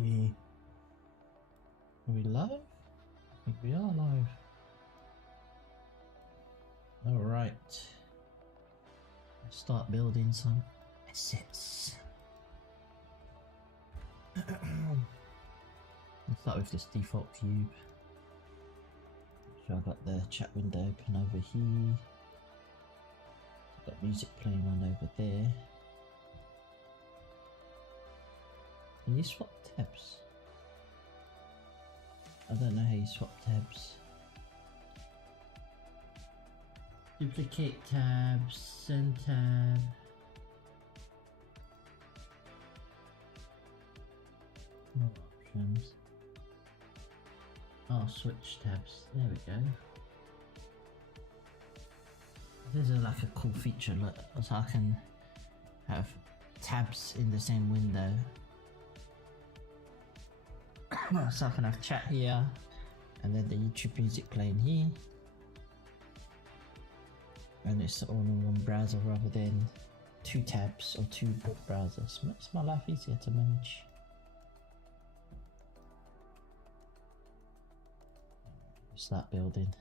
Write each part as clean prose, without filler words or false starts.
see. Are we live? I think we are live. Alright. Let's start building some assets. Let's start with this default cube. So I've got the chat window open over here. I've got music playing on over there. Can you swap tabs? I don't know how you swap tabs. Duplicate tabs, send tab. More options. Oh, switch tabs. There we go. This is like a cool feature. Look, so I can have tabs in the same window. So I can have chat here, and then the YouTube music playing here, and it's all in one browser rather than two tabs or two web browsers. Makes my life easier to manage. Start building.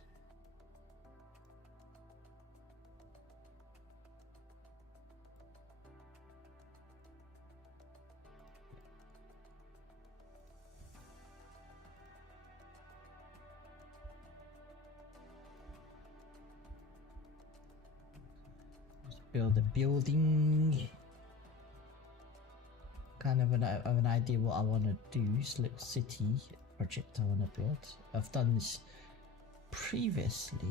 Build a building. Kind of an idea what I want to do. This little city project I want to build. I've done this previously,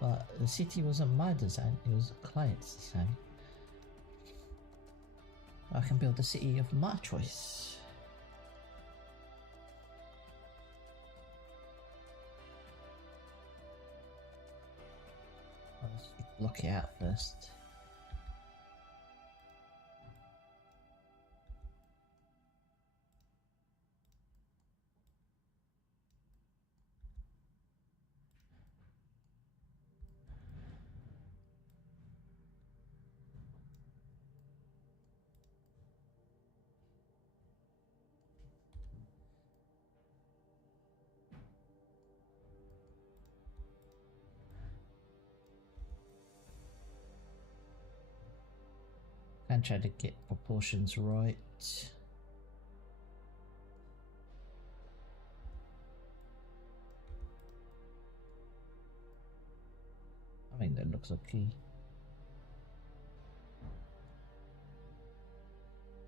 but the city wasn't my design, it was a client's design. I can build a city of my choice. Let's block it out first. And try to get proportions right. I think that looks okay.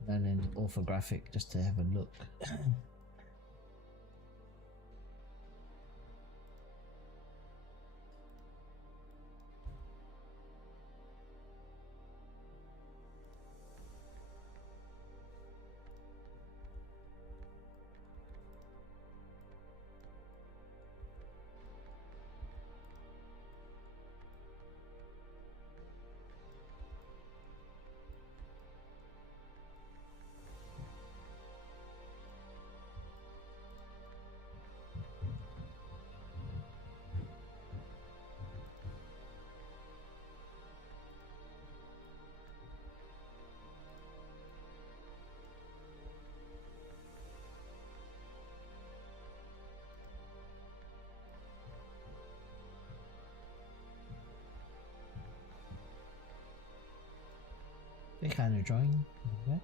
And then orthographic just to have a look. They kind of drawing. Okay.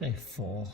Say 4.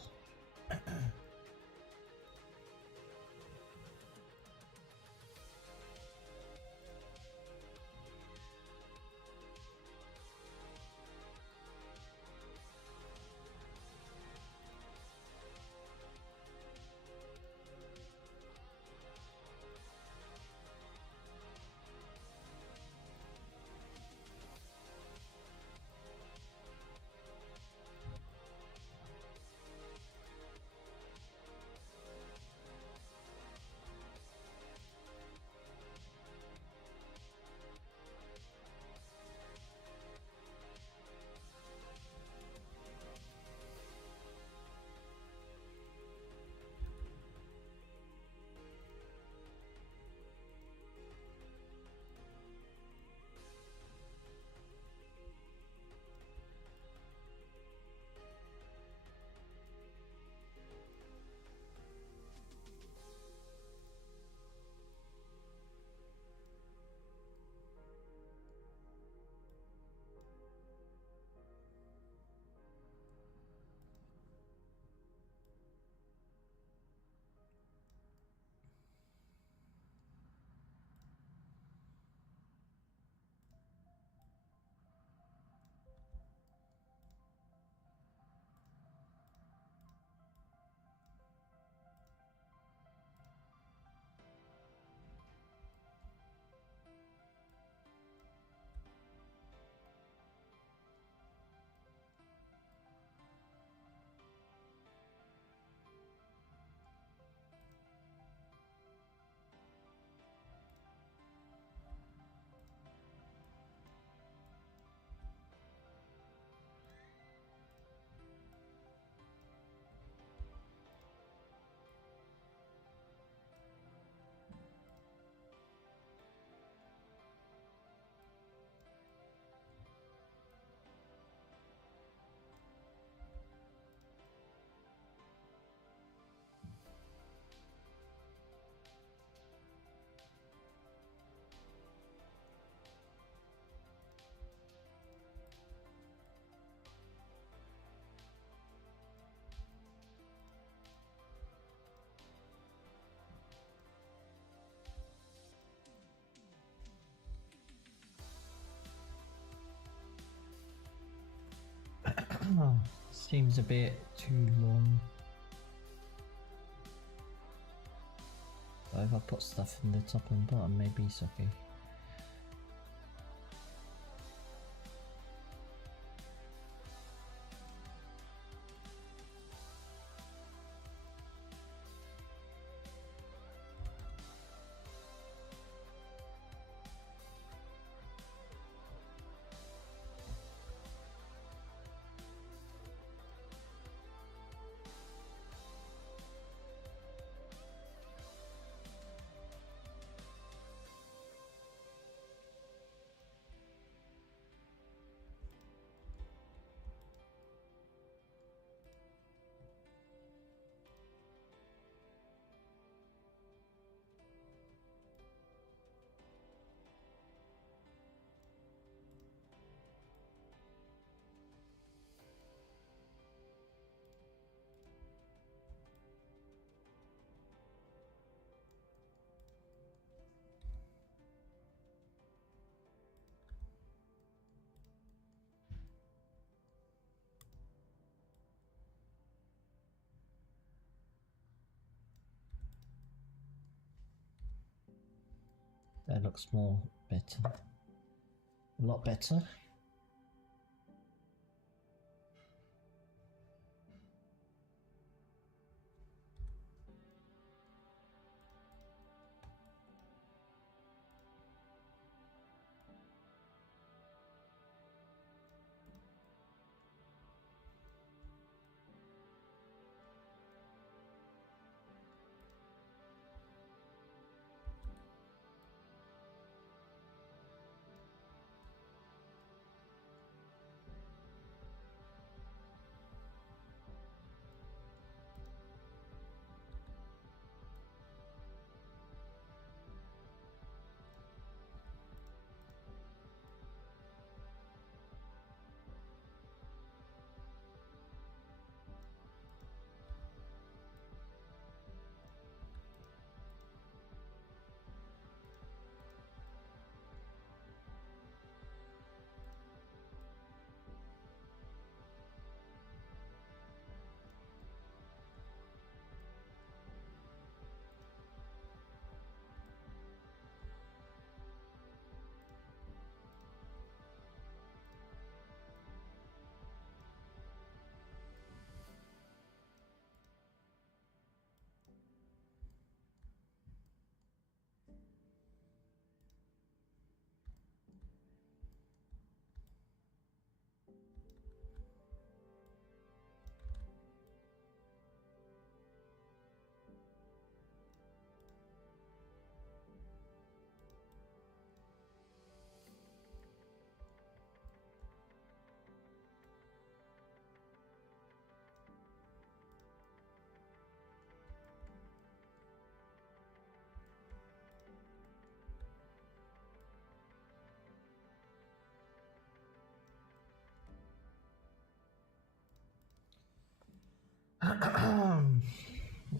Seems a bit too long. But if I put stuff in the top and bottom, maybe it's okay. That looks more better. A lot better.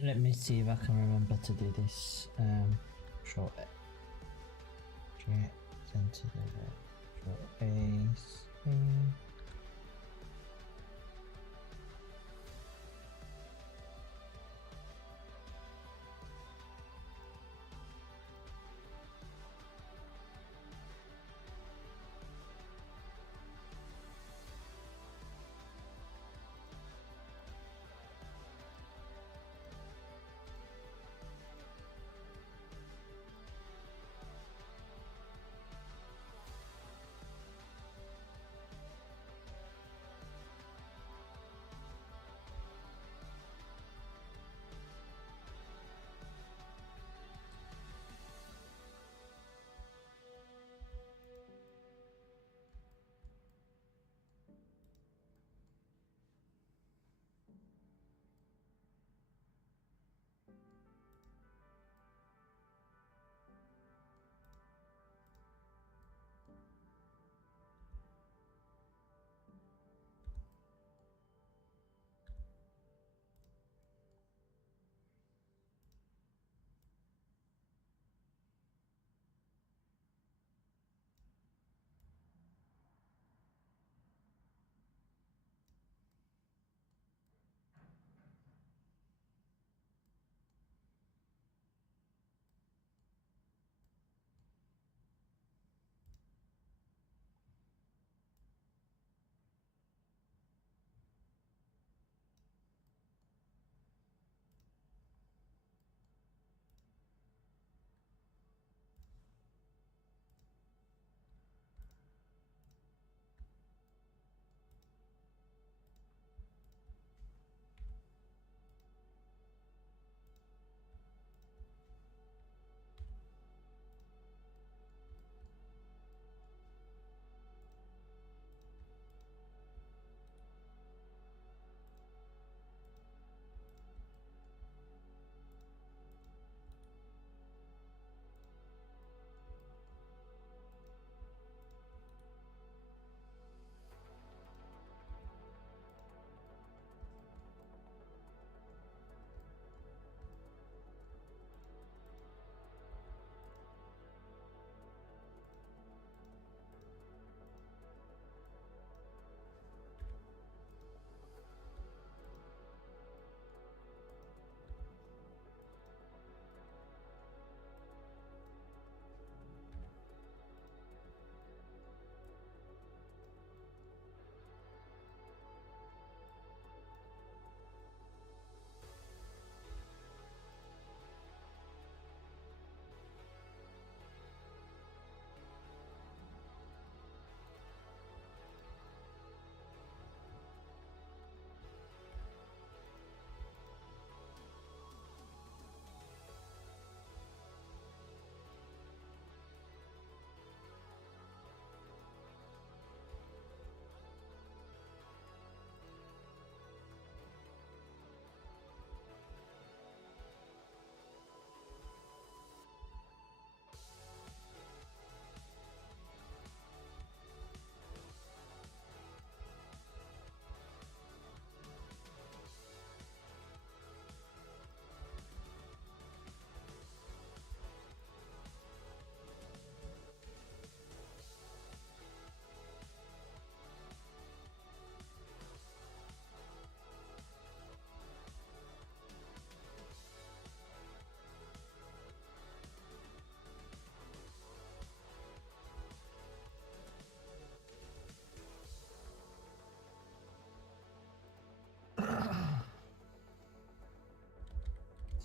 Let me see if I can remember to do this. Control J, center there. Control A, C.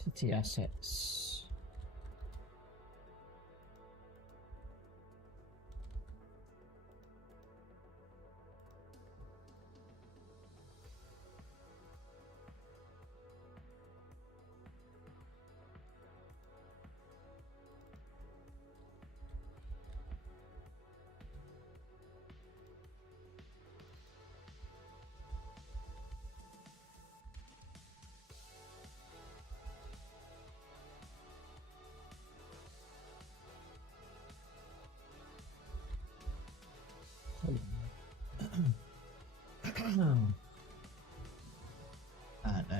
City assets. And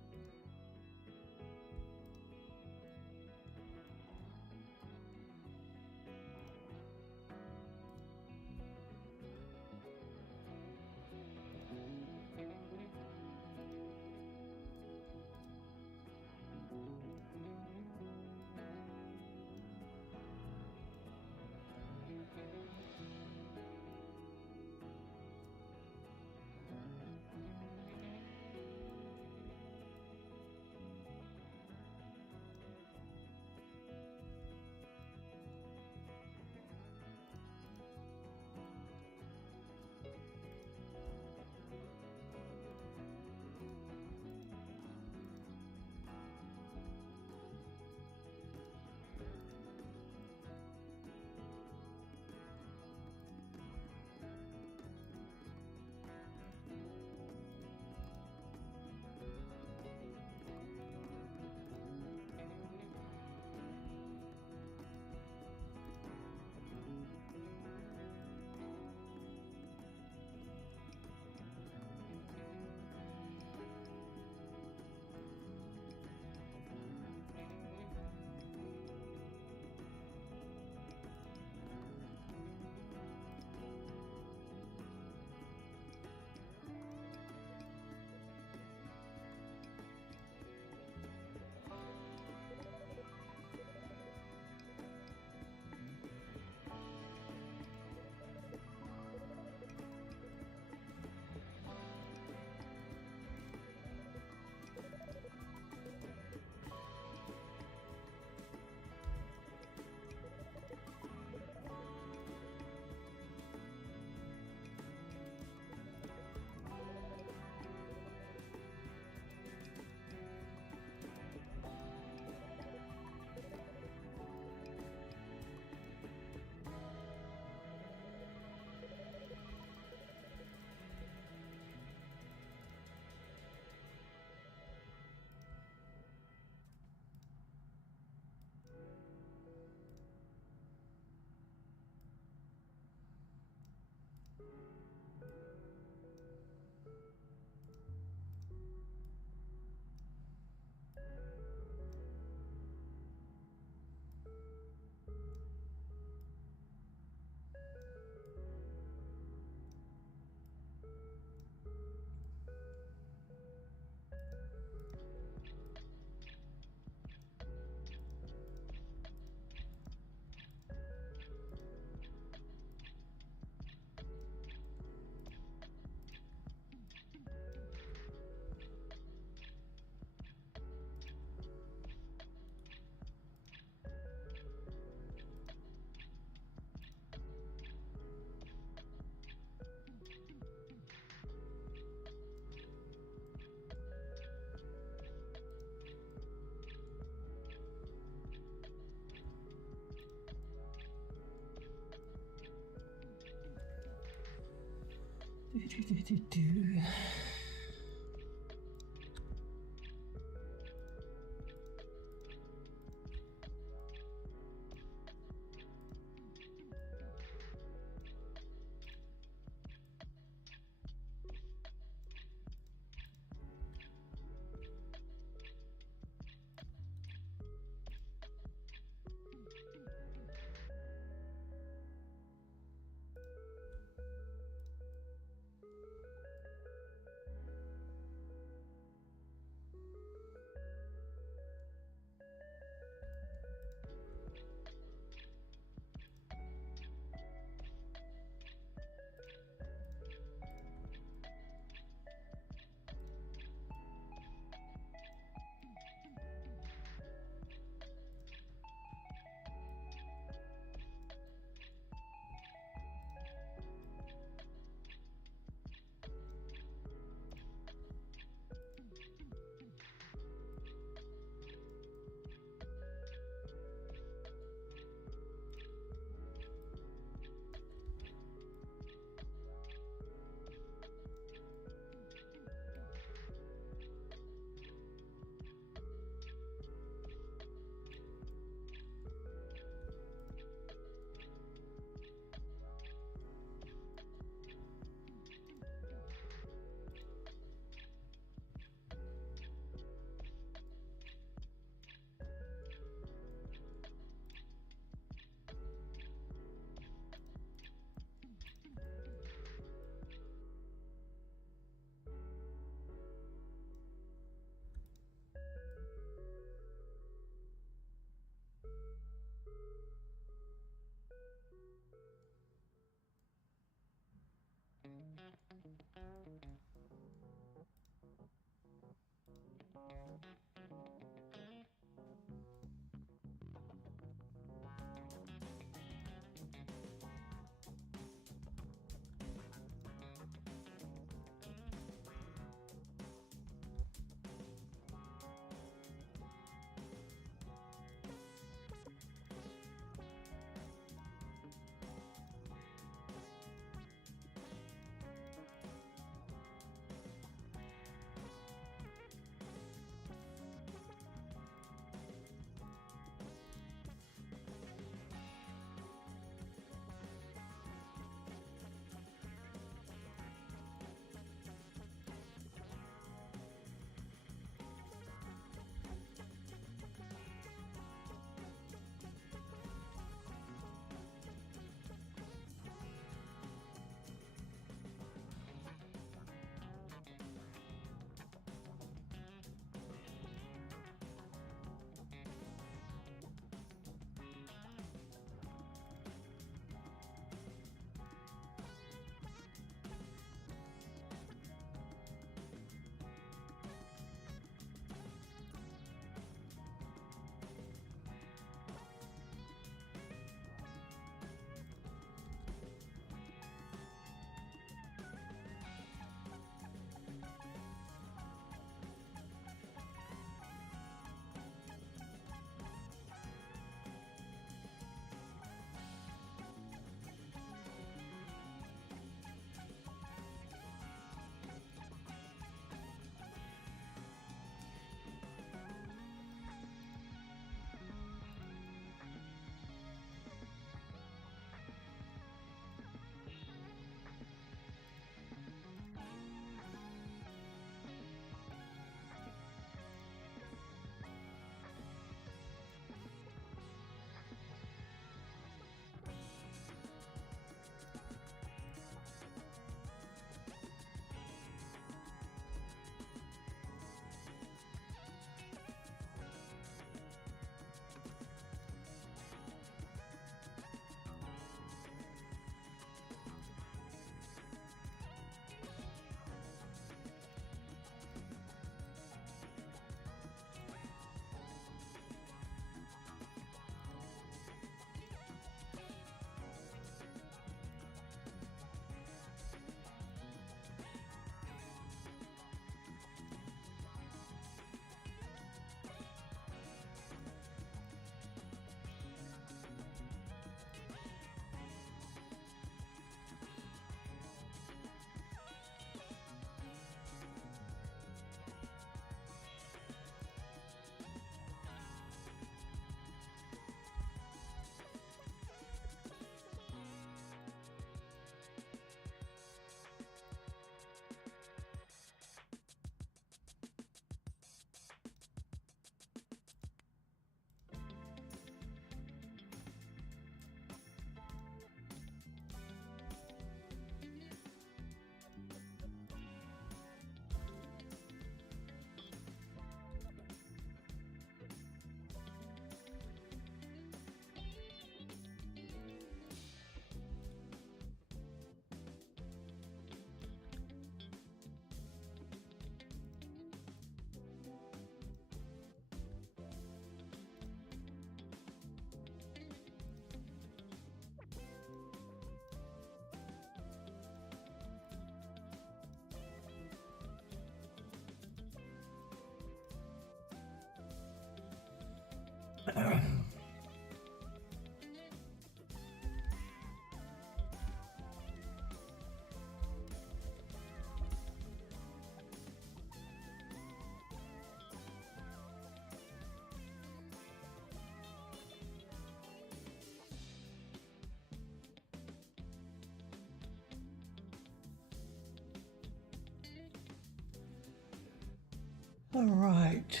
Alright,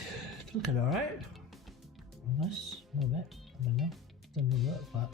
looking alright. Nice, a little bit, I don't know, doesn't really work, but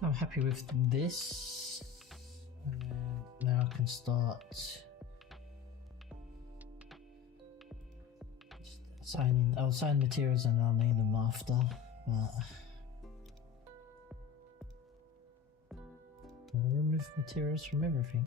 I'm happy with this. Now I can start signing. I'll sign materials and I'll name them after. But I'll remove materials from everything.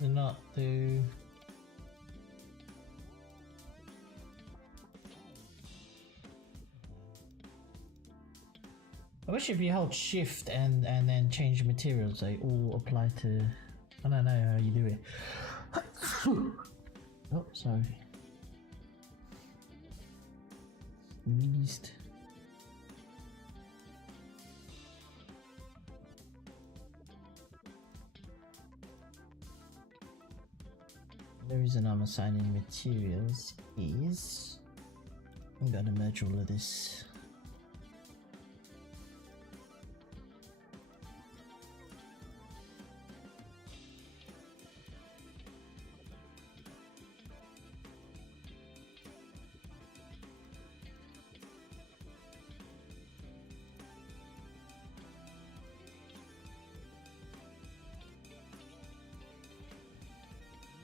Do not do. I wish if you hold shift and then change materials, they all apply to. I don't know how you do it. Oh, sorry. Sneezed. The reason I'm assigning materials is I'm gonna merge all of this.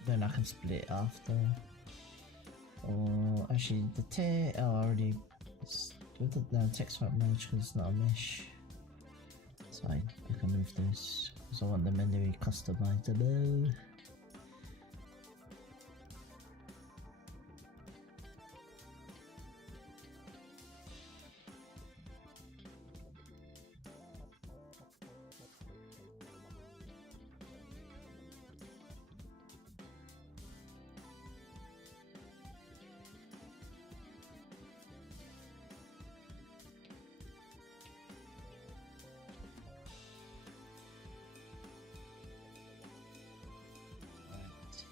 Then I can split after. Or actually the tear, oh I already, no, text won't merge because it's not a mesh. It's fine, I can move this because I want them anyway customizable.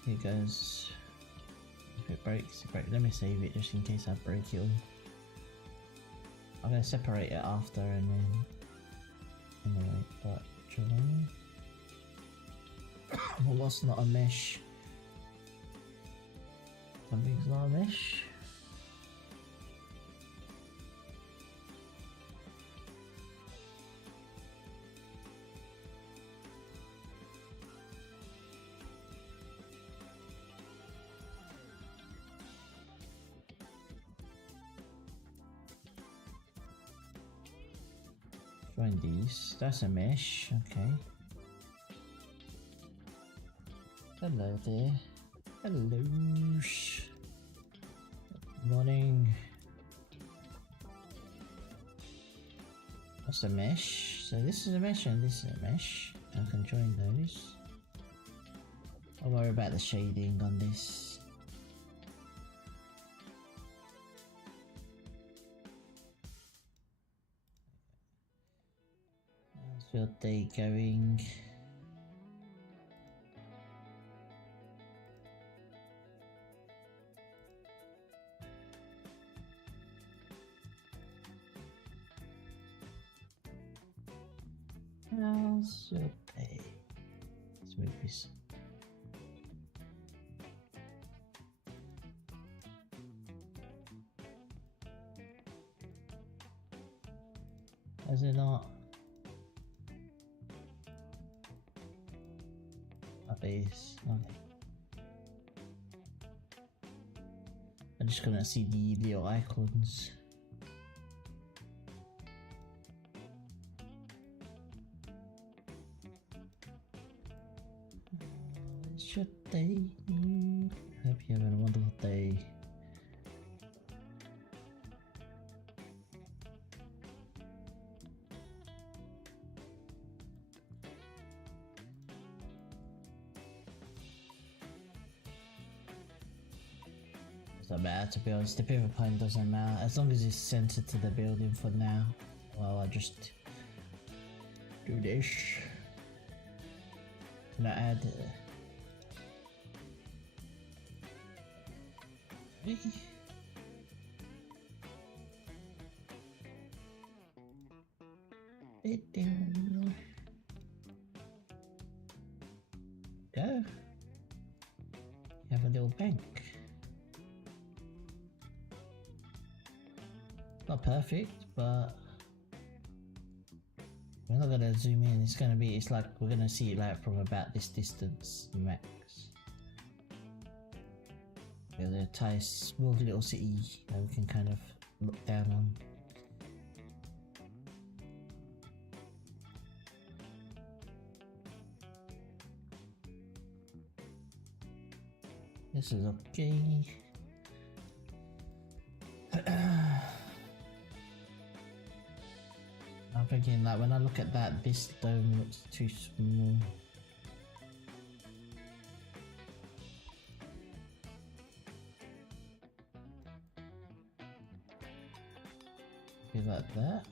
Here goes. If it breaks, it breaks. Let me save it just in case I break it all. I'm gonna separate it after and then. Anyway, but join. Well, what's not a mesh? Something's not a mesh. Find these. That's a mesh. Okay. Hello there. Hello. Morning. That's a mesh. So this is a mesh and this is a mesh. I can join those. I'll worry about the shading on this. How's your day going? How's your day? Let's move this. Is it not? At least, okay. I'm just gonna see the little icons. Should they? Hope you're having a wonderful day. Doesn't matter, to be honest. The pivot point doesn't matter as long as it's centered to the building for now. Well, I just do this. Can I add? Bit down. Go. Have a little bank. Not perfect, but we're not gonna zoom in. It's like we're gonna see it like from about this distance max. There's a tiny small little city that we can kind of look down on. This is okay. I'm thinking like when I look at that, this dome looks too small. Like that,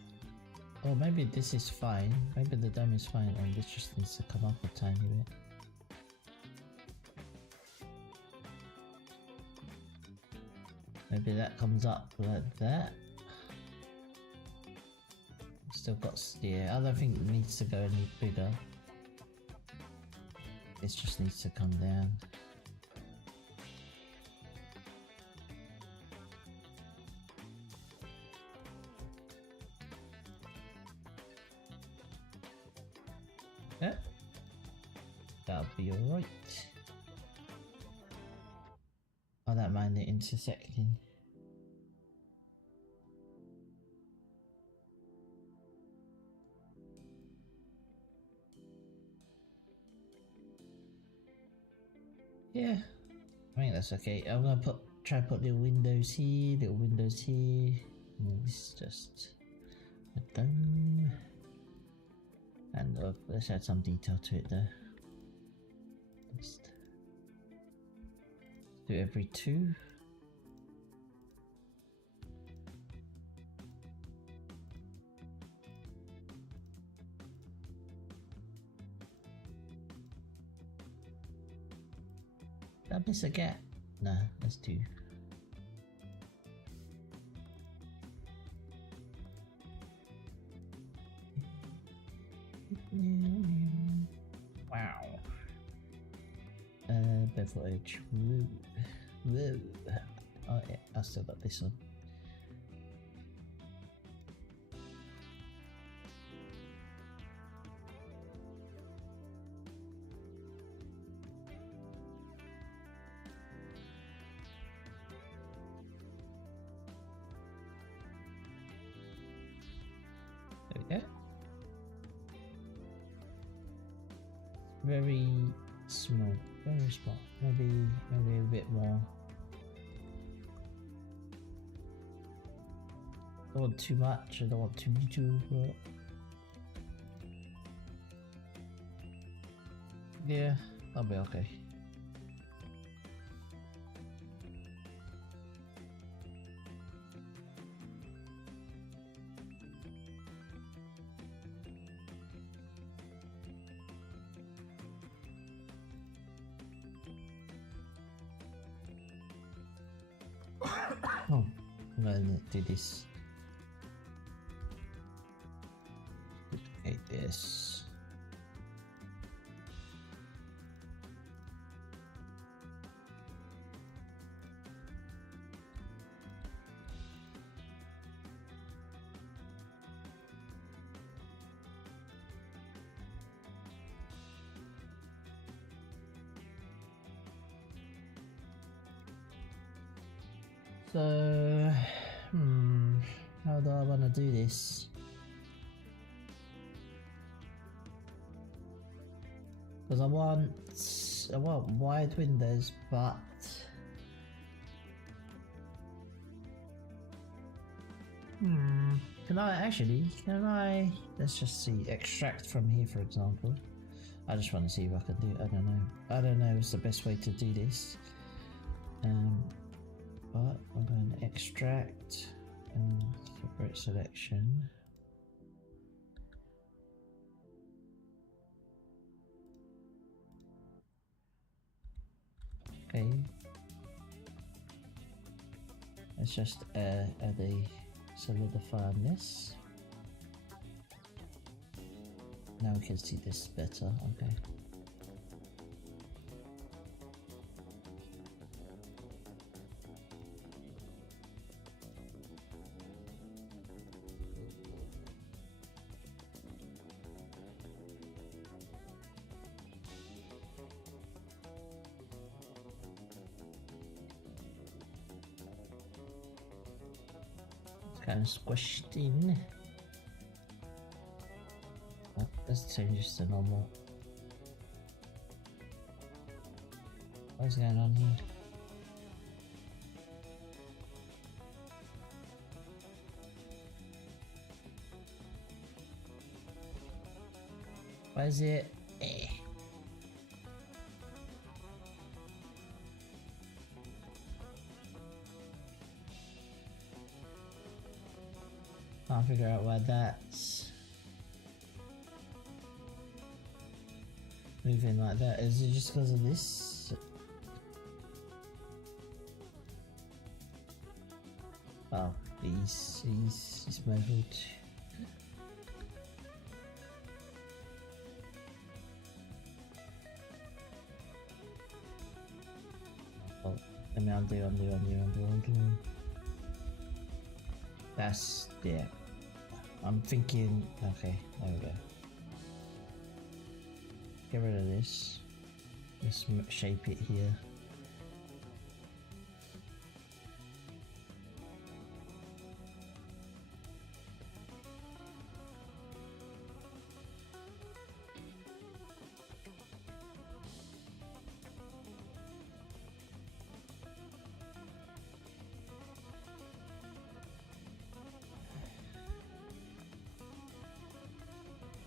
or maybe this is fine. Maybe the dome is fine and this just needs to come up a tiny bit. Maybe that comes up like that. Still got, yeah, I don't think it needs to go any bigger. This just needs to come down. Yeah, that'll be alright. I don't mind it intersecting. Yeah, I think that's okay. I'm gonna try to put little windows here, and this is just a dome. And let's add some detail to it though. Just do every 2. Did I miss a gap? Nah, let's do. Wow. Beverage. Woo. Woo. Oh yeah, I still got this one. There we go. Very small, very small. Maybe a bit more. I don't want too much, I don't want too little, but yeah, I'll be okay. Oh, I'm gonna do this. Duplicate this. So, how do I want to do this? Because I want wide windows, but can I let's just see, extract from here, for example. I just want to see if I can do it. I don't know what's the best way to do this. But I'm going to extract and separate selection. Okay. Let's just add a solidify on this. Now we can see this better. Okay. Kind of squished in. Oh, let's change this to normal. What's going on here? Why is it? Can't figure out why that's moving like that. Is it just because of this? Oh, he's measured. Oh, let me undo. That's, yeah. I'm thinking, okay, there we go. Get rid of this. Just shape it here.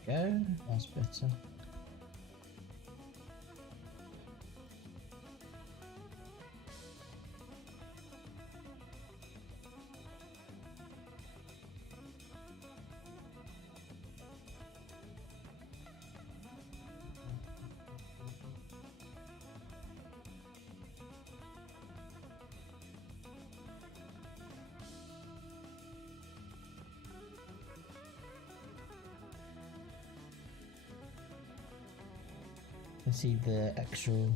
Go, that's better. See the actual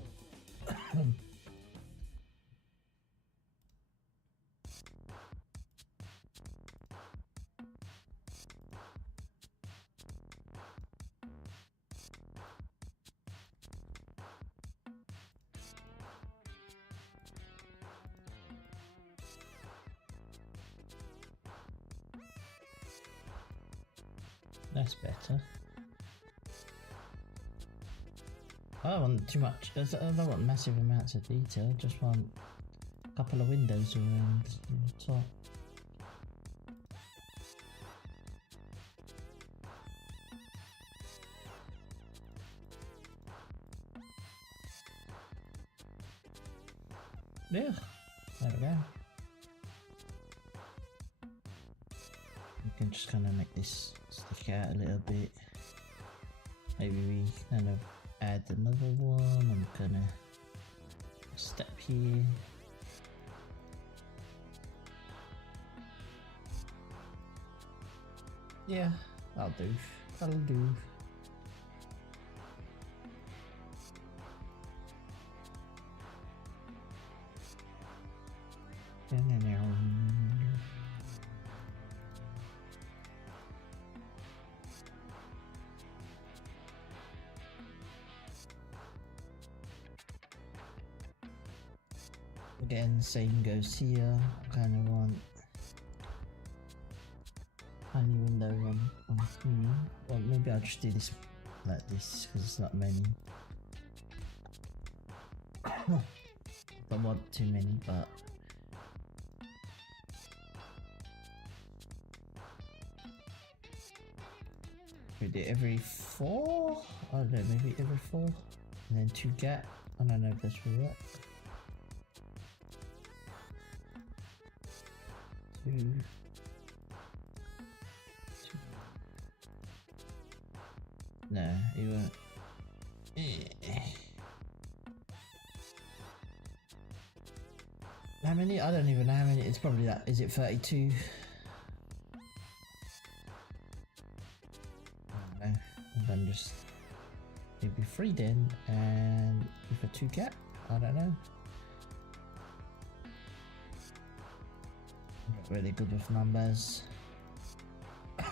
that's better. I don't want too much. I don't want massive amounts of detail. I just want a couple of windows around the top. Yeah, there we go. We can just kind of make this stick out a little bit. Maybe we kind of add another one. I'm gonna step here. Yeah, that'll do. That'll do. Again, same goes here. Kind of want tiny window on here. Well, maybe I'll just do this like this because it's not many. Don't want too many, but we do every 4. I don't know, maybe every 4, and then 2 gap. I don't know if this will work. 2. No, it won't. How many? I don't even know how many. It's probably that. Is it 32? I don't know. And then just it'd be 3 then, and if a 2 gap. I don't know. Not really good with numbers. I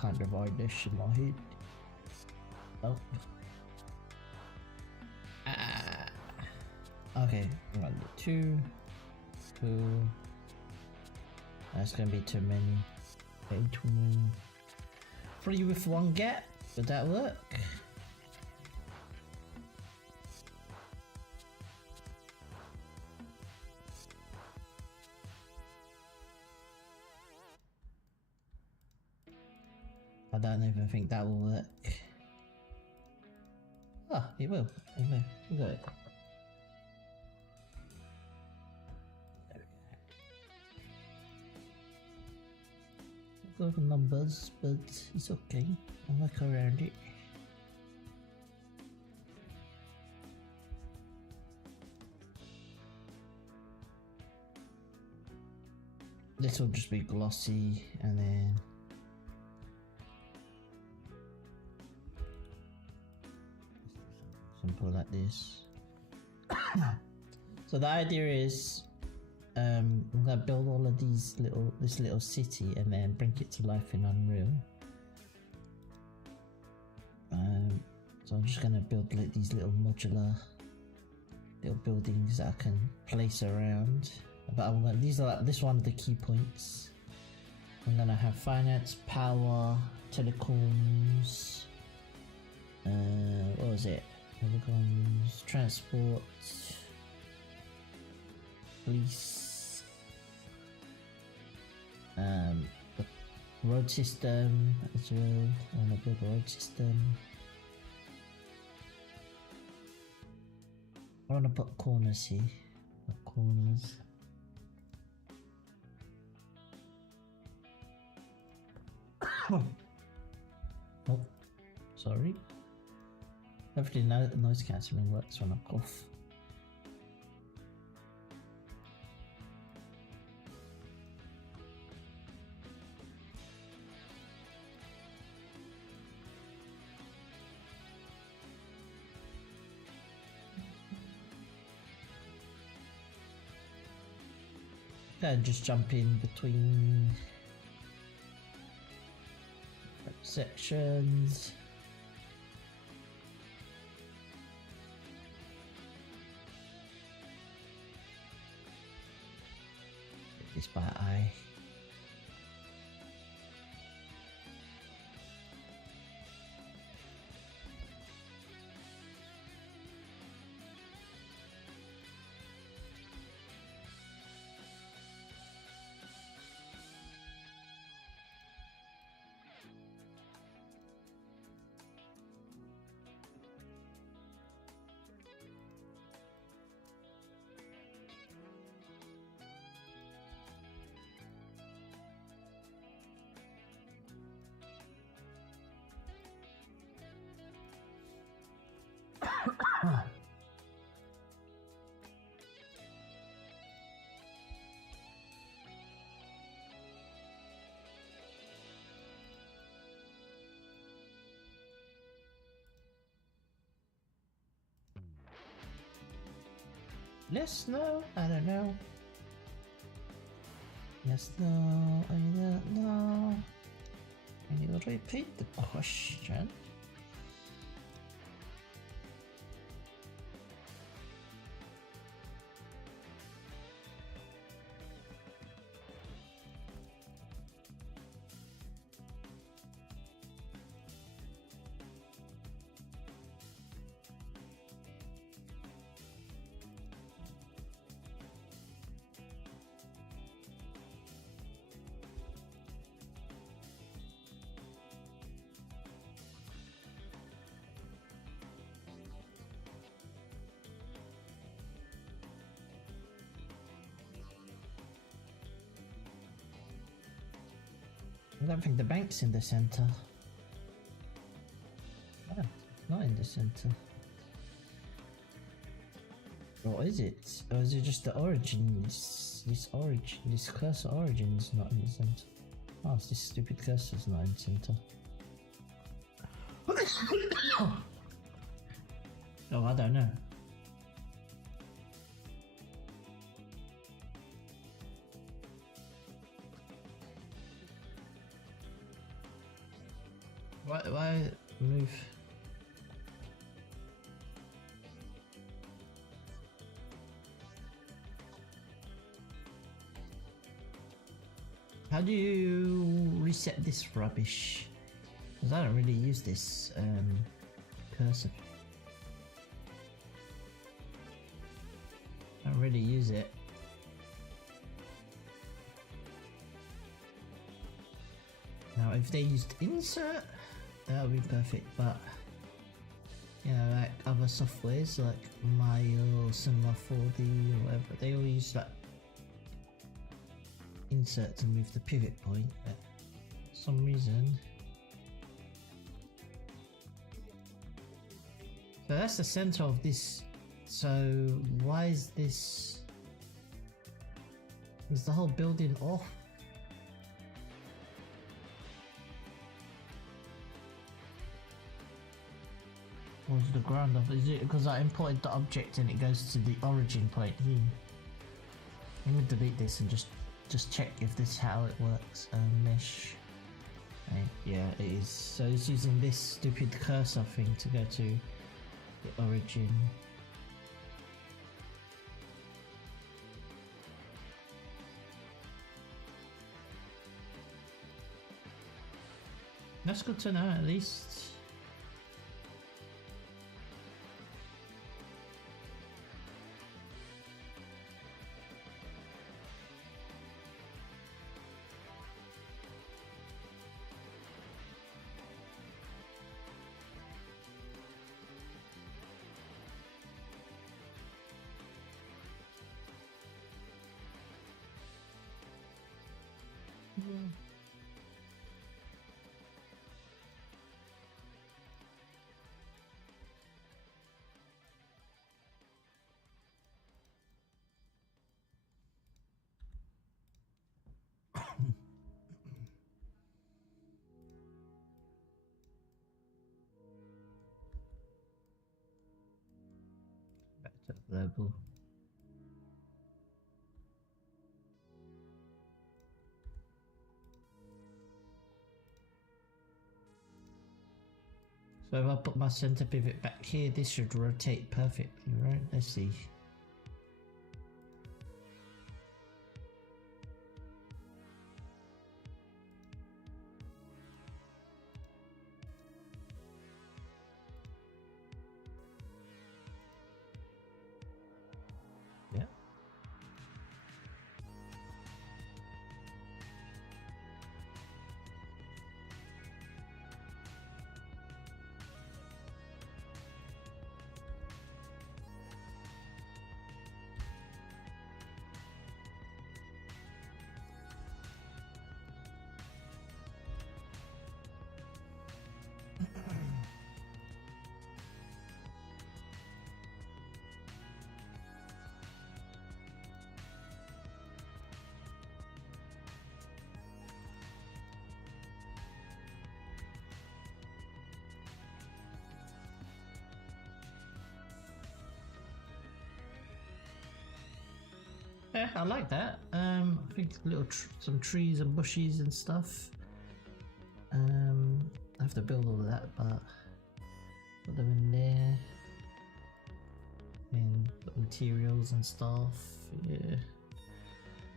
can't divide this in my head. Oh. Okay, I'm gonna do 2. 2. That's gonna be too many. 3 with 1 gap. Would that work? I don't even think that will work. Ah, it will. Okay, we got it. There we go. Go for numbers, but it's okay. I'll work around it. This will just be glossy, and then simple like this. So the idea is I'm gonna build all of this little city and then bring it to life in Unreal. So I'm just gonna build like these little modular little buildings that I can place around. But I'm gonna, these are like, this one of the key points. I'm gonna have finance, power, telecoms. What was it? Telecoms, transport, police, the road system as well. I want to build a road system. I want to put corners here. Corners. Oh, sorry. Hopefully noise cancelling works when I cough. And just jump in between sections. This by eye. Yes, no, I don't know. Yes, no, I don't know. Can you repeat the question? don't think the bank's in the center. Oh, not in the center. Or is it? Or is it just the origin? This cursor origin is not in the center. Oh, this stupid cursor is not in the center. Oh, I don't know. Why move? How do you reset this rubbish? Because I don't really use this cursor. I don't really use it. Now if they used insert, that would be perfect, but you know, like other softwares like Mail, Cinema 4D or whatever, they all use like insert to move the pivot point, but for some reason. So that's the center of this. So why is this? Is the whole building off? Or is the ground off? Is it because I imported the object and it goes to the origin point here? Let me delete this and just check if this is how it works. Mesh. Okay, yeah, it is. So it's using this stupid cursor thing to go to the origin. That's good to know, at least. Back to the level. So if I put my center pivot back here, this should rotate perfectly, right? Let's see. Yeah. Yeah, I like that. I think little some trees and bushes and stuff. I have to build all of that, but put them in there. And put materials and stuff. Yeah,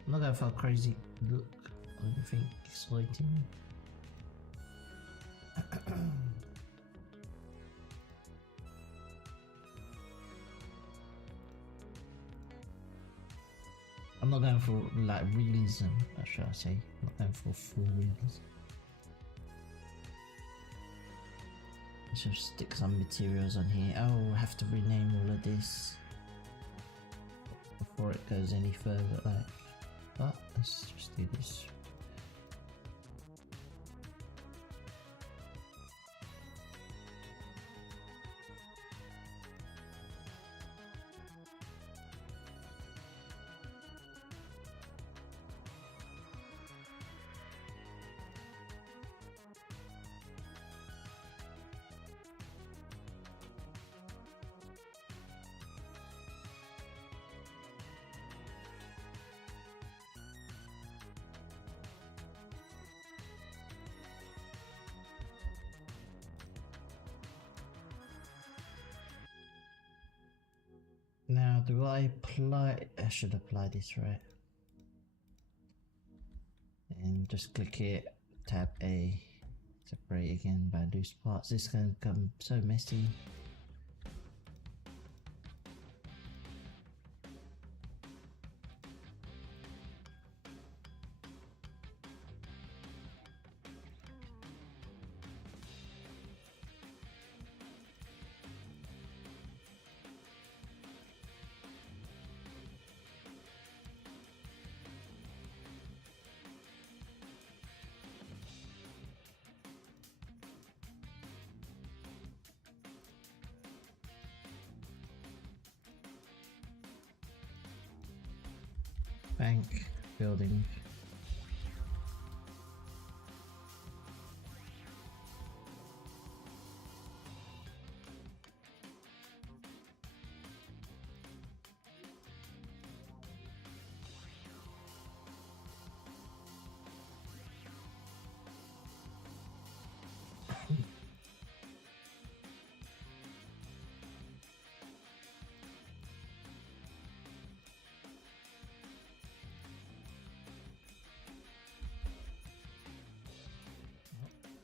I'm not going for a crazy look or anything exciting. I'm not going for like realism, should I say? I'm not going for full realism. Let's just stick some materials on here. Oh, I have to rename all of this before it goes any further. Like, but let's just do this. Now, do I apply? I should apply this, right? And just click it, tab A, separate again by loose parts. This is going to become so messy. Bank, building.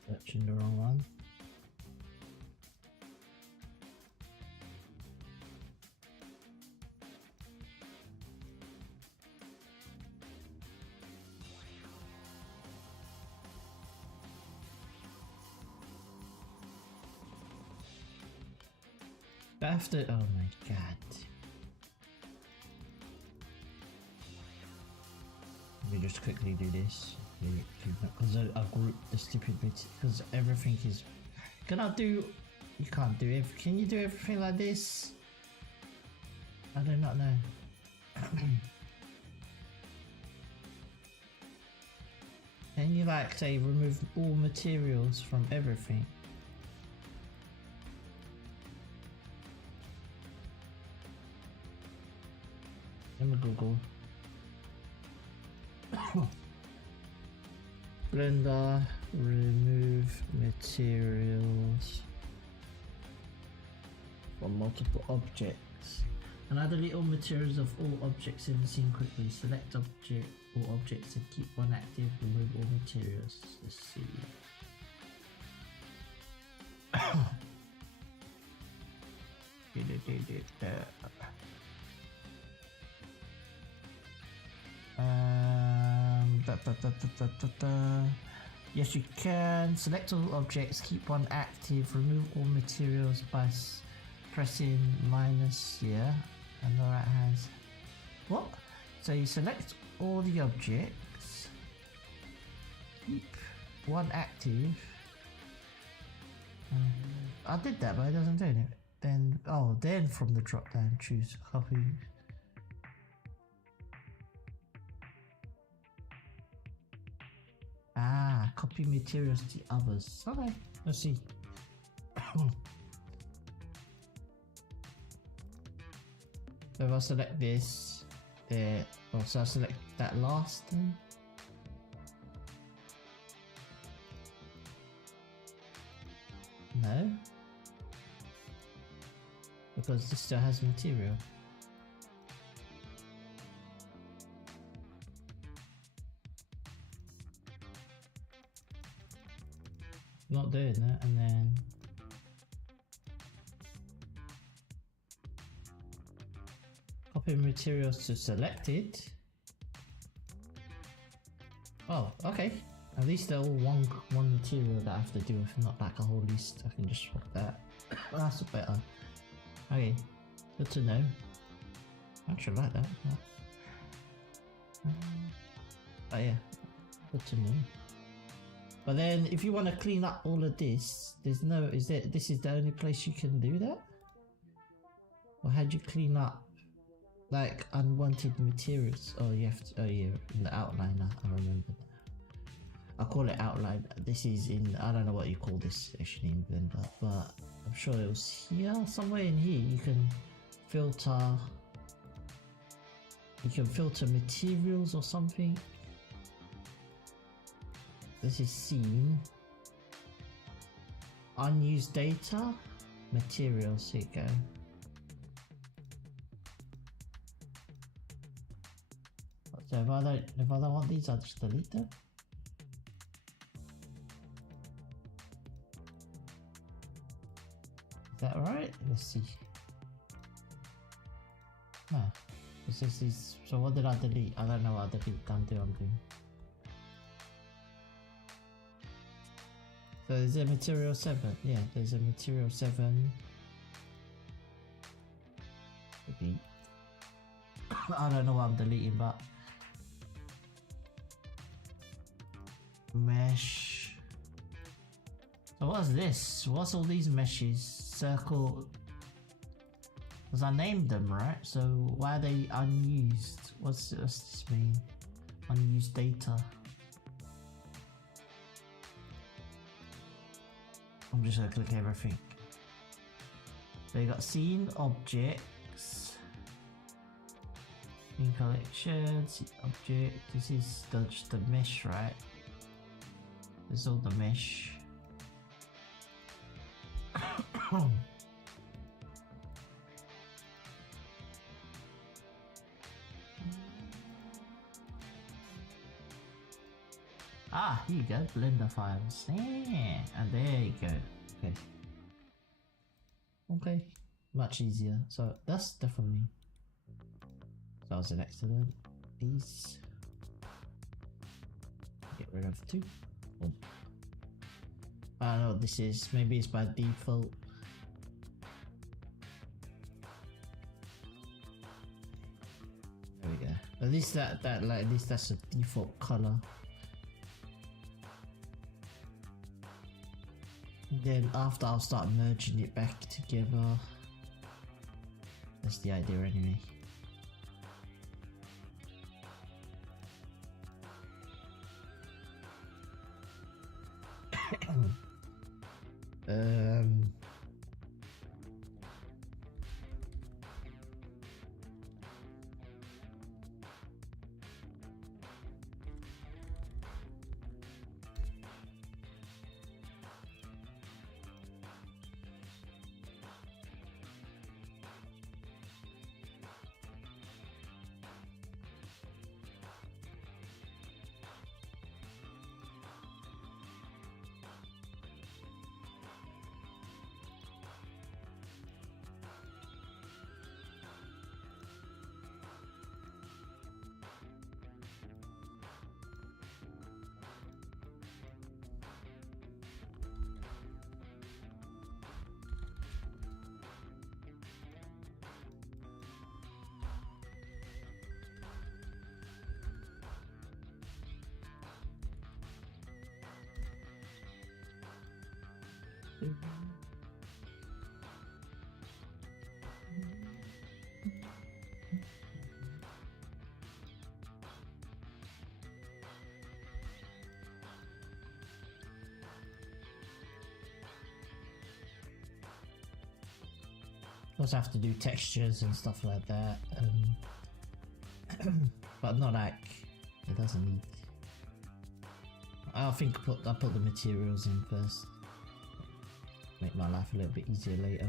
Searching the wrong one. After, oh my god. Let me just quickly do this. Because I grouped the stupid bits. Because everything is. Can I do. You can't do it. Can you do everything like this? I do not know. Can you, like, say, remove all materials from everything? Let me Google. Blender, remove materials from multiple objects. And add the little materials of all objects in the scene quickly. Select object or objects and keep one active. Remove all materials. Let's see. Yes, you can. Select all objects, keep one active, remove all materials by pressing minus here and the right hand. What? So you select all the objects, keep one active. I did that, but it doesn't do it. Then, oh, then from the drop down, choose copy. Ah, copy materials to others. Okay, let's see. So if I select this, there. Oh, so I select that last thing. No, because this still has material. Not doing that, and then copy materials to selected. Oh, okay. At least they're all one material that I have to do with, not like a whole list. I can just swap that. That's better. Okay, good to know. I actually like that. Oh yeah, good to know. But then, if you want to clean up all of this, there's no. Is there? This is the only place you can do that? Or had you clean up like unwanted materials? Oh, you have to. Oh yeah, in the outliner. I remember that. I call it outline. This is in. I don't know what you call this actually in Blender, but I'm sure it was here somewhere in here. You can filter. You can filter materials or something. This is scene, unused data, materials, here you go. So if I don't want these, I'll just delete them. Is that right? Let's see. Ah, it says these. So what did I delete? I don't know what I delete. Undo. So there's a material 7. Yeah, there's a material 7. Delete. I don't know what I'm deleting, but mesh. So what's this? What's all these meshes? Circle. Because I named them, right? So why are they unused? What's this mean? Unused data. I'm just gonna click everything. So you got scene objects, scene collection, scene object. This is just the mesh, right? This is all the mesh. Ah, here you go, Blender files. Yeah, and there you go. Okay. Okay, much easier. So that's definitely. That was an accident. These. Get rid of 2. Oh. I don't know what this is. Maybe it's by default. There we go. At least at least that's a default color. Then after I'll start merging it back together. That's the idea anyway. Also have to do textures and stuff like that, but not like it doesn't need. I think I'll put the materials in first. Make my life a little bit easier later.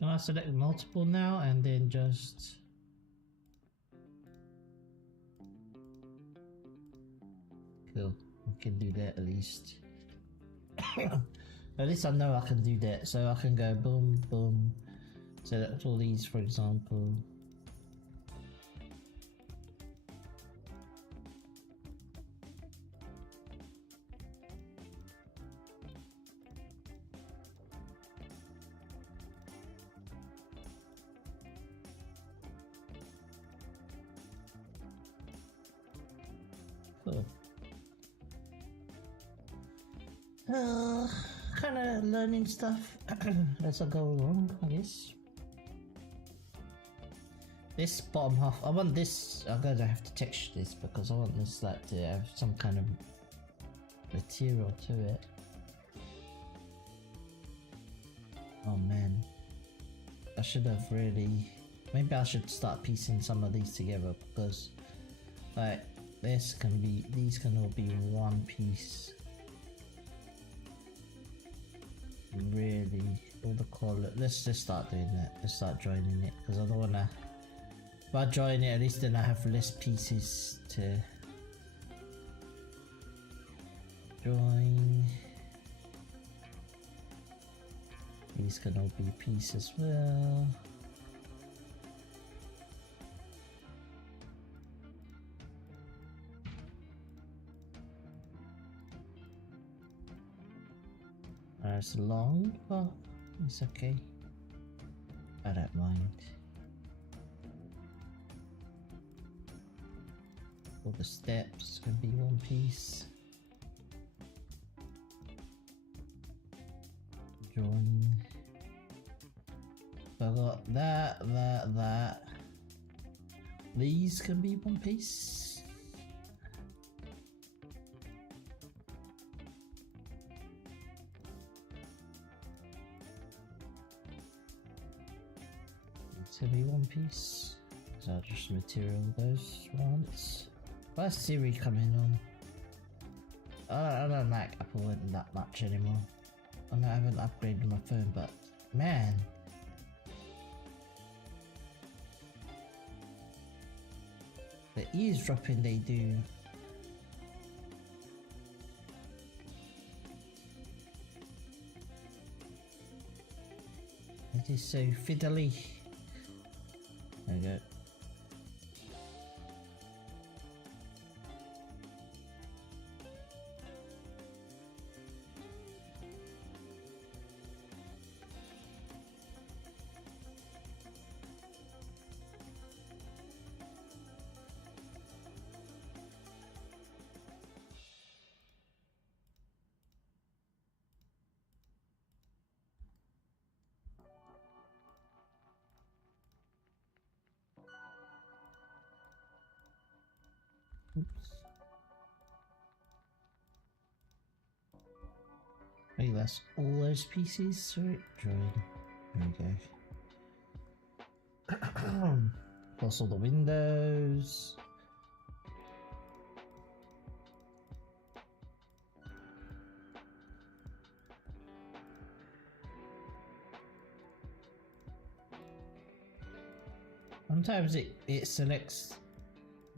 Can I select multiple now and then just cool, I can do that at least. At least I know I can do that, so I can go boom boom, select all these for example. Kind of learning stuff as I go along, I guess. This bottom half, I want this, I'm gonna have to texture this because I want this like to have some kind of material to it. Oh man, I should have really, maybe I should start piecing some of these together because like this can be, these can all be one piece. Really, all the color, let's just start doing that, let's start joining it because I don't want to, if I join it at least then I have less pieces to join. These can all be pieces as well. It's long, but it's okay. I don't mind. All the steps can be one piece. Join. So I got that. These can be one piece. It's gonna be one piece. So I'll just material those once. Where's Siri coming on? I don't like Apple that much anymore. I know I haven't upgraded my phone, but man, the eavesdropping they do. It is so fiddly. There we go. Oops. Wait, that's all those pieces? Right, join. There we go. Plus all the windows. Sometimes it selects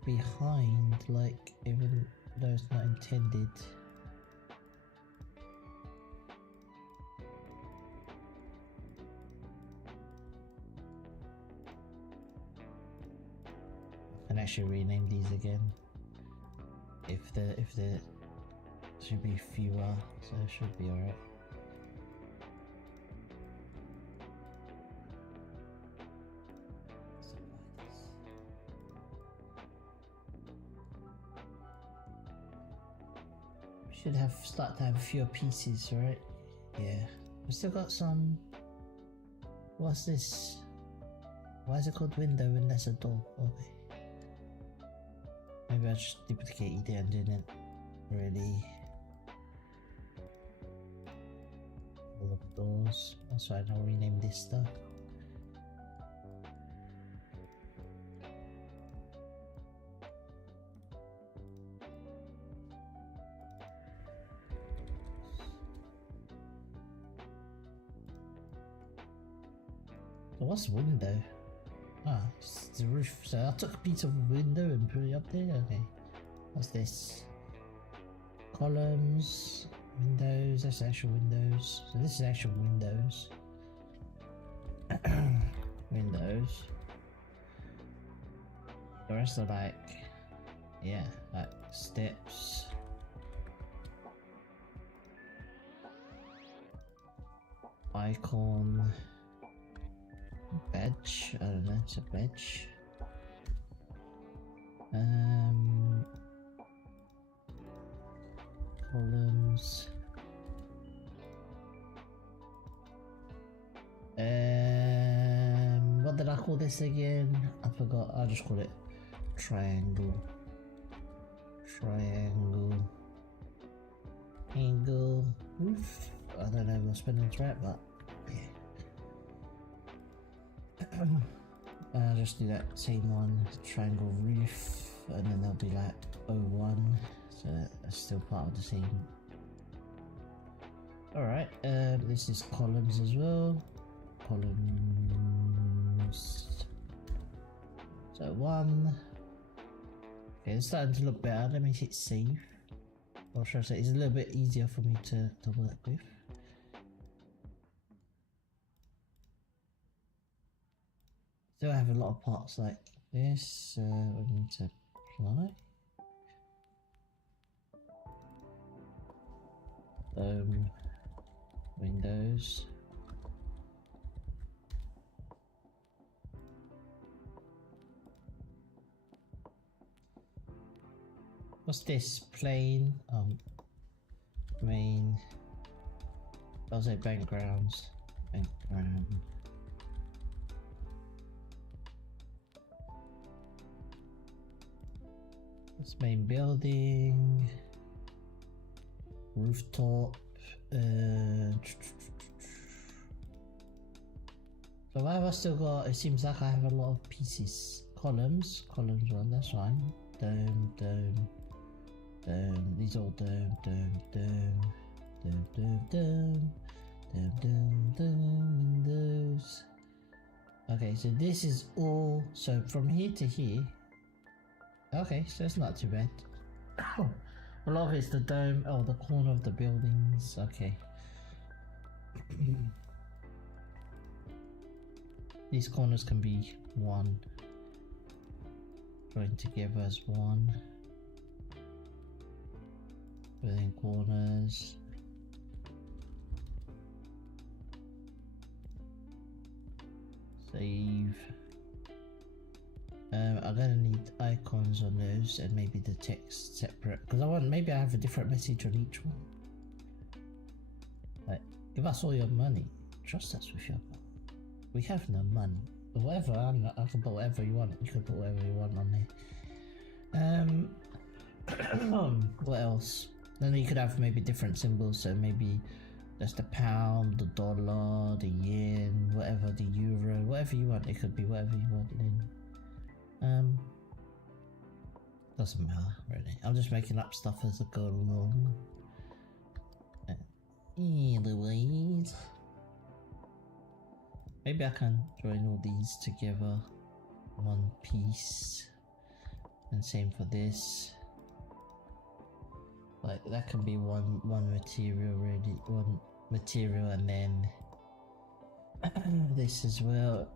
behind, like, even though it's not intended. I can actually rename these again. If there should be fewer, so it should be alright. Should have start to have fewer pieces, right? Yeah. We still got some. What's this? Why is it called window when that's a door? Okay. Maybe I just duplicated it and didn't really. All of doors. That's why I'll rename this stuff. What's window? Ah, it's the roof. So I took a piece of window and put it up there. Okay. What's this? Columns, windows. That's actual windows. So this is actual windows. Windows. The rest are like, yeah, like steps. Icon. Badge, I don't know, it's a badge. Columns. did I call this again? I forgot. I just call it triangle. Angle roof. I don't know if my spelling's right, but yeah. I'll just do that same one, triangle roof, and then there'll be like 01, so that's still part of the same. Alright, this is columns as well. Columns. So 1. Okay, it's starting to look better. Let me hit save. Or should I say, it's a little bit easier for me to work with. Still have a lot of parts like this, we need to apply. Windows. What's this? Plain, main, I'll say backgrounds. Background. This main building, rooftop. So why have I still got? It seems like I have a lot of pieces. Columns 1. That's fine. Dome. These all dome. Windows. Okay, so this is all. So from here to here. Okay, so it's not too bad. A lot of it's the dome, the corner of the buildings. Okay. These corners can be 1. Joined together as 1. Within corners. Save. I'm gonna need icons on those and maybe the text separate because maybe I have a different message on each one. Like, give us all your money, trust us with your money. We have no money. Or whatever, I can put whatever you want. You can put whatever you want on there. What else? Then you could have maybe different symbols. So maybe that's the pound, the dollar, the yen, whatever, the euro, whatever you want. It could be whatever you want. Doesn't matter really. I'm just making up stuff as I go along. Anyways, maybe I can join all these together, one piece, and same for this. Like that can be one material really, one material, and then this as well.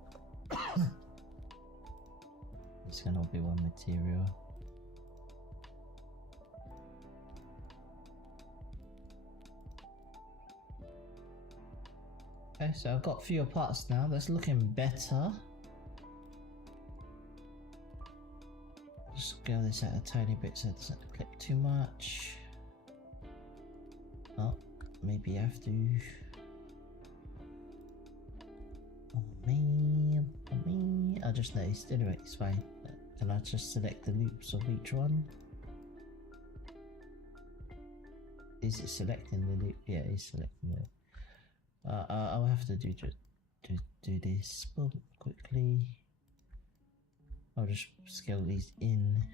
This can all be one material. Okay, so I've got fewer parts now. That's looking better. Just scale this out a tiny bit so it doesn't clip too much. Oh, maybe I have to. Oh man. I just noticed. Anyway, it's fine. Can I just select the loops of each one? Is it selecting the loop? Yeah, it's selecting the. I'll have to do this quickly. I'll just scale these in.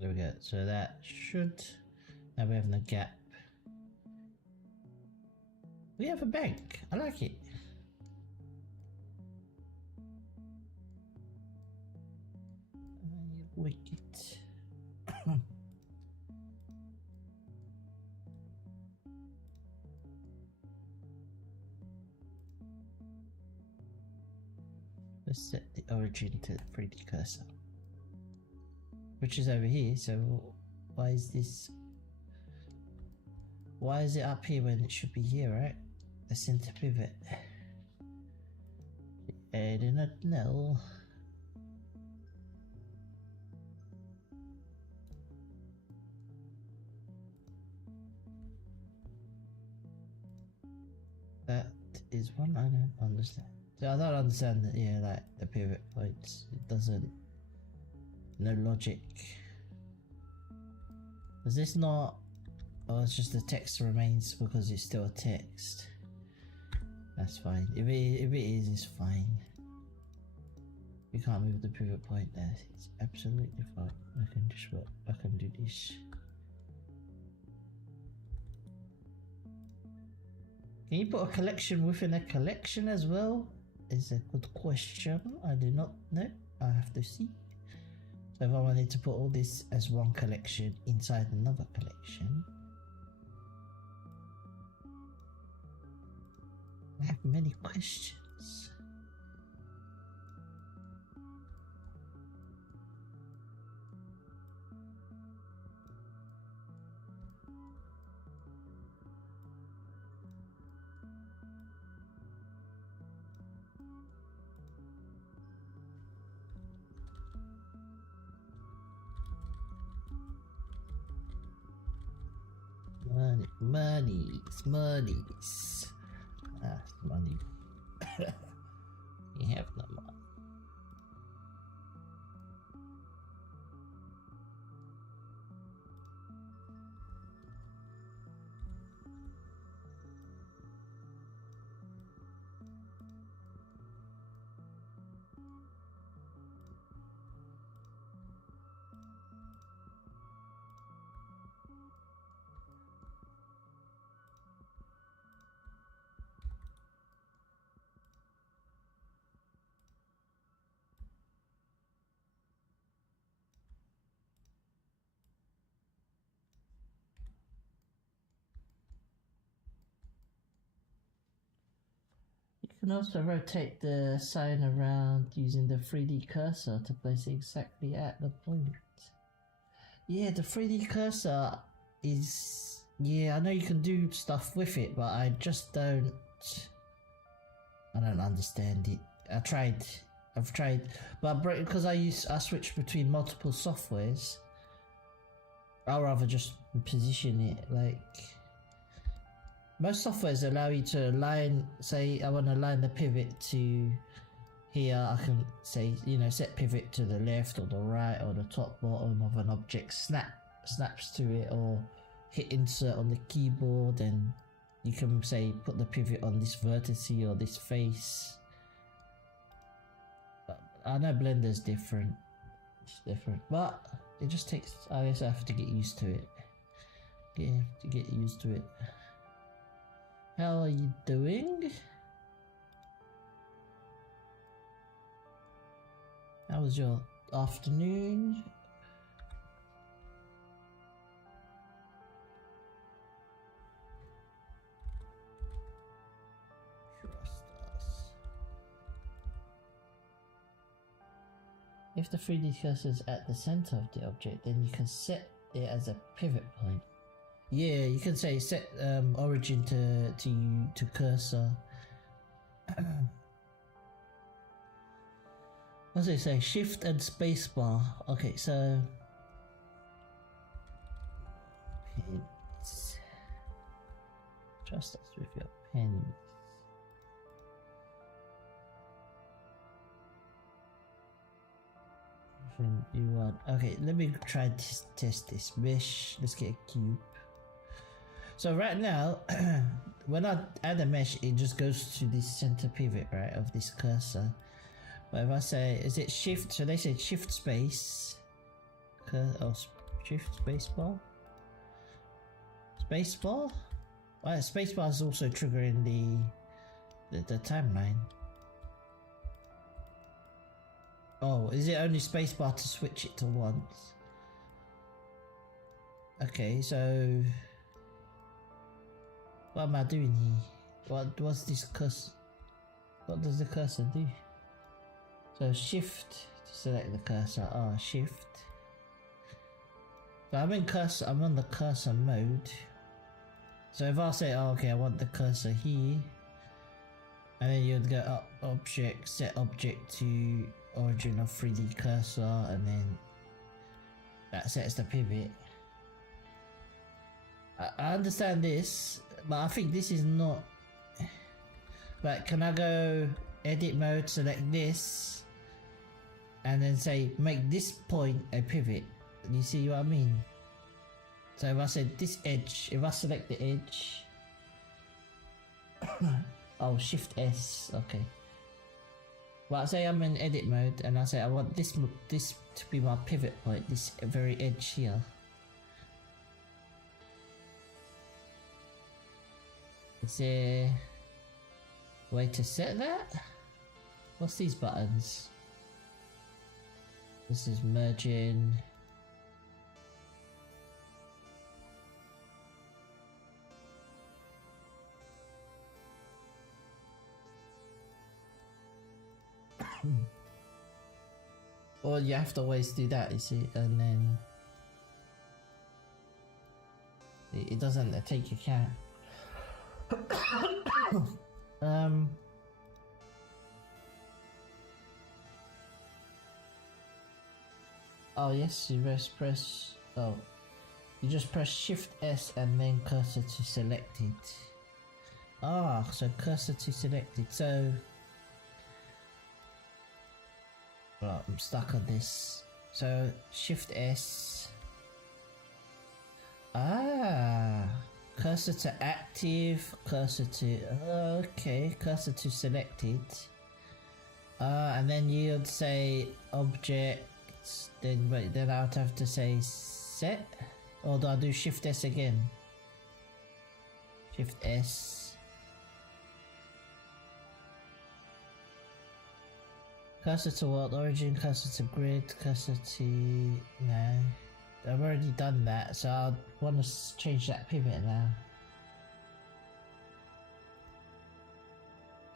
There we go. So that should. Now we have no gap. We have a bank. I like it. Wicked. Let's set the origin to the 3D cursor, which is over here. So why is this? Why is it up here when it should be here, right? The center pivot. I do not know. is one I don't understand. So I don't understand that, yeah, like the pivot points. It doesn't, no logic. Is this not, oh, it's just the text remains because it's still a text. That's fine. If it is, it's fine. You can't move the pivot point there. It's absolutely fine. I can just work. I can do this. Can you put a collection within a collection as well? Is a good question. I do not know. I have to see. So if I wanted to put all this as one collection inside another collection, I have many questions. Monies. Ah, money. You have no money. You can also rotate the sign around using the 3D cursor to place it exactly at the point. Yeah, the 3D cursor is... yeah, I know you can do stuff with it, but I just don't... I don't understand it. I've tried, but because I switch between multiple softwares, I'd rather just position it like... most softwares allow you to align, say I want to align the pivot to here, I can say, you know, set pivot to the left or the right or the top bottom of an object, snaps to it, or hit insert on the keyboard and you can say put the pivot on this vertex or this face. But I know Blender's different, it's different, but it just takes, I guess I have to get used to it. Yeah, to get used to it. How are you doing? How was your afternoon? Trust us. If the 3D cursor is at the center of the object, then you can set it as a pivot point. Yeah, you can say set origin to cursor. What's it say? Shift and spacebar. Okay, so pens. Trust us with your pens. You want? Okay, let me try to test this mesh. Let's get a cube. So right now, when I add a mesh, it just goes to this center pivot, right, of this cursor. But if I say, is it shift? So they say shift space, or shift space bar? Space bar? Well, space bar is also triggering the timeline. Oh, is it only space bar to switch it to once? Okay, so what am I doing here? What's this cursor? What does the cursor do? So shift to select the cursor. Ah, shift. So I'm in cursor. I'm on the cursor mode. So if I say, oh, okay, I want the cursor here, and then you'd go up, object, set object to origin of 3D cursor, and then that sets the pivot. I understand this, but I think this is not, But can I go edit mode, select this, and then say make this point a pivot? You see what I mean? So if I say this edge, if I select the edge, oh, Shift S, okay. Well, I say I'm in edit mode, and I say I want this to be my pivot point, this very edge here. Is there a way to set that? What's these buttons? This is merging. Or you have to always do that, you see, and then it doesn't take account. Oh yes, you just press, oh, you just press Shift S and then cursor to selected. Ah, so cursor to selected, so well, I'm stuck on this. So Shift S. Ah, cursor to active, cursor to, okay, cursor to selected. And then you'd say objects, then wait, then I would have to say set, or do I do Shift S again? Shift S. Cursor to world origin, cursor to grid, cursor to, no, I've already done that, so I want to change that pivot now.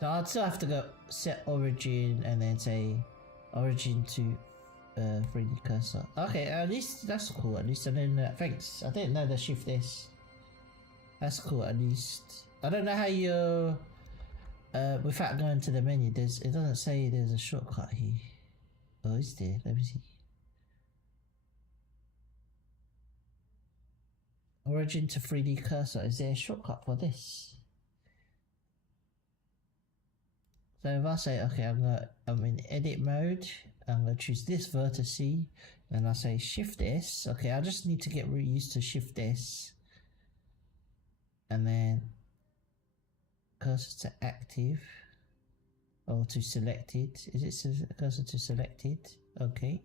So I'd still have to go set origin and then say origin to 3D cursor. Okay, at least that's cool. At least I didn't know that. Thanks. I didn't know the Shift S. That's cool. At least I don't know how you. Without going to the menu, it doesn't say there's a shortcut here. Oh, is there? Let me see. Origin to 3D cursor. Is there a shortcut for this? So if I say, okay, I'm in edit mode, I'm gonna choose this vertex, and I say Shift S. Okay, I just need to get used to Shift S, and then cursor to active, or to selected. Is it cursor to selected? Okay.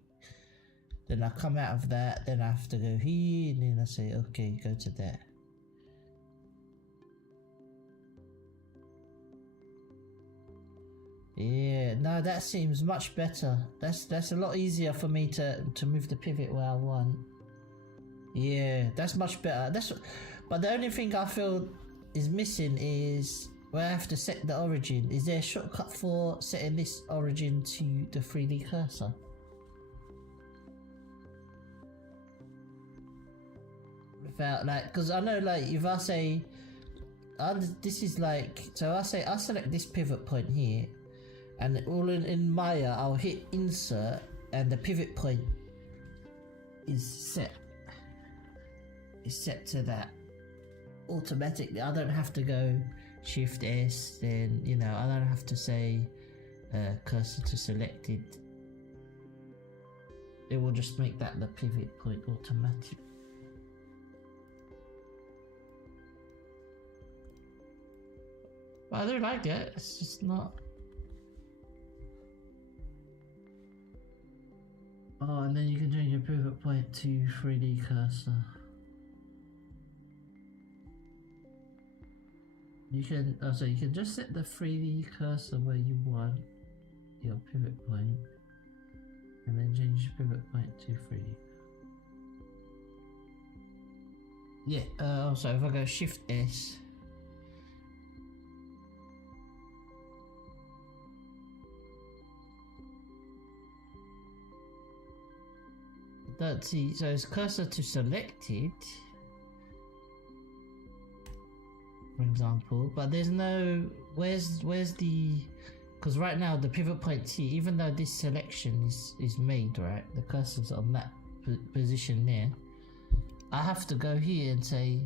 Then I come out of that, then I have to go here, and then I say, okay, go to there. Yeah, no, that seems much better. That's a lot easier for me to move the pivot where I want. Yeah, that's much better. But the only thing I feel is missing is where I have to set the origin. Is there a shortcut for setting this origin to the 3D cursor? Without because I know if I say, this is so I say I select this pivot point here, and all in Maya I'll hit insert and the pivot point is set. It's set to that automatically. I don't have to go Shift S, then I don't have to say cursor to selected. It will just make that the pivot point automatic. But I don't like that. It's just not. Oh, and then you can change your pivot point to 3D cursor. You can so you can just set the 3D cursor where you want your pivot point, and then change your pivot point to 3D. Yeah. Also, if I go Shift S. Don't see. So it's cursor to selected, for example, but there's no where's the, because right now the pivot point T, even though this selection is made, right, the cursor's on that position there, I have to go here and say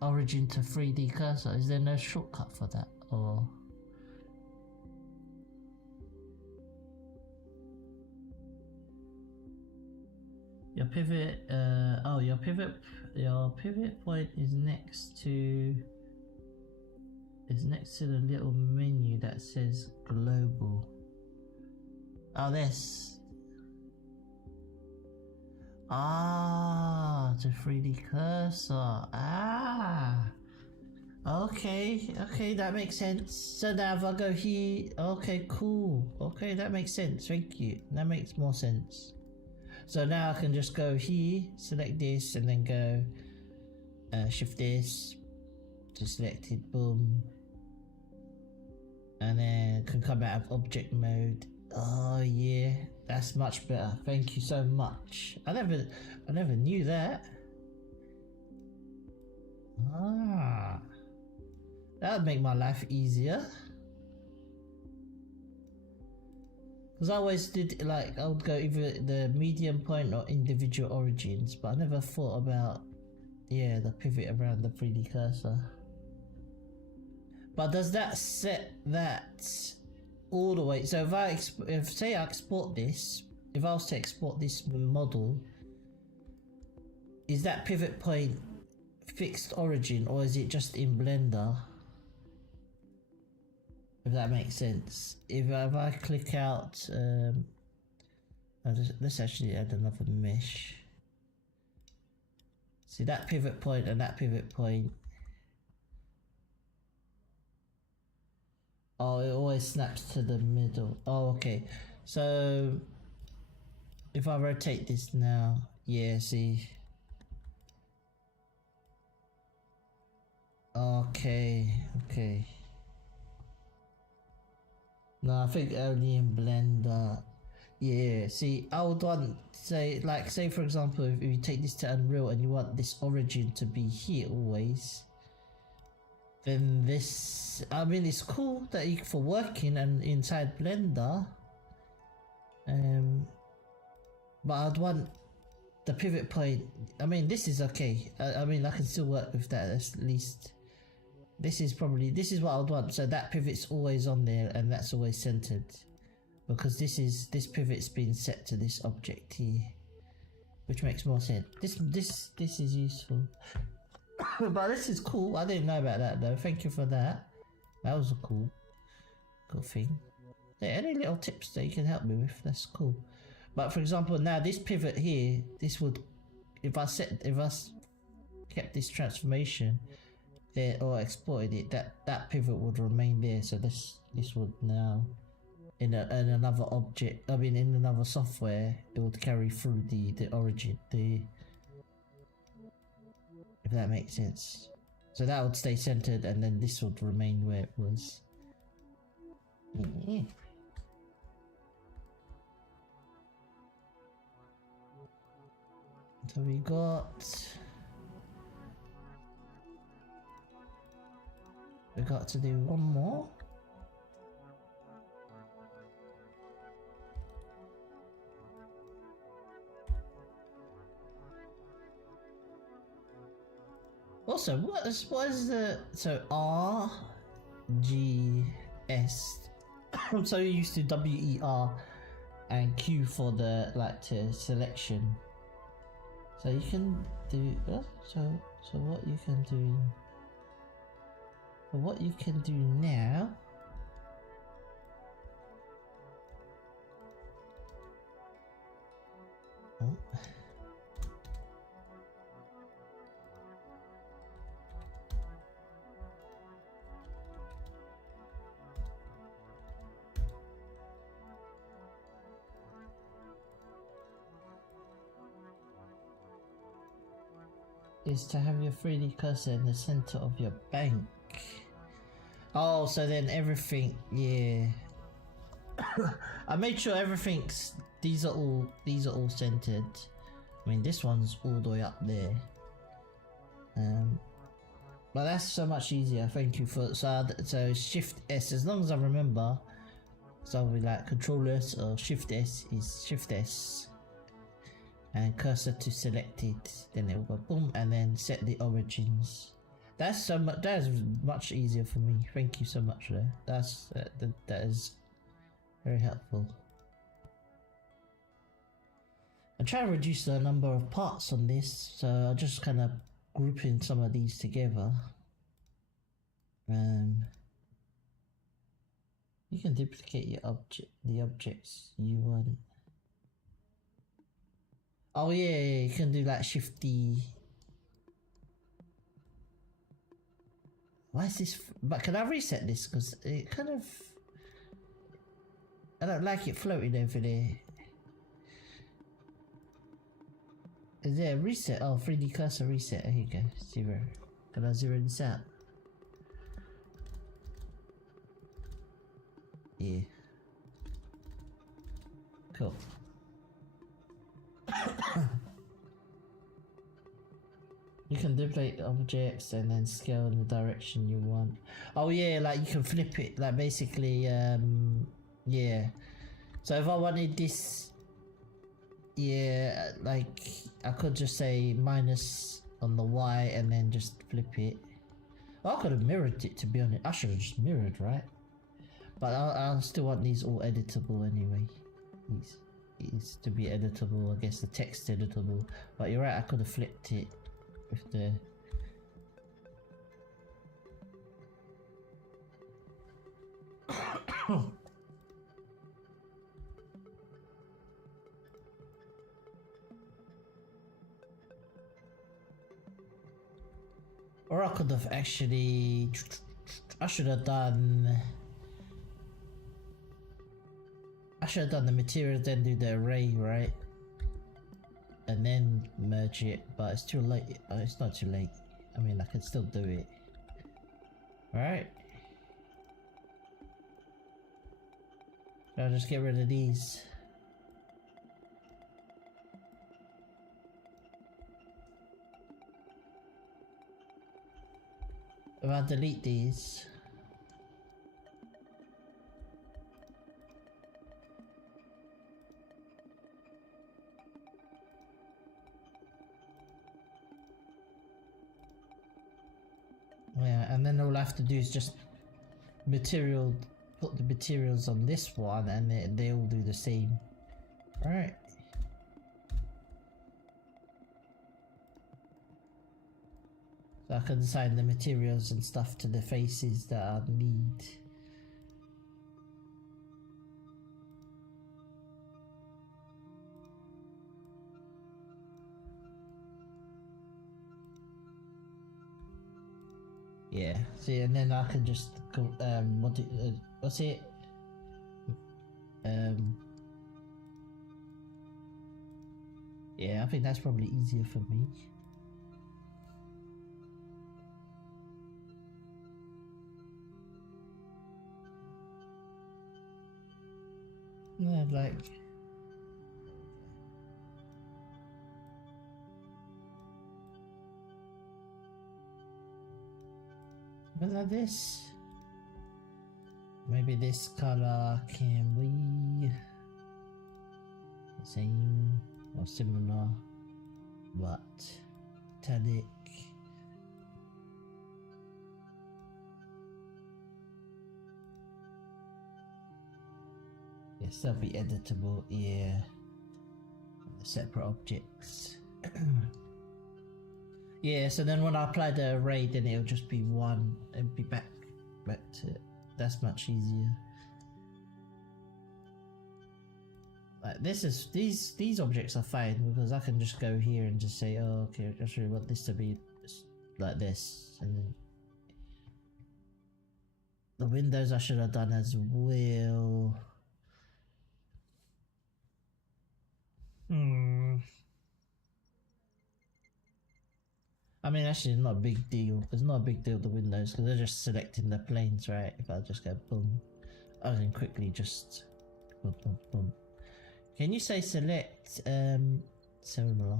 origin to 3D cursor. Is there no shortcut for that? Or pivot, oh, your pivot point is next to the little menu that says global. Oh, this. Ah, the 3D cursor. Ah. Okay, that makes sense. So now if I go here, okay, cool. Okay, that makes sense. Thank you. That makes more sense. So now I can just go here, select this, and then go shift this to select it. Boom. And then can come out of object mode. Oh yeah, that's much better. Thank you so much. I never knew that. Ah, that would make my life easier. Because I always did, like, I would go either the medium point or individual origins, but I never thought about, yeah, the pivot around the 3D cursor. But does that set that all the way? So if say I export this, if I was to export this model, is that pivot point fixed origin, or is it just in Blender? If that makes sense. If I click out, let's actually add another mesh. See that pivot point and that pivot point. Oh, it always snaps to the middle. Oh, okay. So if I rotate this now, yeah, see. Okay. No, I think only in Blender. Yeah, see, I would want, say for example, if you take this to Unreal and you want this origin to be here always, then this, I mean, it's cool that you for working and inside Blender, but I'd want the pivot point. I mean, this is okay. I mean, I can still work with that at least. This is what I would want. So that pivot's always on there and that's always centered, because this pivot's been set to this object here, which makes more sense. This is useful. But this is cool. I didn't know about that though. Thank you for that. That was a cool thing. Yeah, any little tips that you can help me with, that's cool. But for example, now this pivot here, this would, if I kept this transformation there or exported it, that pivot would remain there. So this would now in another object, I mean in another software, it would carry through the origin, if that makes sense. So that would stay centered and then this would remain where it was. Yeah. So we got to do one more. Also, what is the, so R G S I'm so used to WER and Q for the to selection. So you can do so what you can do. What you can do now is to have your 3D cursor in the center of your bank. Oh, so then everything, yeah. I made sure everything's, these are all centered. I mean, this one's all the way up there. But that's so much easier. Thank you for, so Shift S, as long as I remember. So I'll be like Control S or Shift S is Shift S. And cursor to selected, then it will go boom, and then set the origins. That's so much. That is much easier for me. Thank you so much there. That is very helpful. I try to reduce the number of parts on this, so I'll just kind of group in some of these together. You can duplicate your the objects you want. Oh yeah, you can do like shifty. Why is this? But can I reset this? Because it kind of, I don't like it floating over there. Is there a reset? Oh, 3D cursor reset. Here you go. 0. Can I zero this out? Yeah. Cool. You can duplicate objects and then scale in the direction you want. Oh yeah, like you can flip it, like basically, yeah. So if I wanted this, yeah, like I could just say minus on the Y and then just flip it. Well, I could have mirrored it, to be honest. I should have just mirrored, right? But I still want these all editable anyway. These to be editable, I guess the text editable. But you're right, I could have flipped it with the... Or I could have actually... I should have done the materials, then do the array, right? And then merge it, but it's too late. It's not too late. I mean, I can still do it. Alright. I'll just get rid of these. If I delete these, yeah, and then all I have to do is just put the materials on this one, and they all do the same. Right. So I can assign the materials and stuff to the faces that I need. Yeah, see, and then I can just go, what's it? Yeah, I think that's probably easier for me. Yeah, like... But like this, maybe this color can be the same or similar, but metallic. Yes, they'll be editable, yeah. Separate objects. Yeah, so then when I apply the array, then it'll just be one and be back to it. That's much easier. Like these objects are fine because I can just go here and just say, oh, okay, I just really want this to be like this, and then the windows I should have done as well. I mean, actually, it's not a big deal. It's not a big deal, the windows, because they're just selecting the planes, right? If I just go boom, I can quickly just boom, boom, boom. Can you say select similar?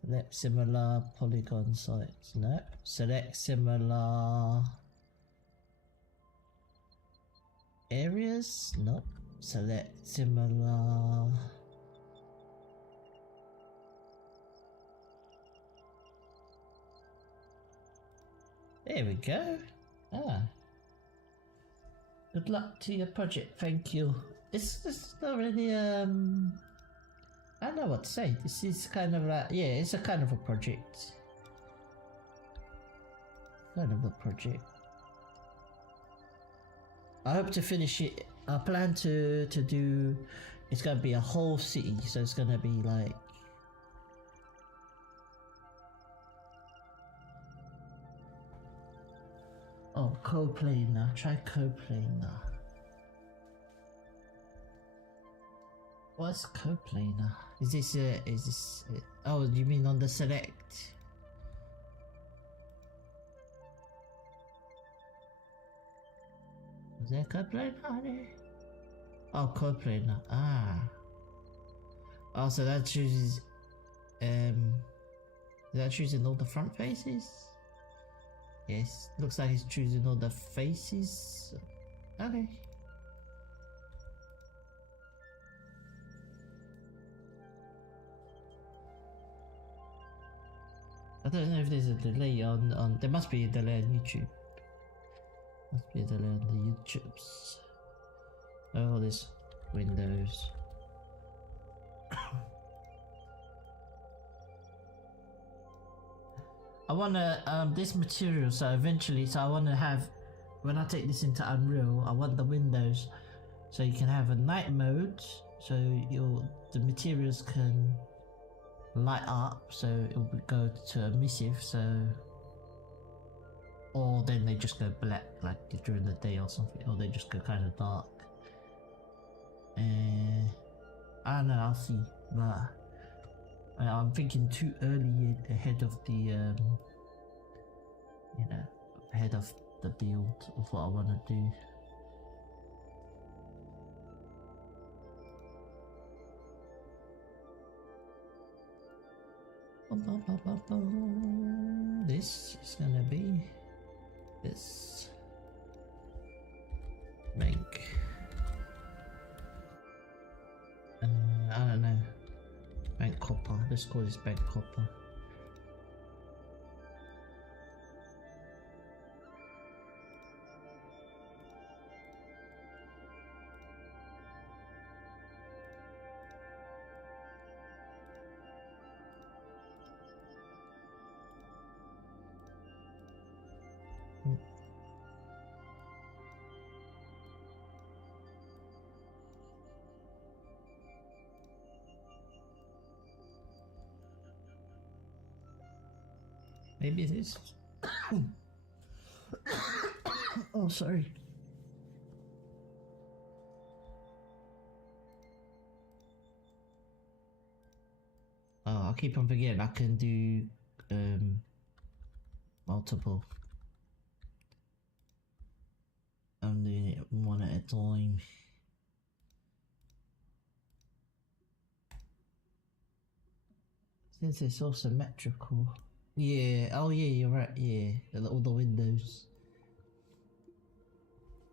Select similar polygon sites. No. Select similar areas. Nope. Select similar. There we go. Ah. Good luck to your project. Thank you. It's not really I don't know what to say. This is kind of like, yeah, it's a kind of a project. Kind of a project. I hope to finish it. I plan to do. It's gonna be a whole city, so it's gonna be like. Oh, coplanar. Try coplanar. What's coplanar? Is this oh, you mean on the select? Is there coplanar there? Oh, coplanar. Ah. Oh, so that chooses is that choosing all the front faces? Yes, looks like it's choosing all the faces. Okay. I don't know if there's a delay on there must be a delay on YouTube. Must be a delay on the YouTubes. Oh, this Windows. I wanna this material, so eventually, so I wanna have, when I take this into Unreal, I want the windows so you can have a night mode, so the materials can light up, so it will go to emissive, so, or then they just go black like during the day or something, or they just go kind of dark. I don't know, I'll see, but I'm thinking too early ahead of the you know, ahead of the build of what I want to do. This is gonna be this bank. I don't know. Bank copper. Let's call this bank copper. Maybe it is. Oh, sorry. Oh, I keep on forgetting I can do multiple. I'm doing it one at a time. Since it's all symmetrical. Yeah, oh yeah, you're right, yeah. All the windows.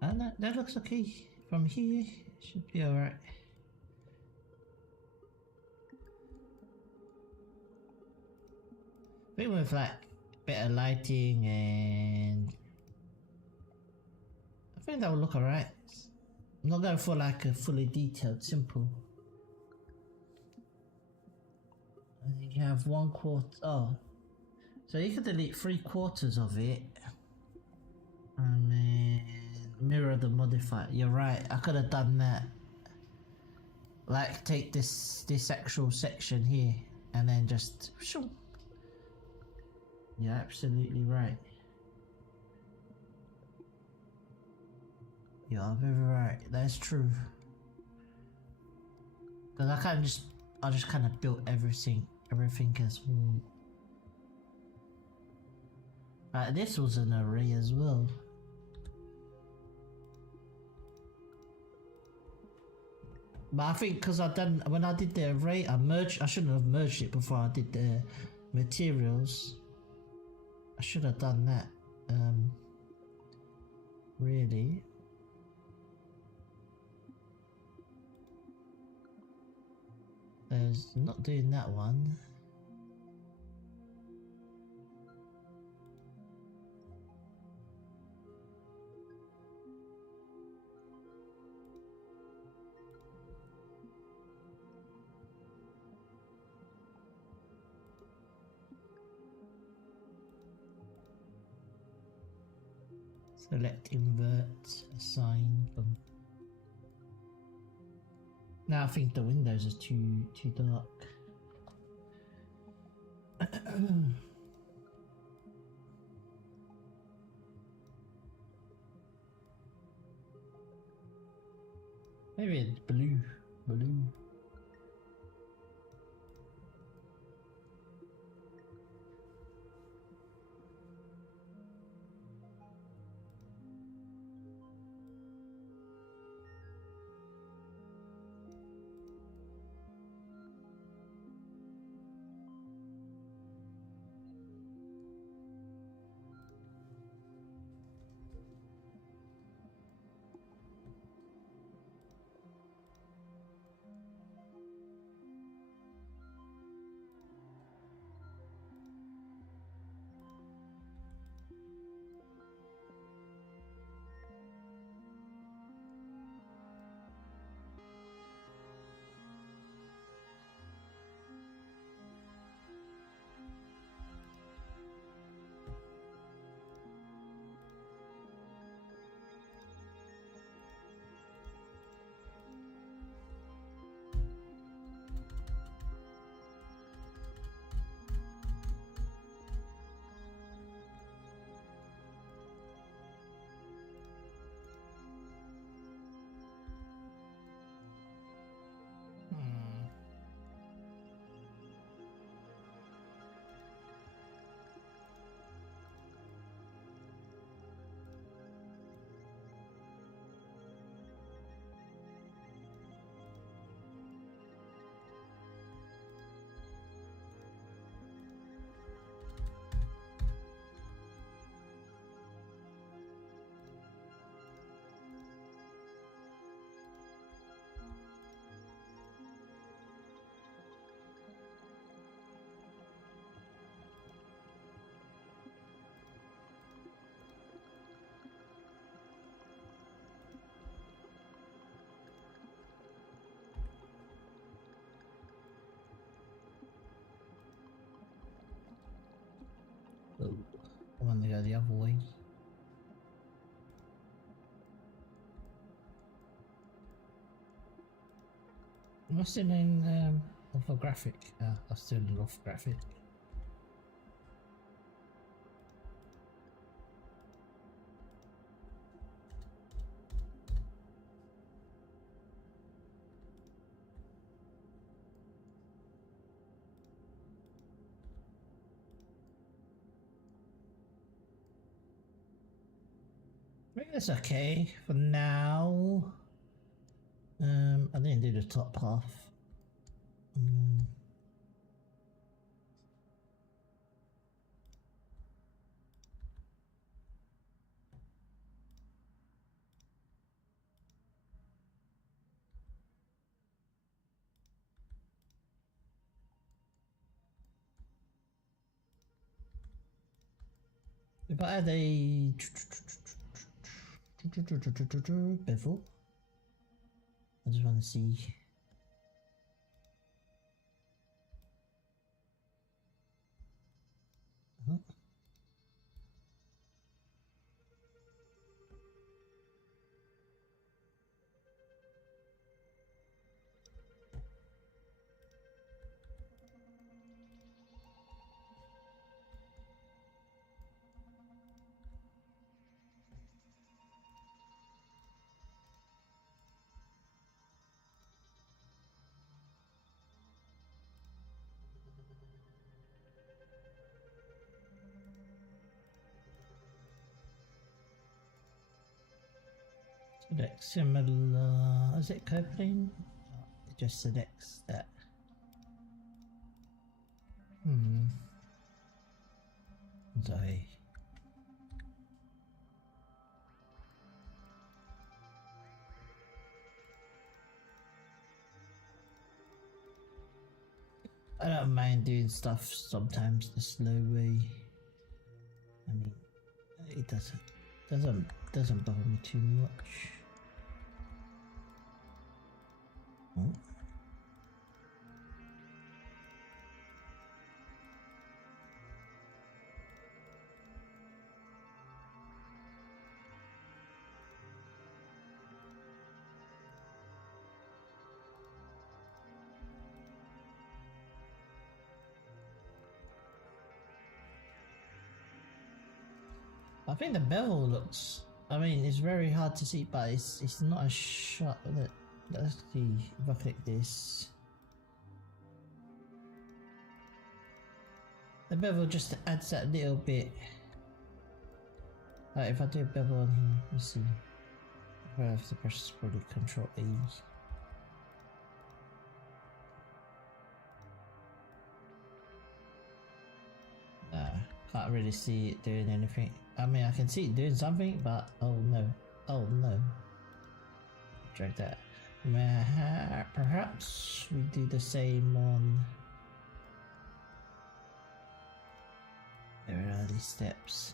And that looks okay. From here, should be alright. I think with like better lighting and I think that will look alright. I'm not going for like a fully detailed, simple. I think you have 1/4. Oh, so you could delete 3/4 of it and then mirror the modifier. You're right, I could have done that. Like take this actual section here and then just shoo. You're absolutely right. You are very right. That's true. Cause I just kind of built everything as one. This was an array as well. But I think because when I did the array, I shouldn't have merged it before I did the materials. I should have done that. Really. There's not doing that one. Select, invert, assign, boom. Now I think the windows are too dark. Maybe it's blue. Oh, I want to go the other way. Am I still in orthographic? I'm still in orthographic. I think that's okay for now. I didn't do the top half. If I add a bevel, I just want to see. Select similar, is it coupling? It just selects that. Sorry. I don't mind doing stuff sometimes the slow way. I mean, it doesn't bother me too much. Oh. I think the bevel looks, I mean, it's very hard to see, but it's not as sharp. Let's see if I click this. The bevel just adds that little bit. Like if I do a bevel on here, let's see. If I have to press probably Control E. Can't really see it doing anything. I mean, I can see it doing something, but oh no, oh no. Drag that. Perhaps we do the same on. There are these steps.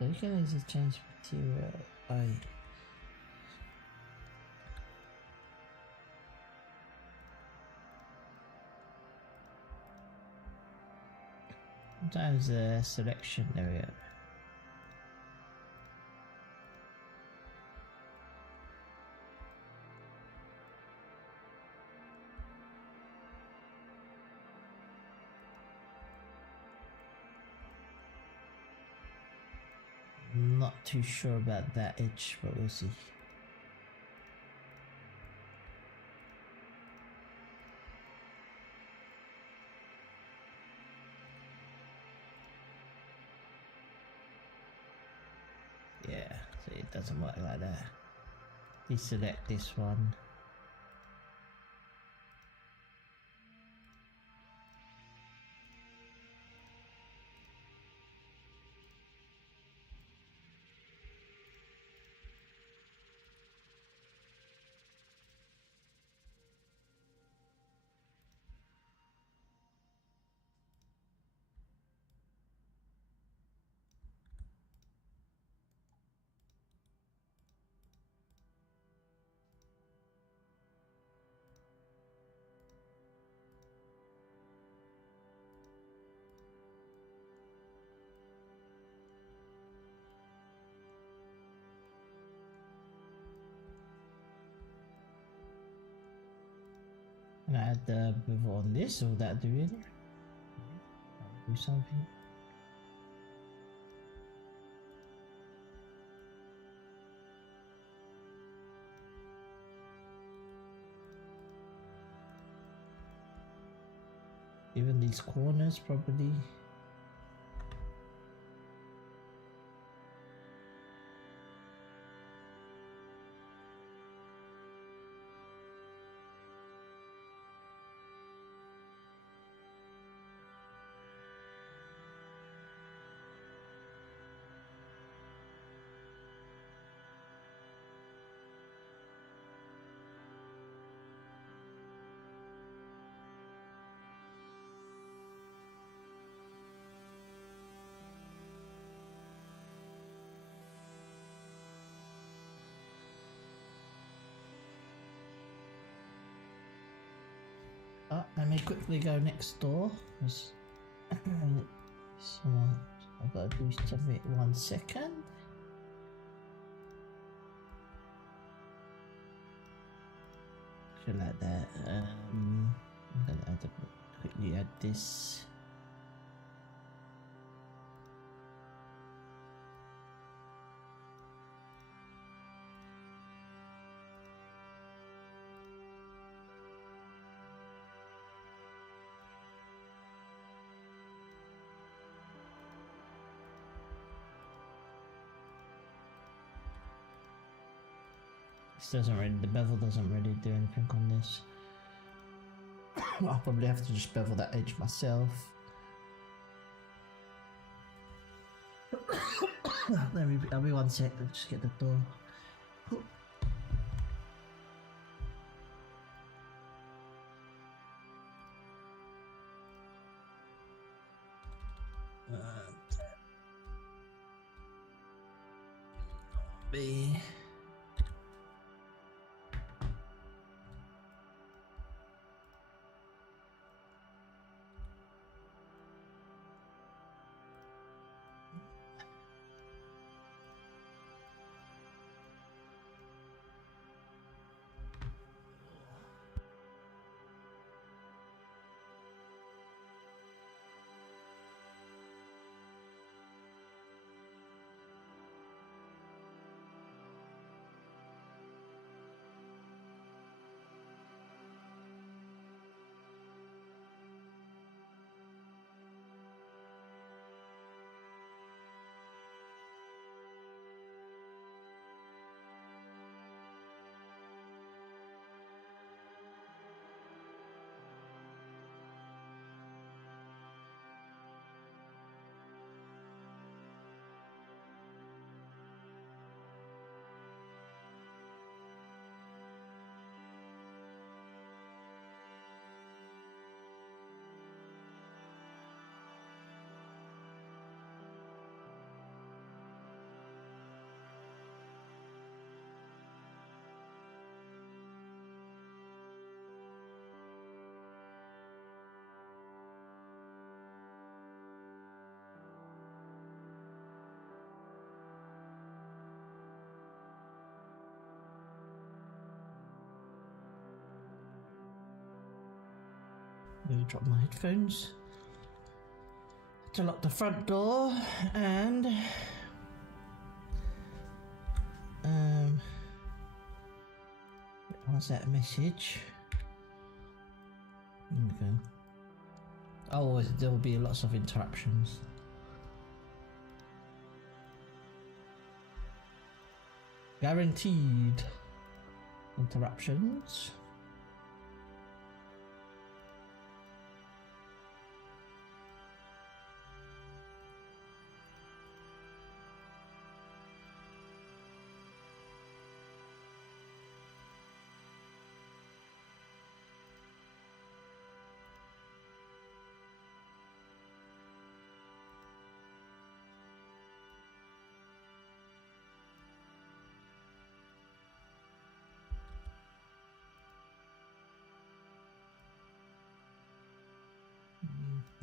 So you can easily change material by. Sometimes the selection area. Not too sure about that edge, but we'll see. Yeah, so it doesn't work like that. Deselect this one. Can I add the bevel on this, or will that do it? Do something. Even these corners probably. Let me quickly go next door. Someone, I've got to do something. 1 second. Should like that. I'm gonna have to quickly add this. Doesn't really, the bevel doesn't really do anything on this. I'll probably have to just bevel that edge myself. I'll be 1 sec, let's just get the door. B. me drop my headphones. To lock the front door and what's that message? Okay. Oh, there will be lots of interruptions. Guaranteed interruptions.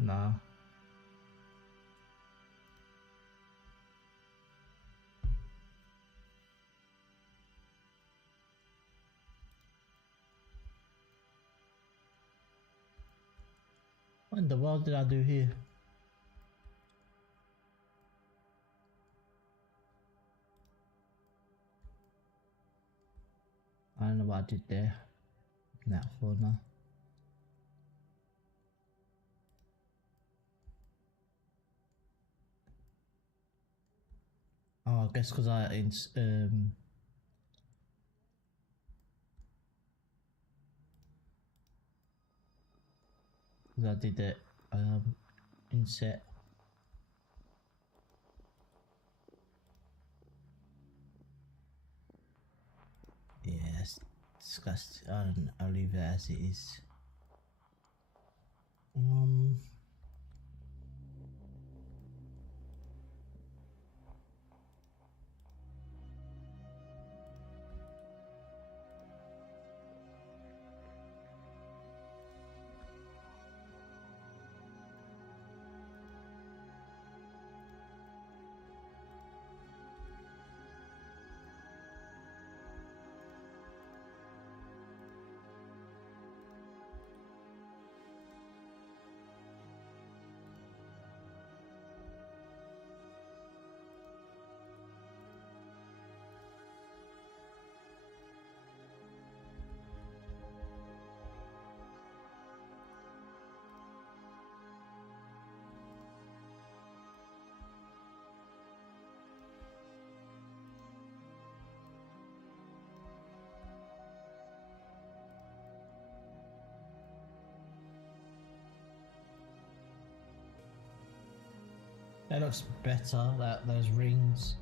No. What in the world did I do here? I don't know what I did there. That corner. Oh, I guess because I did it inset. Yes, disgusting. I'll leave it as it is. That looks better, those rings.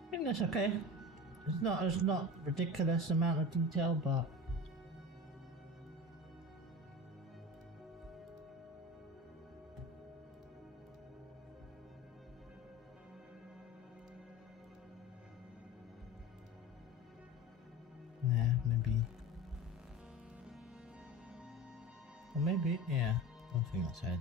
I think that's okay. It's not ridiculous amount of detail, but yeah, maybe. Or maybe, yeah. One thing I said.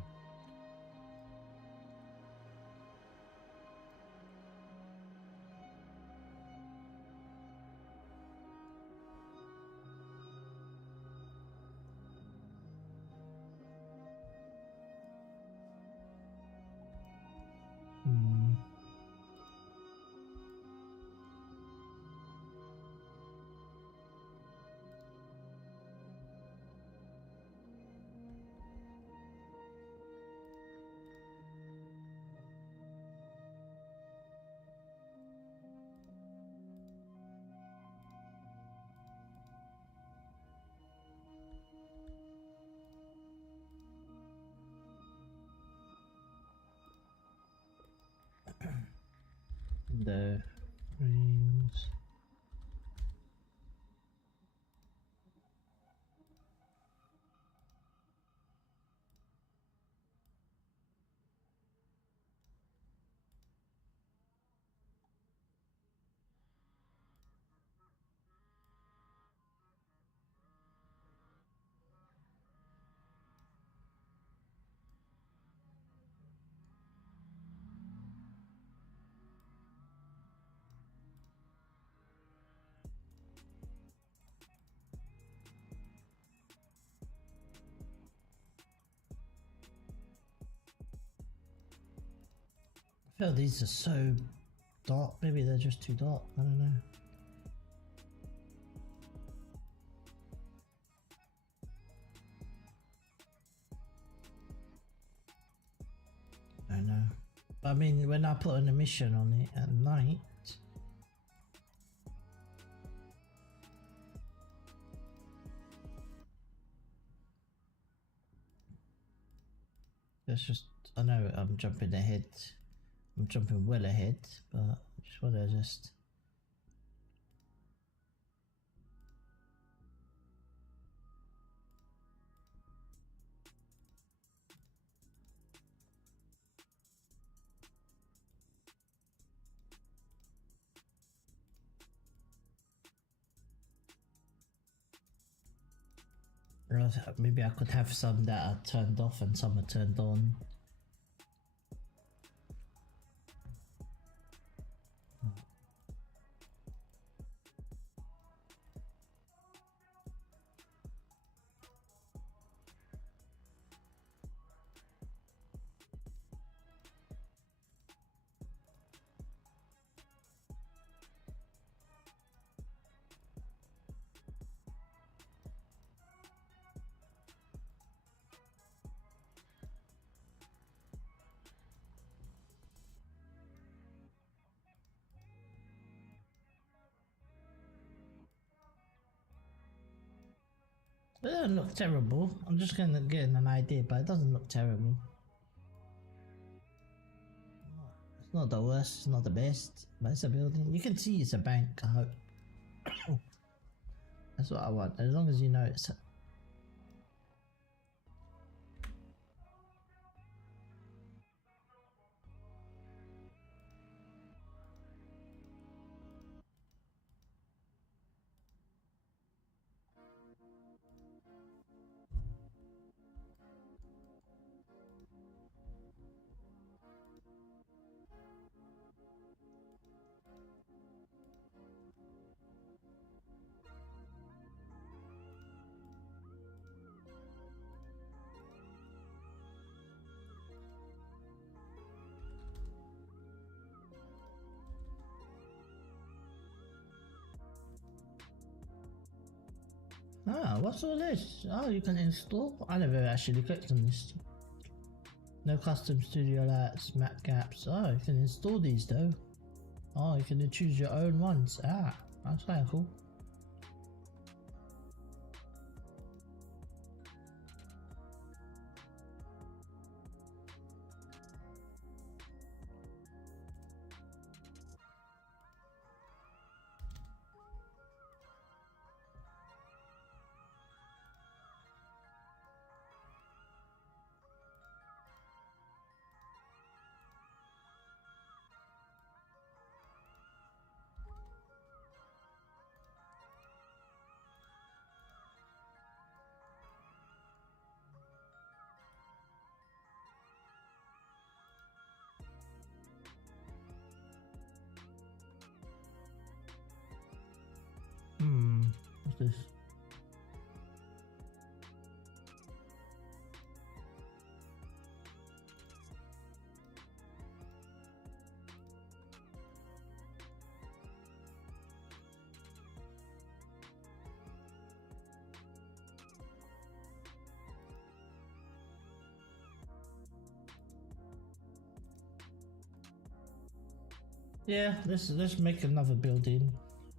window frames. I feel these are so dark. Maybe they're just too dark. I don't know. I don't know. I mean, when I put an emission on it at night, that's just, I know I'm jumping ahead. I'm jumping well ahead, but I just want to just... Maybe I could have some that are turned off and some are turned on. It doesn't look terrible. I'm just gonna get an idea, but it doesn't look terrible. It's not the worst, it's not the best, but it's a building. You can see it's a bank, I hope. That's what I want, as long as you know it's... Ah, what's all this? Oh, you can install? I never actually clicked on this. No custom studio lights, map gaps. Oh, you can install these though. Oh, you can choose your own ones. Ah, that's kind of cool. What's this? Yeah, let's make another building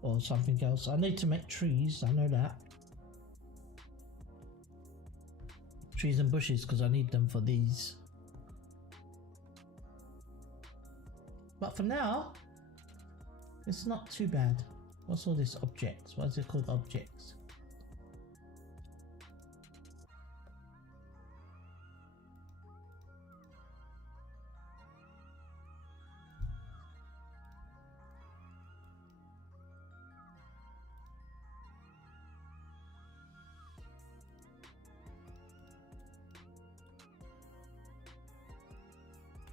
or something else. I need to make trees, I know that. Trees and bushes, because I need them for these. But for now, It's not too bad. What's all this objects? Why is it called objects?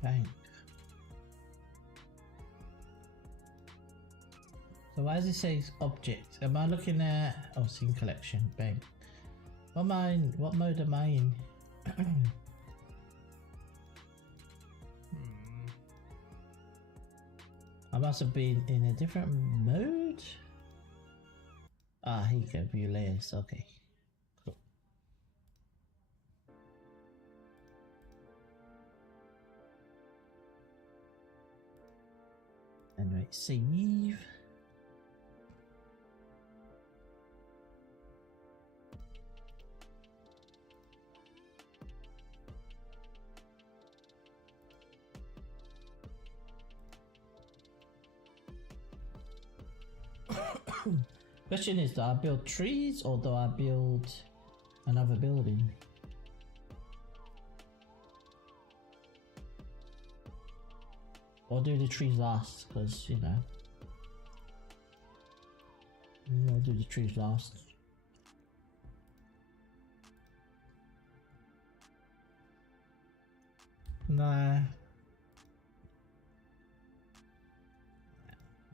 Bank. So why does it say object? Am I looking at scene collection bank? What mode am I in? I must have been in a different mode. Ah, here you go, view layers. Okay, cool. Anyway, save. Question is, do I build trees or do I build another building? Or do the trees last? Because, you know, I'll do the trees last. Nah.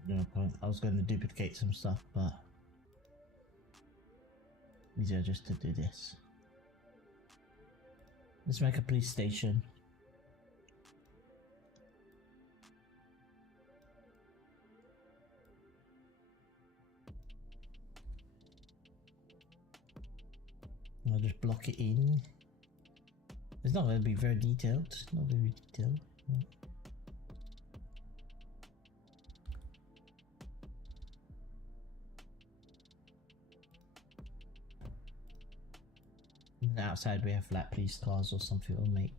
No point. I was going to duplicate some stuff, but easier just to do this. Let's make a police station. I'll just block it in. It's not going to be very detailed. Not very detailed. No. Outside we have like police cars or something we'll make,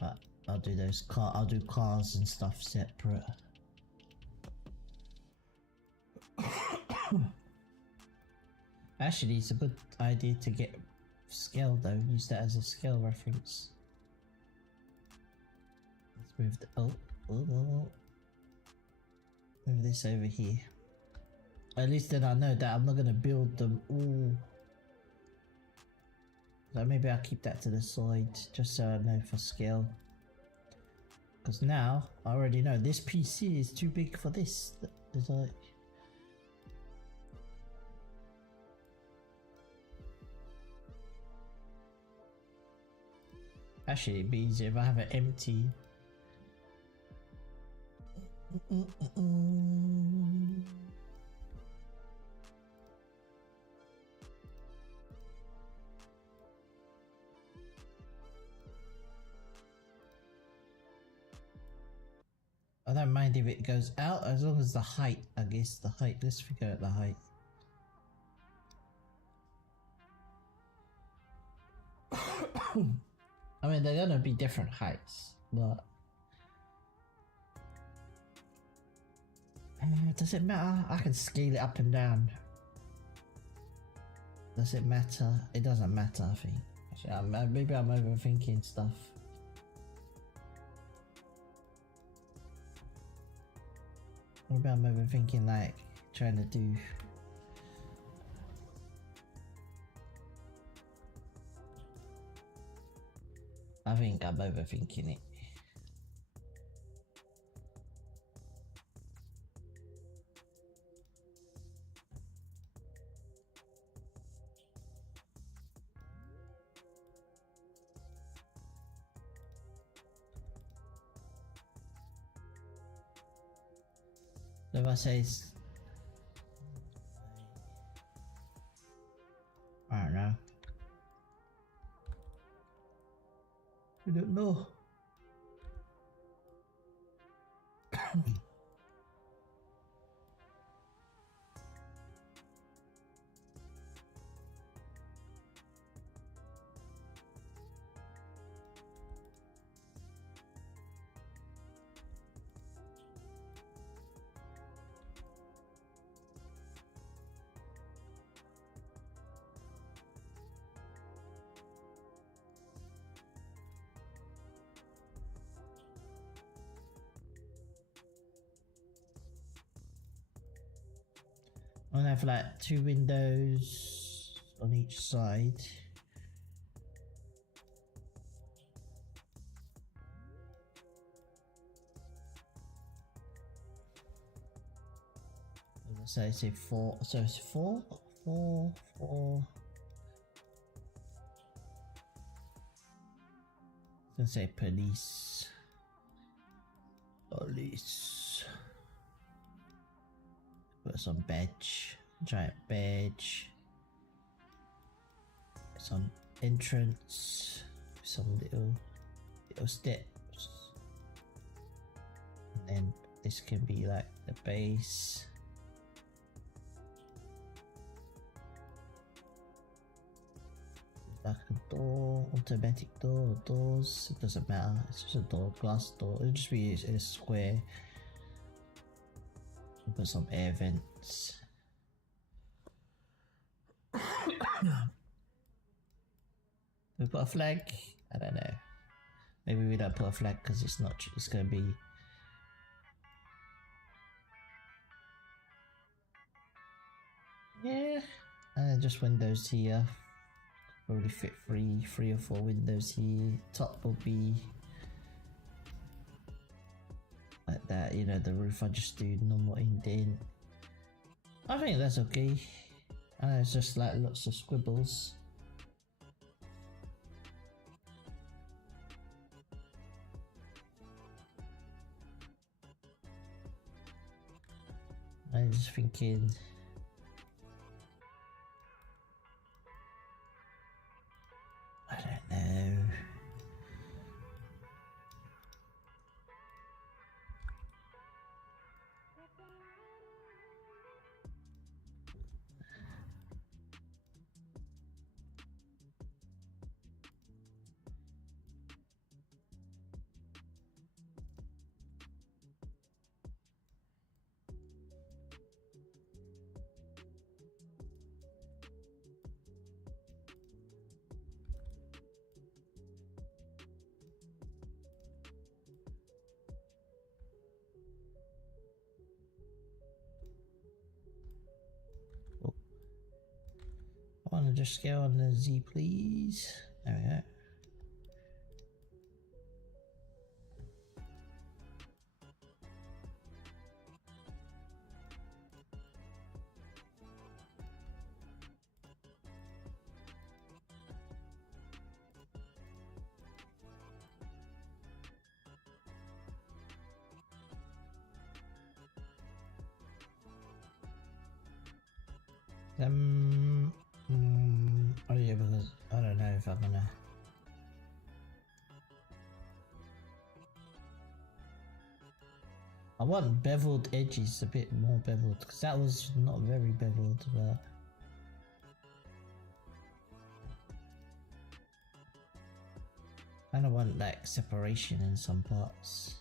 but I'll do those I'll do cars and stuff separate. Actually, it's a good idea to get scale though. Use that as a scale reference. Let's move the move this over here. At least then I know that I'm not gonna build them all. So maybe I'll keep that to the side just so I know for scale. Because now I already know this PC is too big for this. It's like actually it'd be easier if I have an empty. I don't mind if it goes out as long as the height, I guess the height, let's figure out the height. I mean, they're gonna be different heights, but does it matter? I can scale it up and down. Does it matter? It doesn't matter, I think. Actually, maybe I'm overthinking stuff. Maybe I'm overthinking, like trying to do. I think I'm overthinking it. So if I say I don't know. I don't know. I'm gonna have like 2 windows on each side. So I say 4, so it's 4. I'm gonna say police. Put some badge, giant badge. Some entrance, some little steps, and then this can be like the base. Like a door, automatic door, or doors, it doesn't matter, it's just a door, glass door, it'll just be a square. We'll put some air vents. We put a flag? I don't know. Maybe we don't put a flag because it's not, it's gonna be yeah, just windows here. Probably fit three or 4 windows here. Top will be like that, you know, the roof I just do normal indent. I think that's okay. It's just like lots of scribbles. I was thinking, I don't know. I want to just go on the Z, please. There we go. Oh yeah, because I don't know if I'm gonna. I want beveled edges, a bit more beveled, because that was not very beveled, but I kind of want like separation in some parts.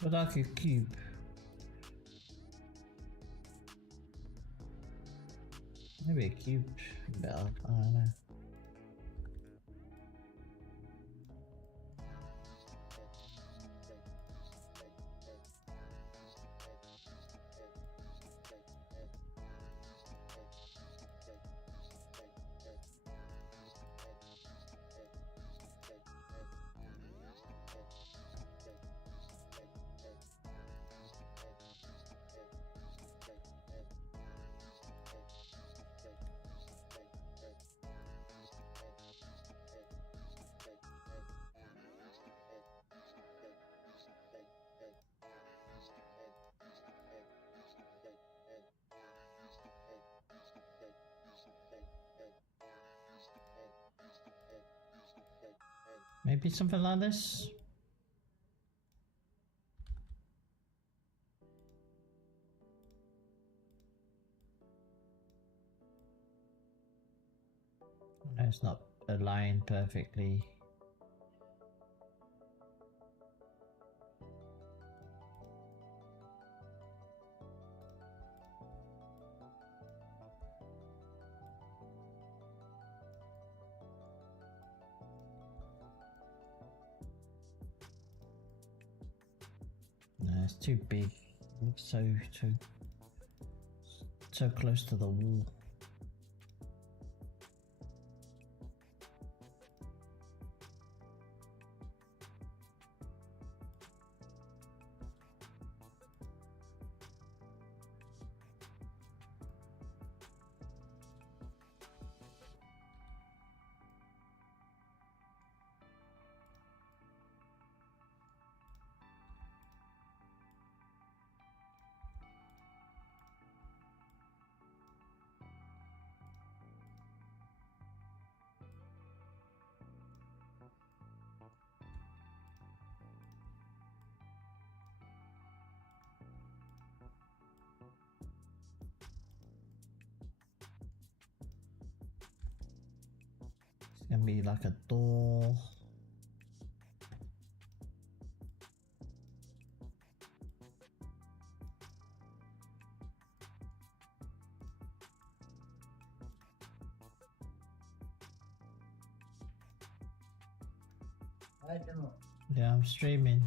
But like a cube. Maybe a cube better, I don't know. Maybe something like this? No, it's not aligned perfectly. No, it's too big. It looks so close to the wall. It's gonna be like a door. I don't know. Yeah, I'm streaming.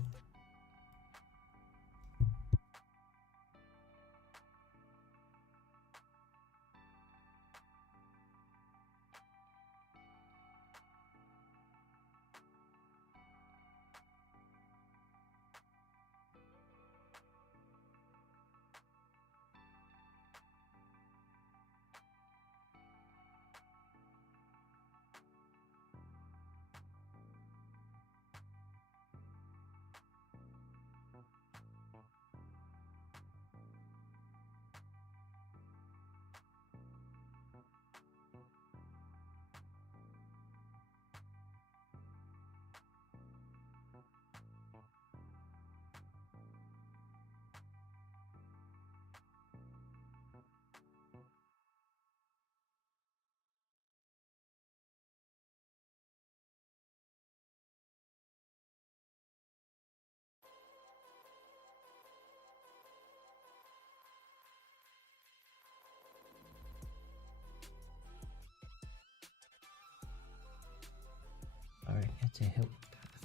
Sorry, had to help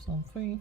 something.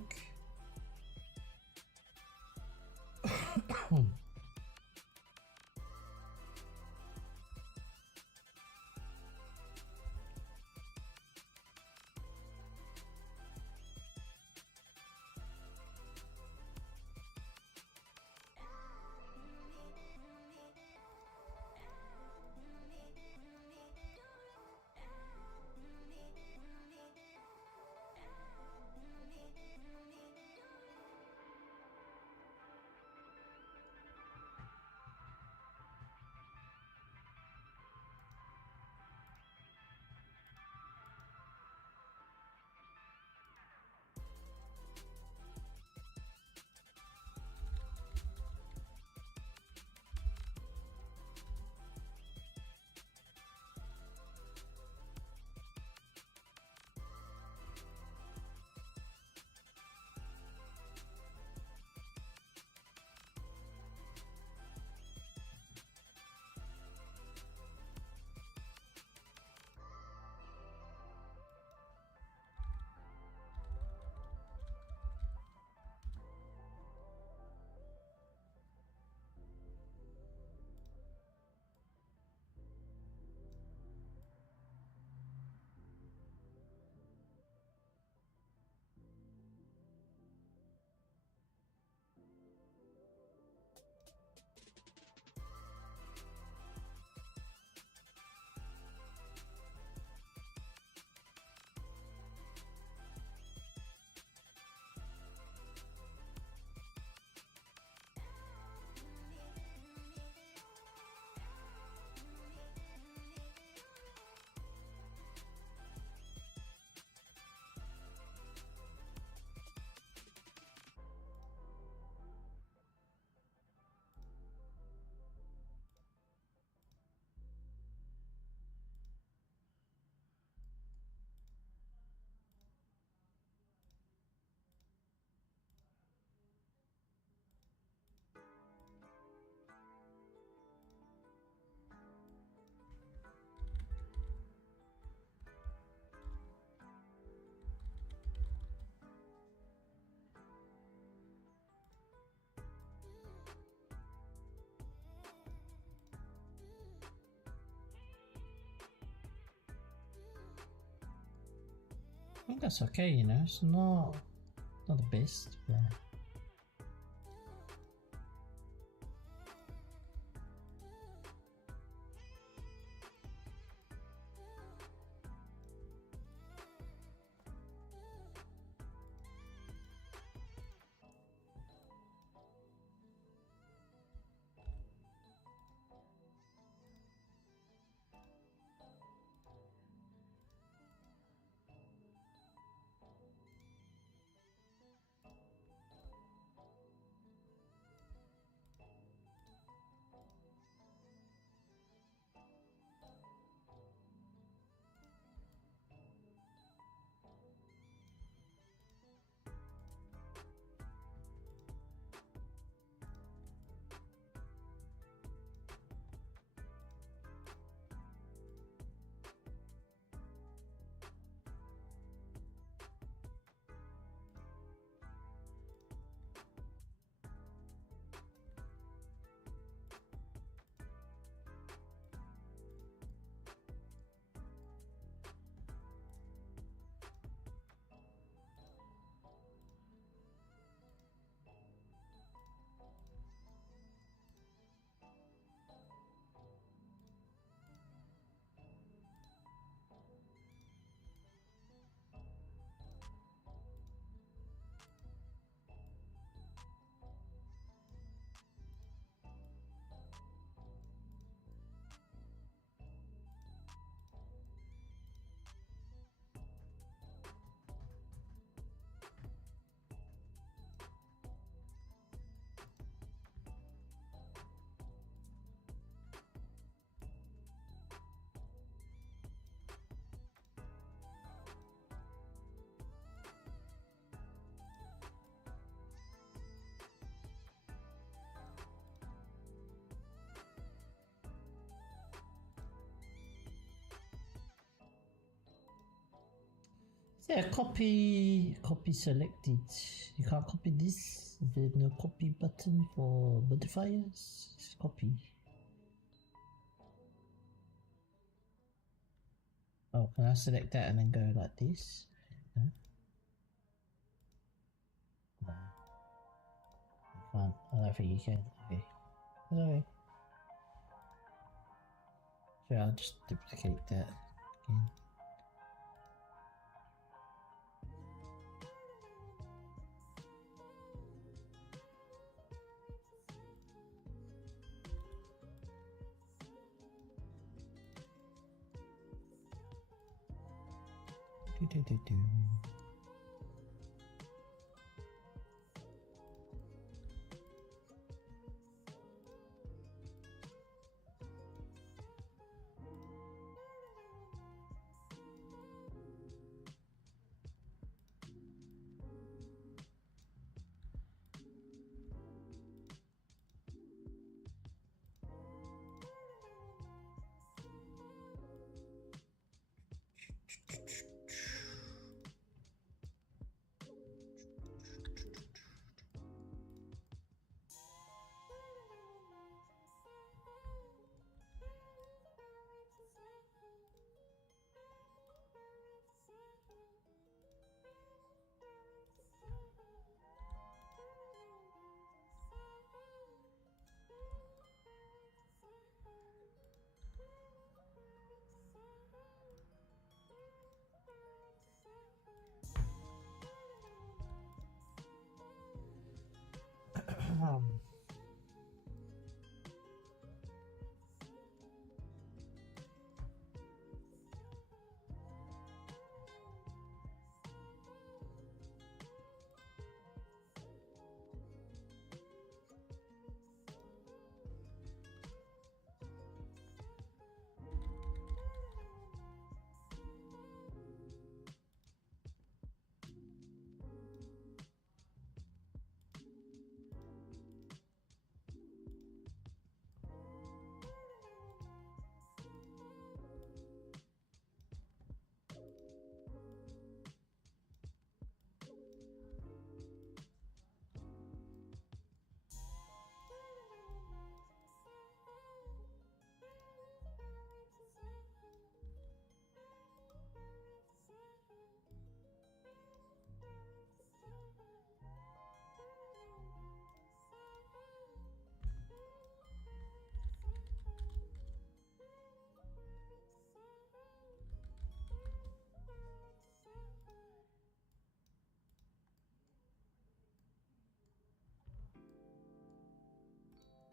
I think that's okay, you know, it's not the best, but yeah, copy selected. You can't copy this. There's no copy button for modifiers. Just copy. Oh, can I select that and then go like this? No. No. You can't. I don't think you can. Okay. Okay. So I'll just duplicate that again. Do.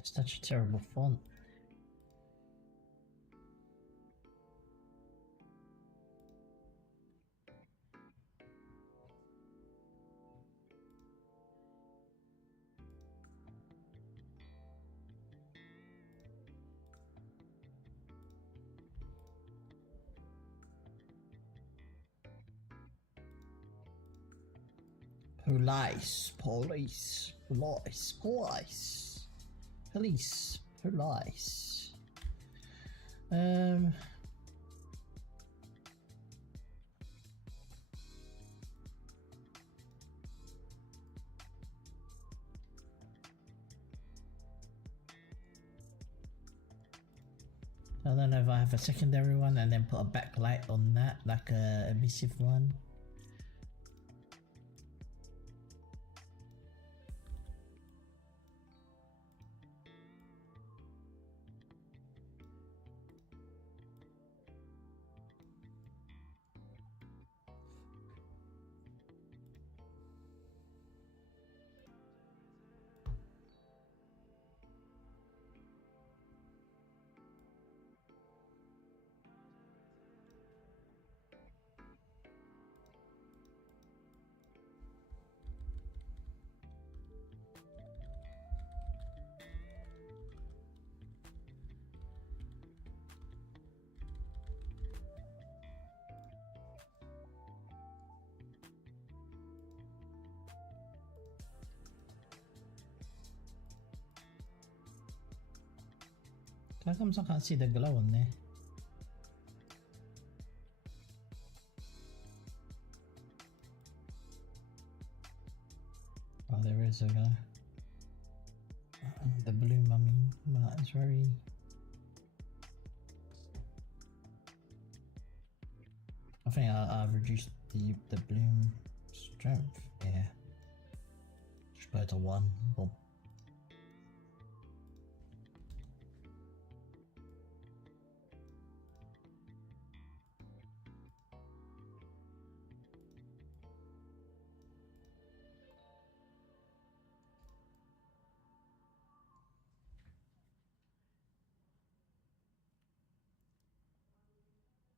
It's such a terrible font. Police, police, police, police, police, police. I don't know if I have a secondary one and then put a backlight on that, like a emissive one. How come I can't see the glow on there? Oh, there is a glow. The bloom, I mean, but it's very... I think I've reduced the bloom strength, yeah. Just go to 1, boom.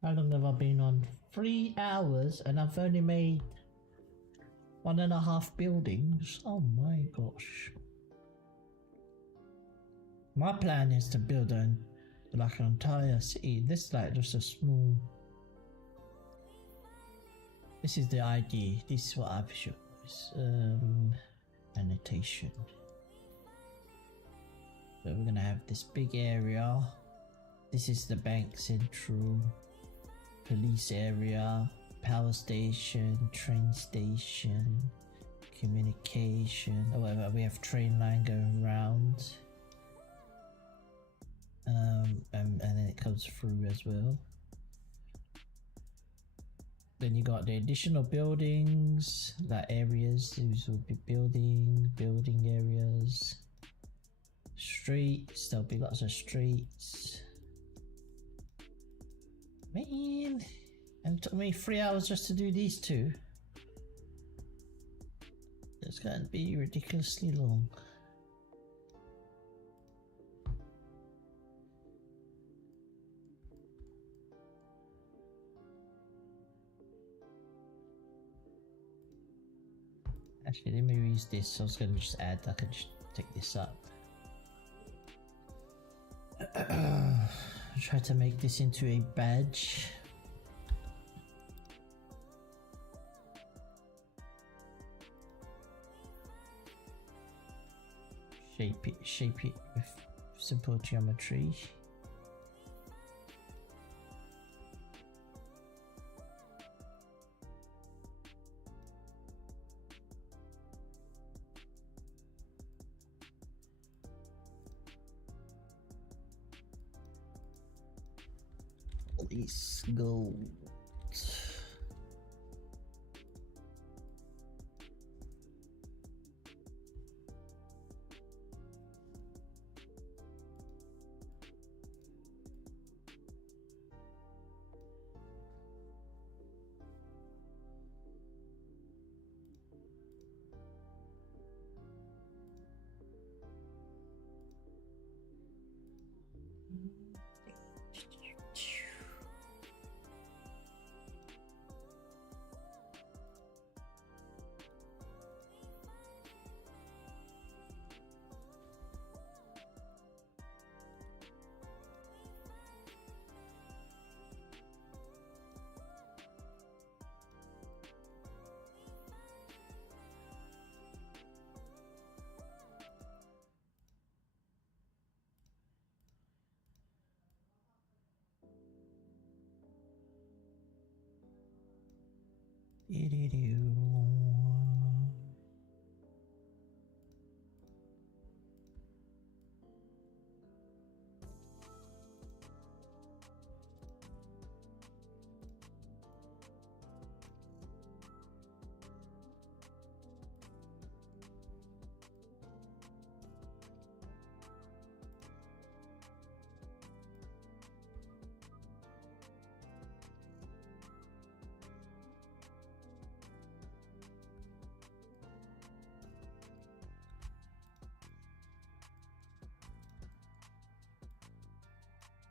How long have I been on? 3 hours and I've only made 1.5 buildings. Oh my gosh. My plan is to build like an entire city. This is like just a small... This is the idea. This is what I've shown. Annotation. So we're gonna have this big area. This is the bank central. Police area, power station, train station, communication. Oh, whatever. We have train line going round, and then it comes through as well. Then you got the additional buildings, like areas. These will be building areas. Streets. There'll be lots of streets. Man, and it took me 3 hours just to do these 2. It's going to be ridiculously long. Actually, let me use this. I was going to just add, I could just take this up. Try to make this into a badge. Shape it with simple geometry. Let's go.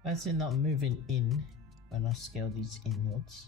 Why is it not moving in when I scale these inwards?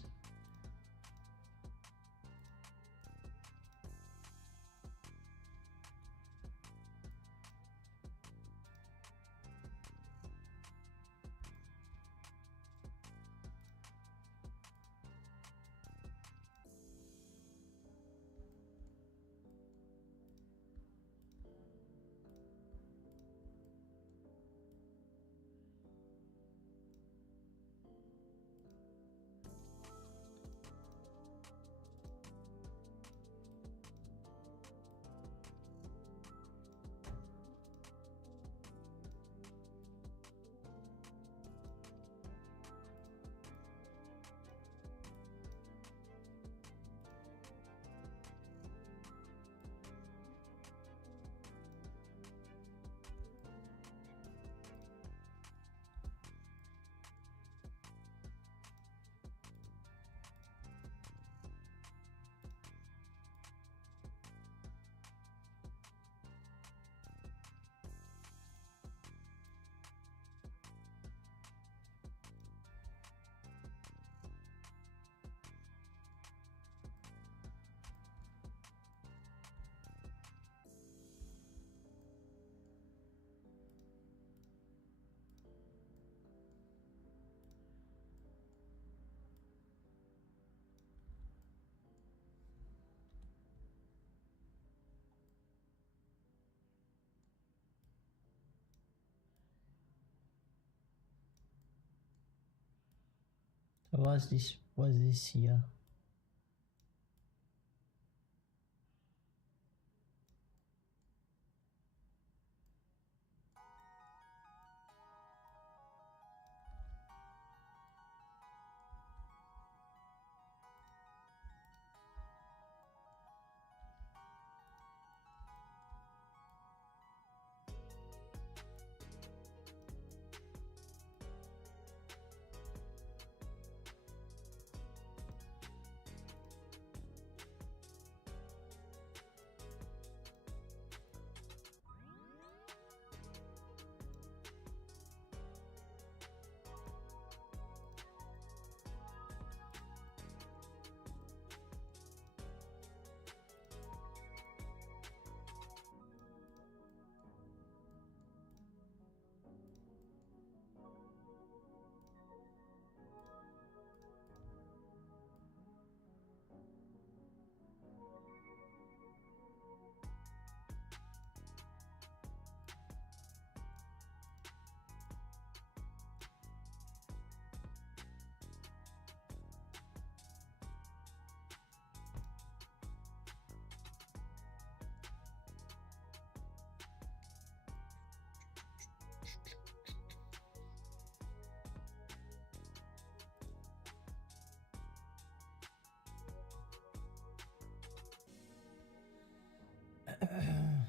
What is this? What is this here?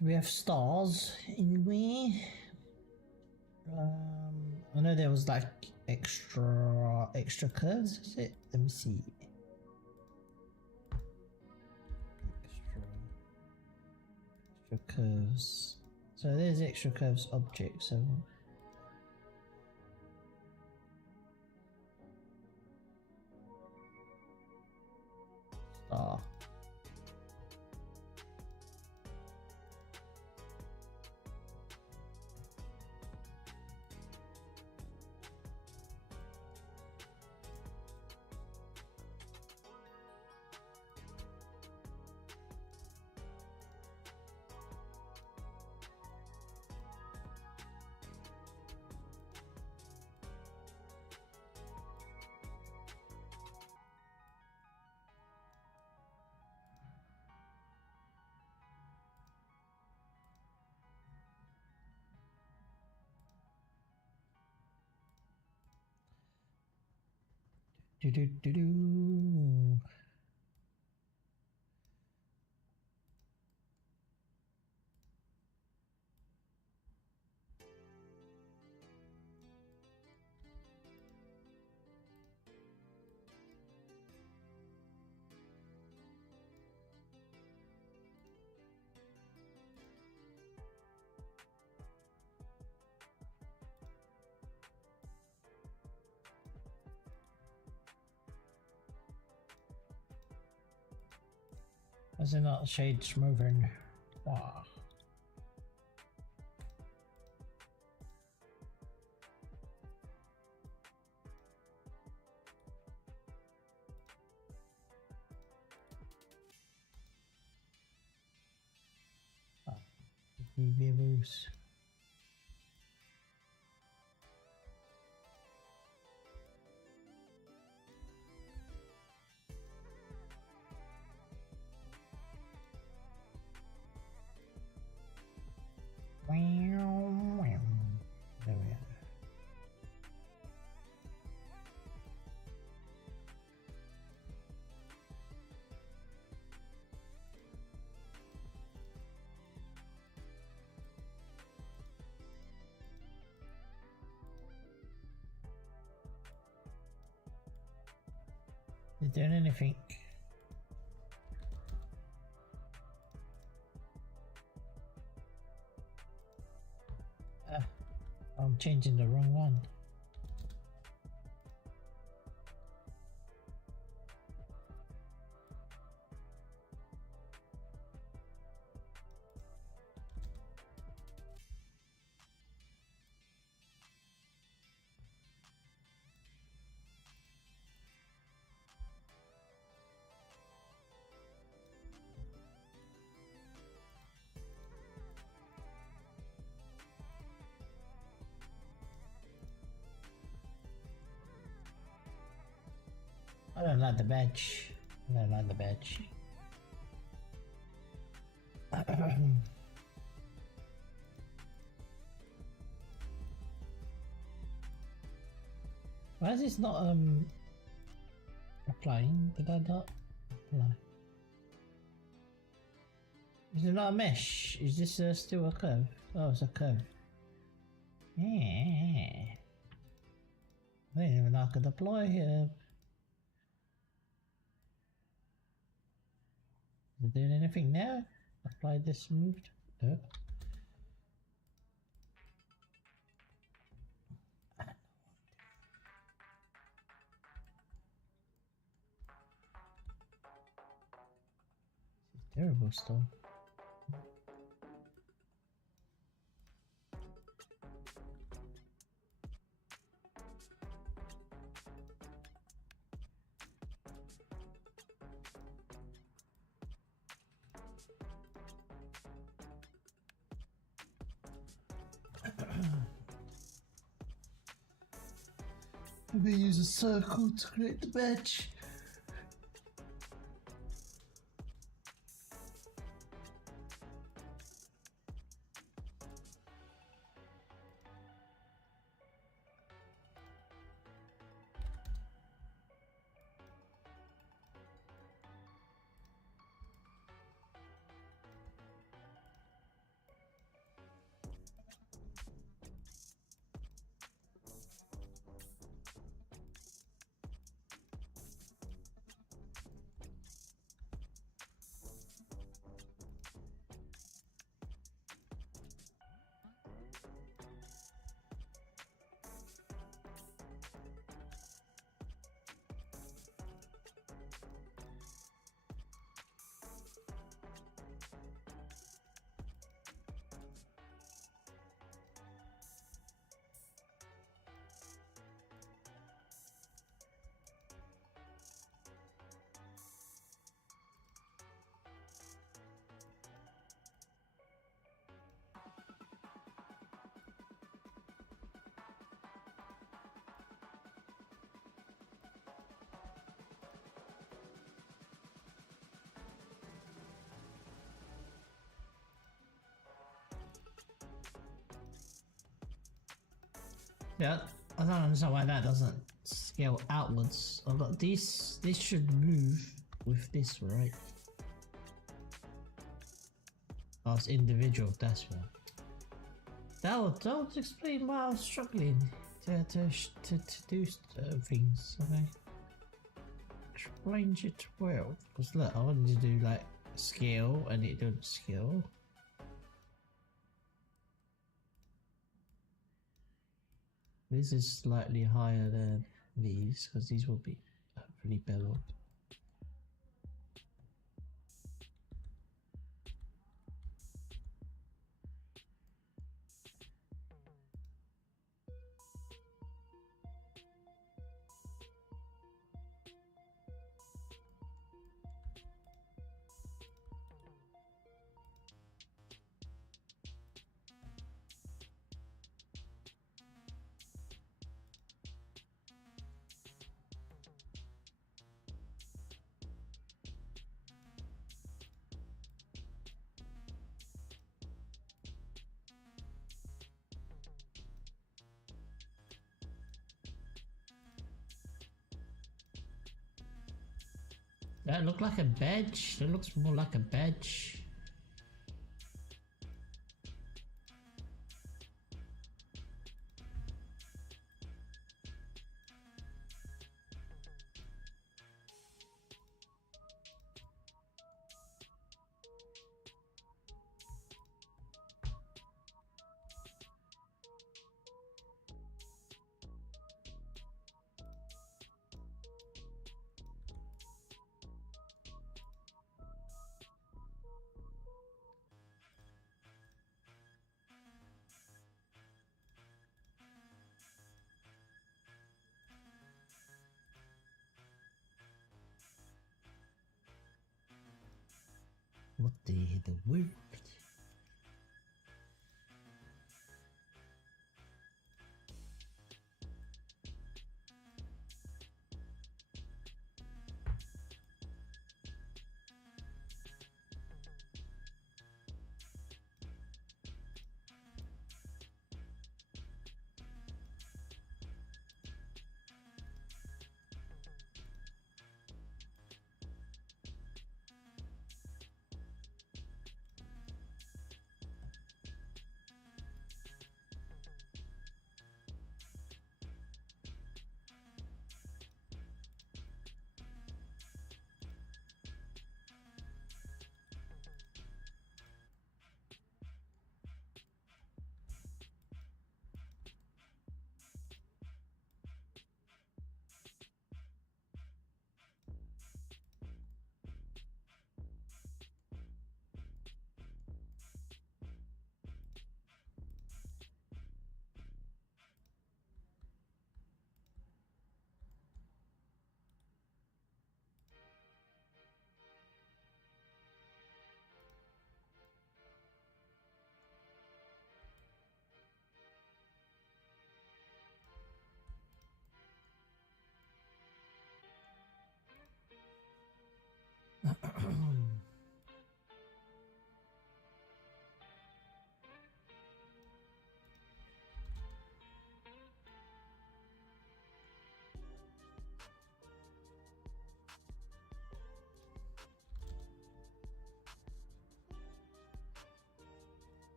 Do we have stars anywhere? I know there was like extra curves, is it? Let me see. Extra curves. So there's extra curves object, so star. Do do do do. Is it not shades moving? Wow. Bibbles. There we are. Is there anything? I'm changing the wrong one. I don't like the badge. I don't like the badge. Why is this not applying? Did I not apply? Is it not a mesh? Is this still a curve? Oh, it's a curve. Yeah. I didn't even know I could apply here. Is it doing anything now? Apply this moved? No. This is terrible stuff. Maybe use a circle to create the badge. Yeah, I don't understand why that doesn't scale outwards. I've got this. This should move with this, right? Oh, it's individual. That's right. That would explain why I was struggling to do things. Okay. Explains it well. Because look, I wanted to do like scale and it didn't scale. This is slightly higher than these because these will be hopefully beveled. That look like a badge. That looks more like a badge. What the word?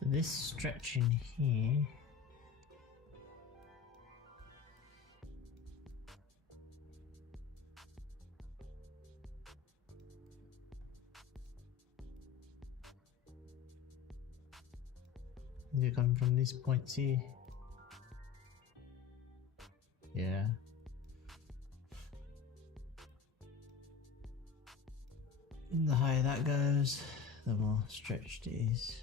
So this stretch in here. You're coming from these points here. Yeah. And the higher that goes, the more stretched it is.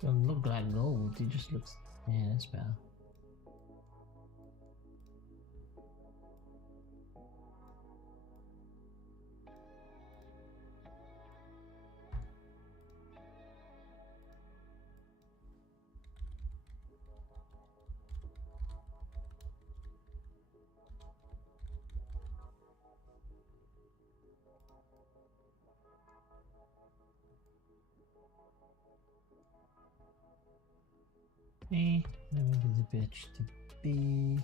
Doesn't look like gold, it just looks, yeah, that's better. Maybe the bitch too big.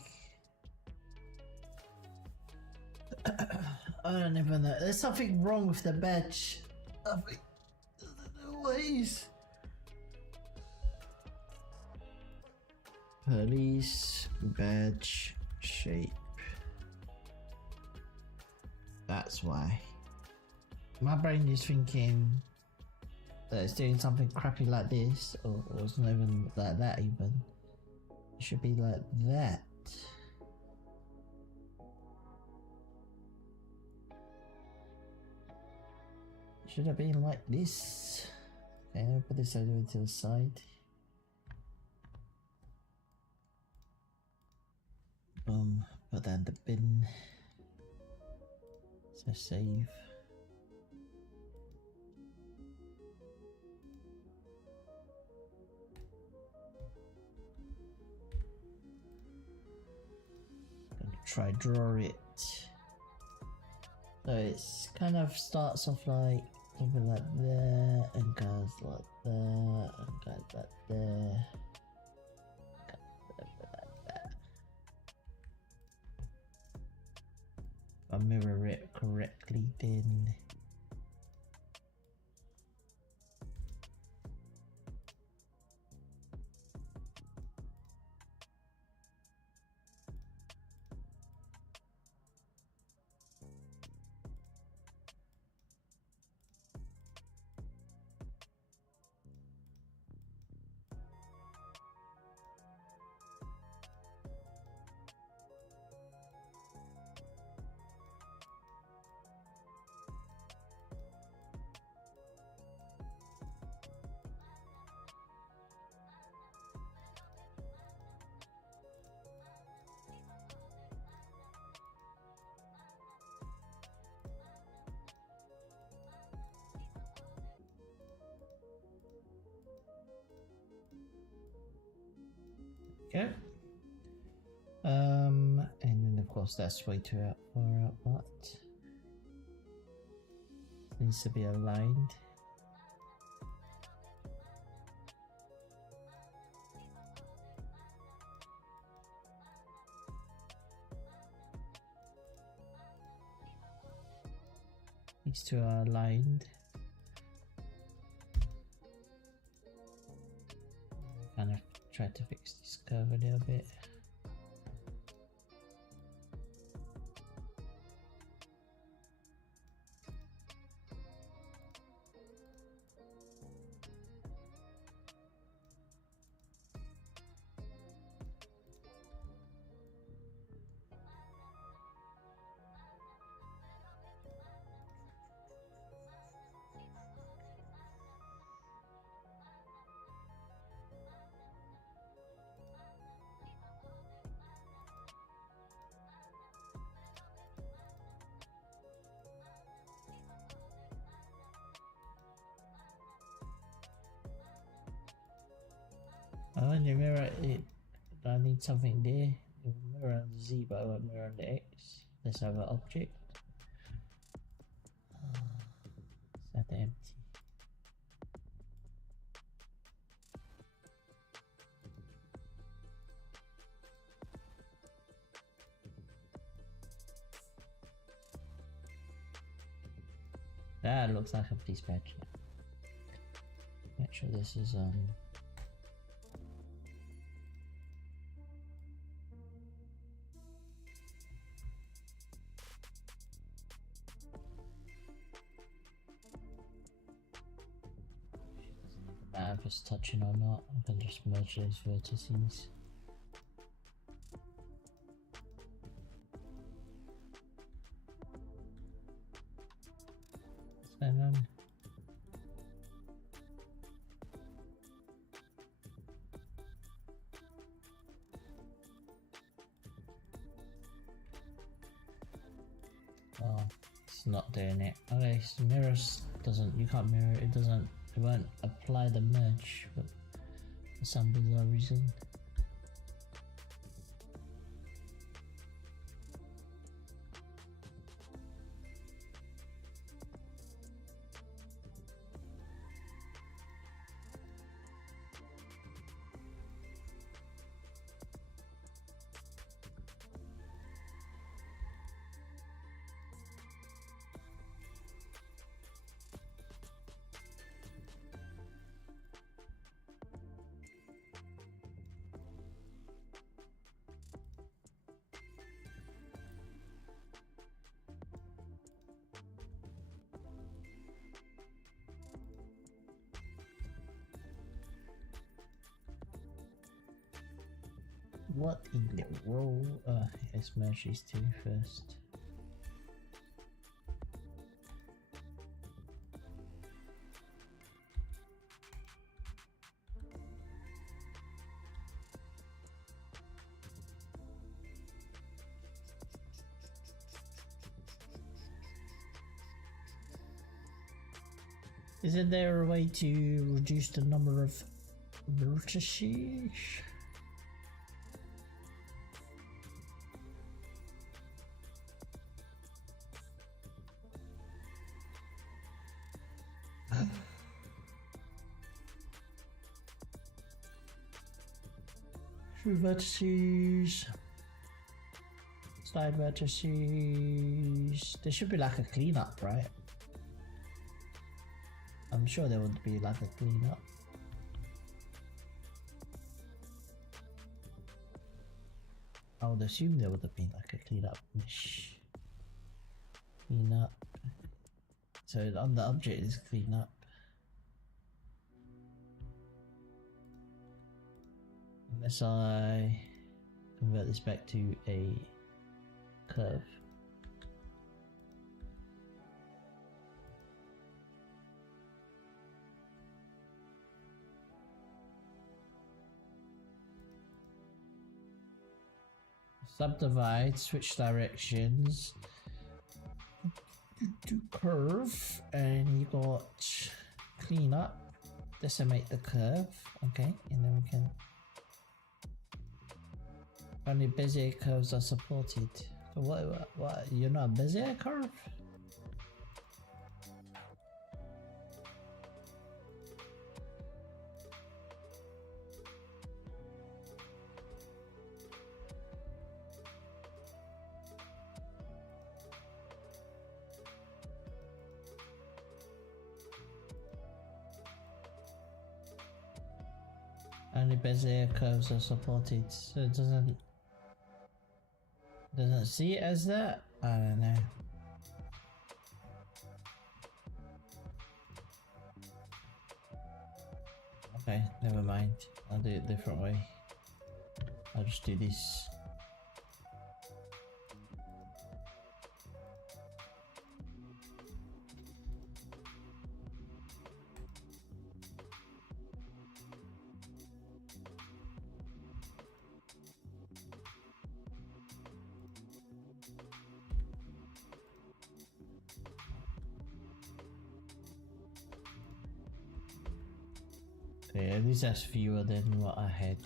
I don't even know. There's something wrong with the badge. I think the ways. Police badge shape. That's why. My brain is thinking that it's doing something crappy like this, or it's not even like that even. It should be like that. Should have been like this. Okay, I'll put this over to the side. Boom, put that in the bin. So save. Gonna try draw it. So it's kind of starts off like something like that, and goes like that, and goes like there. If I mirror it correctly, then okay. And then of course that's way too far out, but needs to be aligned. These two are aligned. Kind of try to fix this curve a little bit. I want to mirror it. I need something there. Mirror on the Z, but I won't mirror on the X. Let's have an object. Set empty. That looks like a police badge. Make sure this is matter if it's touching or not. I can just merge those vertices. What's going on? Oh, it's not doing it. Okay, so mirrors doesn't, you can't mirror it, it won't apply the merge, but for some bizarre reason. What in the world? Let's merge these two first. Isn't there a way to reduce the number of vertices? True vertices, slide vertices. There should be like a cleanup, right? I'm sure there would be like a cleanup. I would assume there would have been like a cleanup. Cleanup. So on the object is cleanup. Unless I convert this back to a curve. Subdivide, switch directions to curve, and you got clean up, decimate the curve. Okay, and then we can only Bezier curves are supported. So what you're not a Bezier curve? Only Bezier curves are supported, so it doesn't see it as that? I don't know. Okay, never mind. I'll do it a different way. I'll just do this. Okay, at least that's fewer than what I had.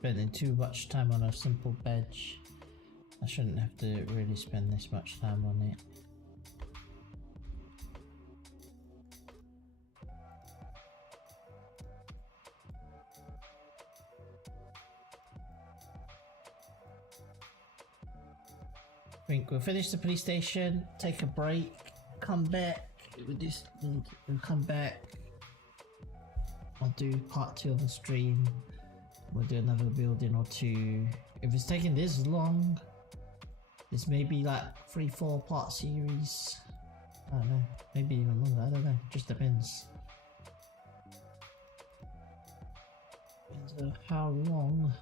spending too much time on a simple badge. I shouldn't have to really spend this much time on it. I think we'll finish the police station, take a break, come back. We'll come back. I'll do part 2 of the stream. We'll do another building or 2. If it's taking this long, this may be like 3-4 part series. I don't know, maybe even longer, I don't know, just depends. Depends on how long.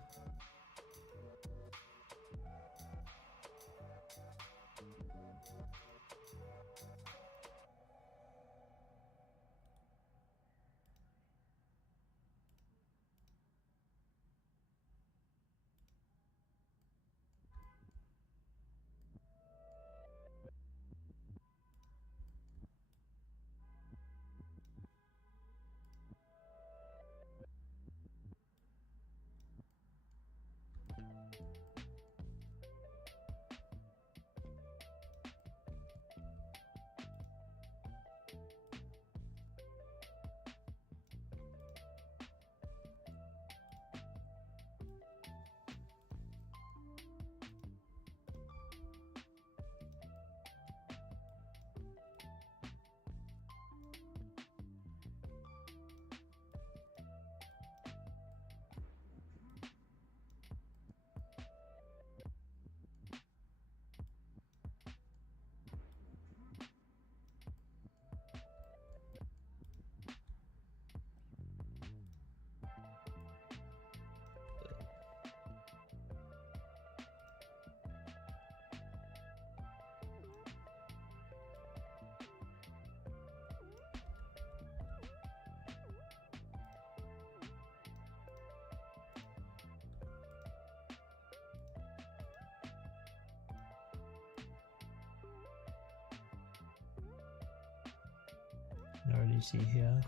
I already see here.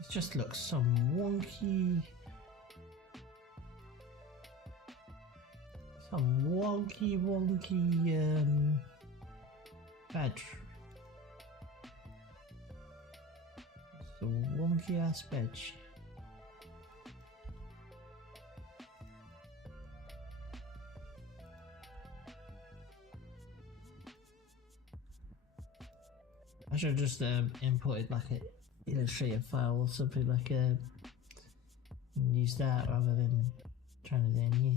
It just looks some wonky badge. It's a wonky ass badge. I should have just imported like an Illustrator file or something like and use that rather than trying to do it in here.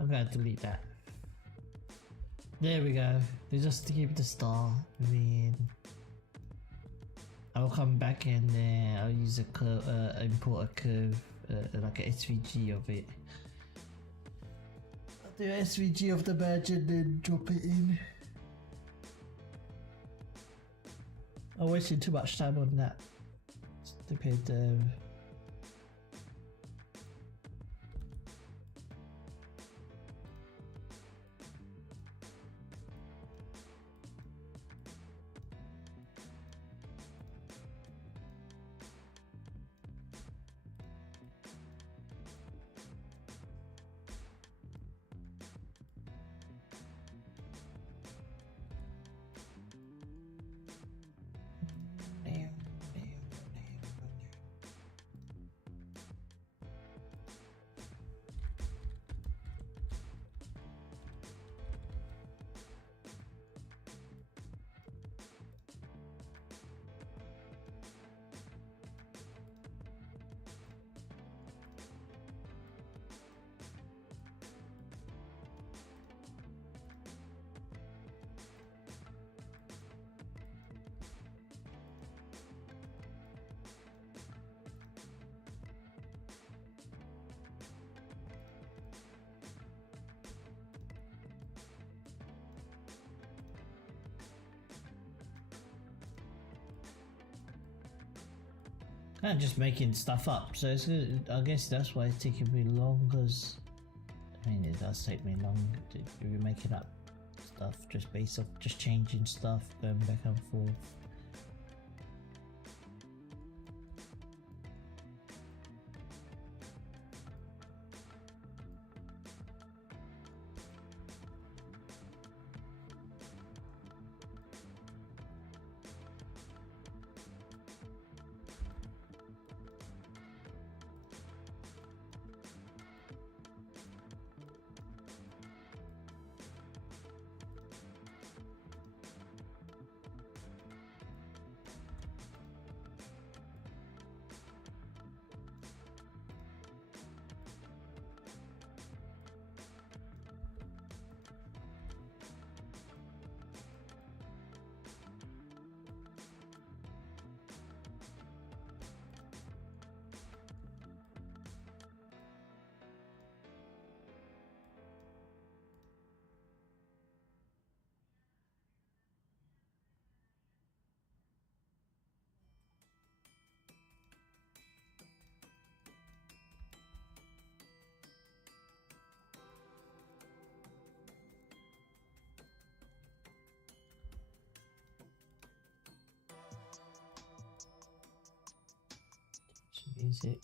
I'm gonna delete that. There we go. Just to keep the star. Then I'll come back and I'll use a curve, import a curve, like a SVG of it. I'll do a SVG of the badge and then drop it in. I wasted too much time on that stupid. kind of just making stuff up. So it's good. I guess that's why it's taking me long, because I mean it does take me long to be making up stuff just based off just changing stuff, going back and forth. Music.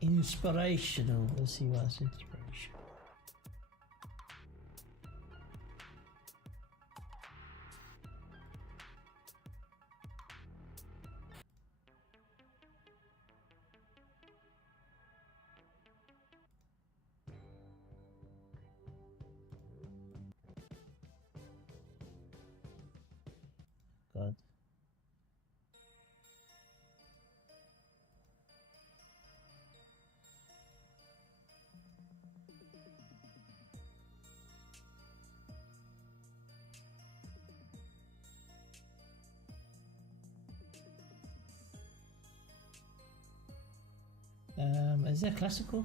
Inspirational. Let's see what's inspiration. God. Is there classical?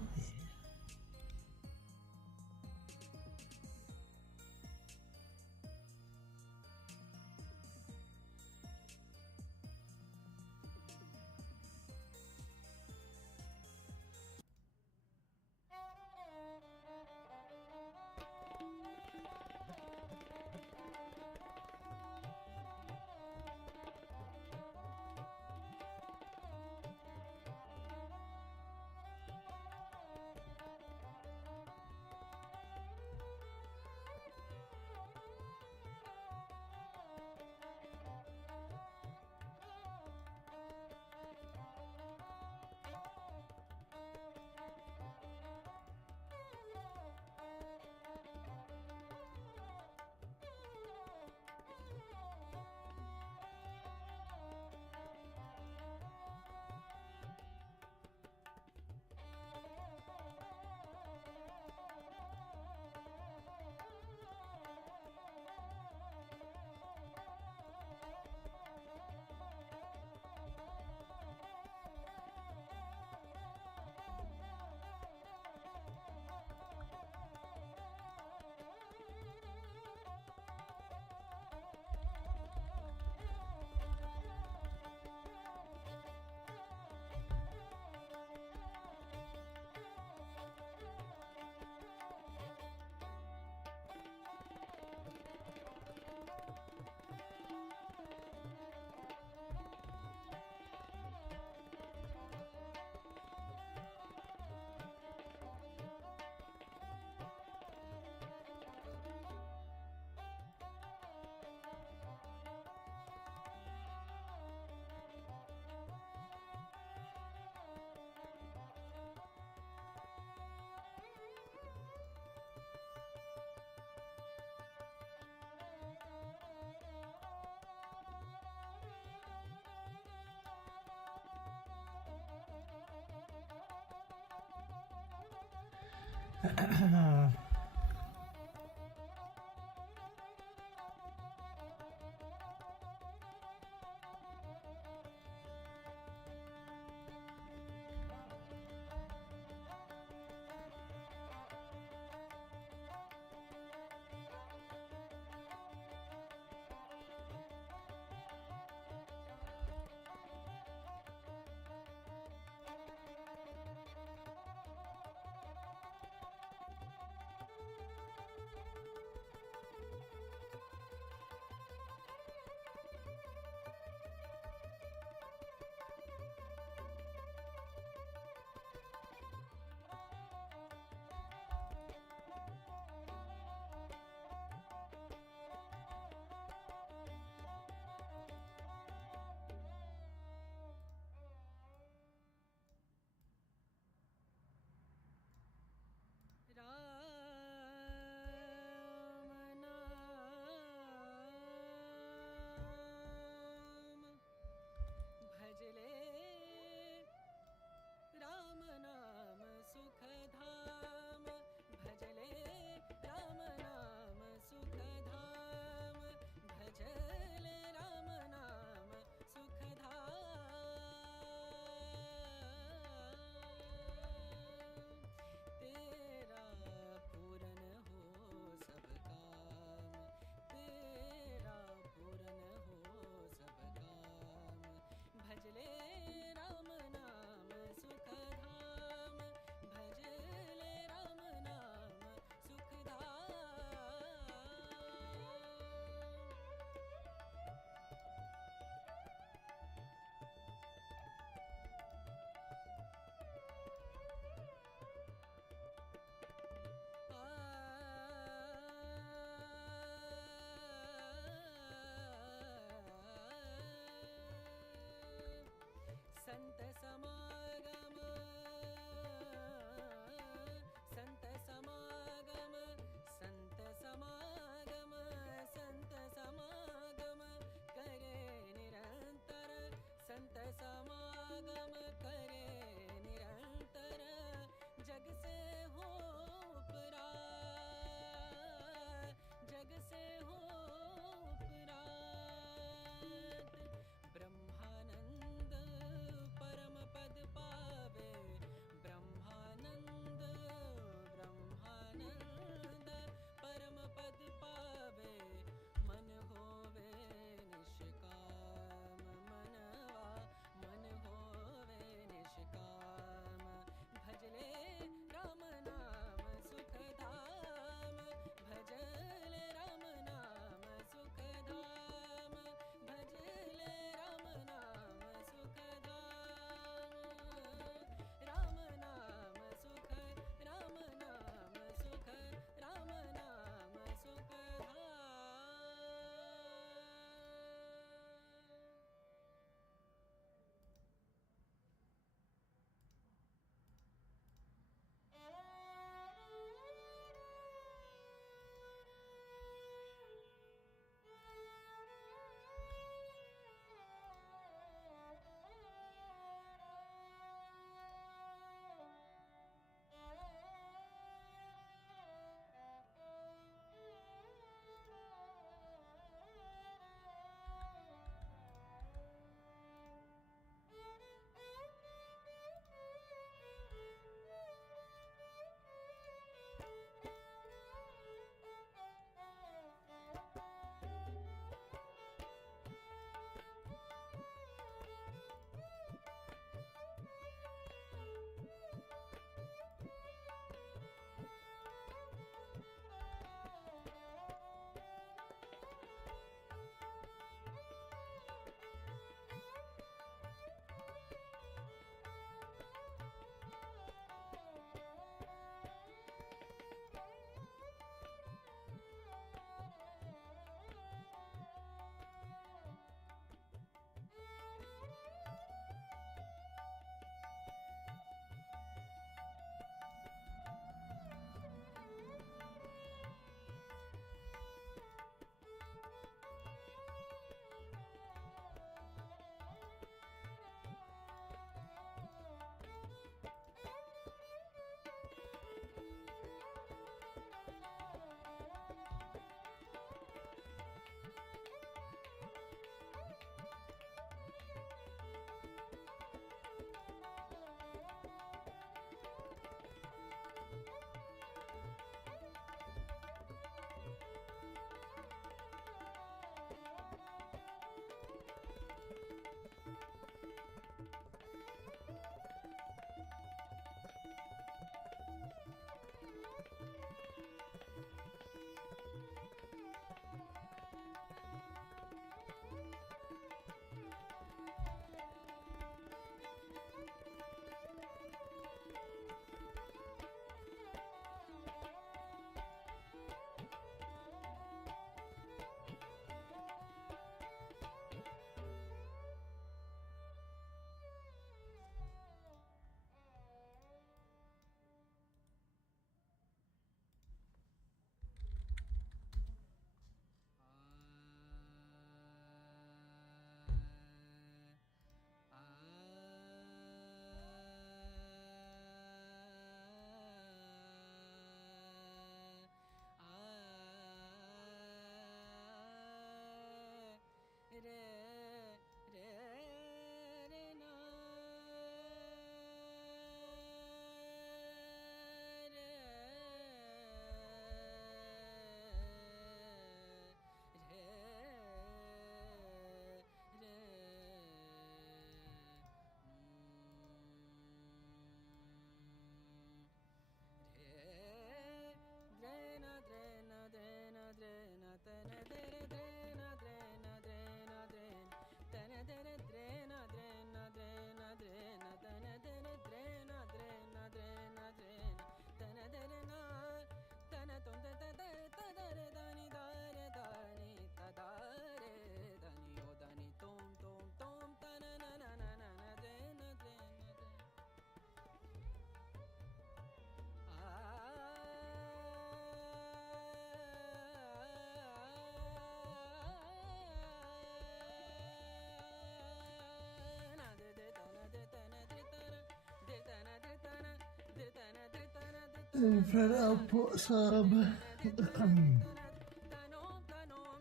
I'll put some.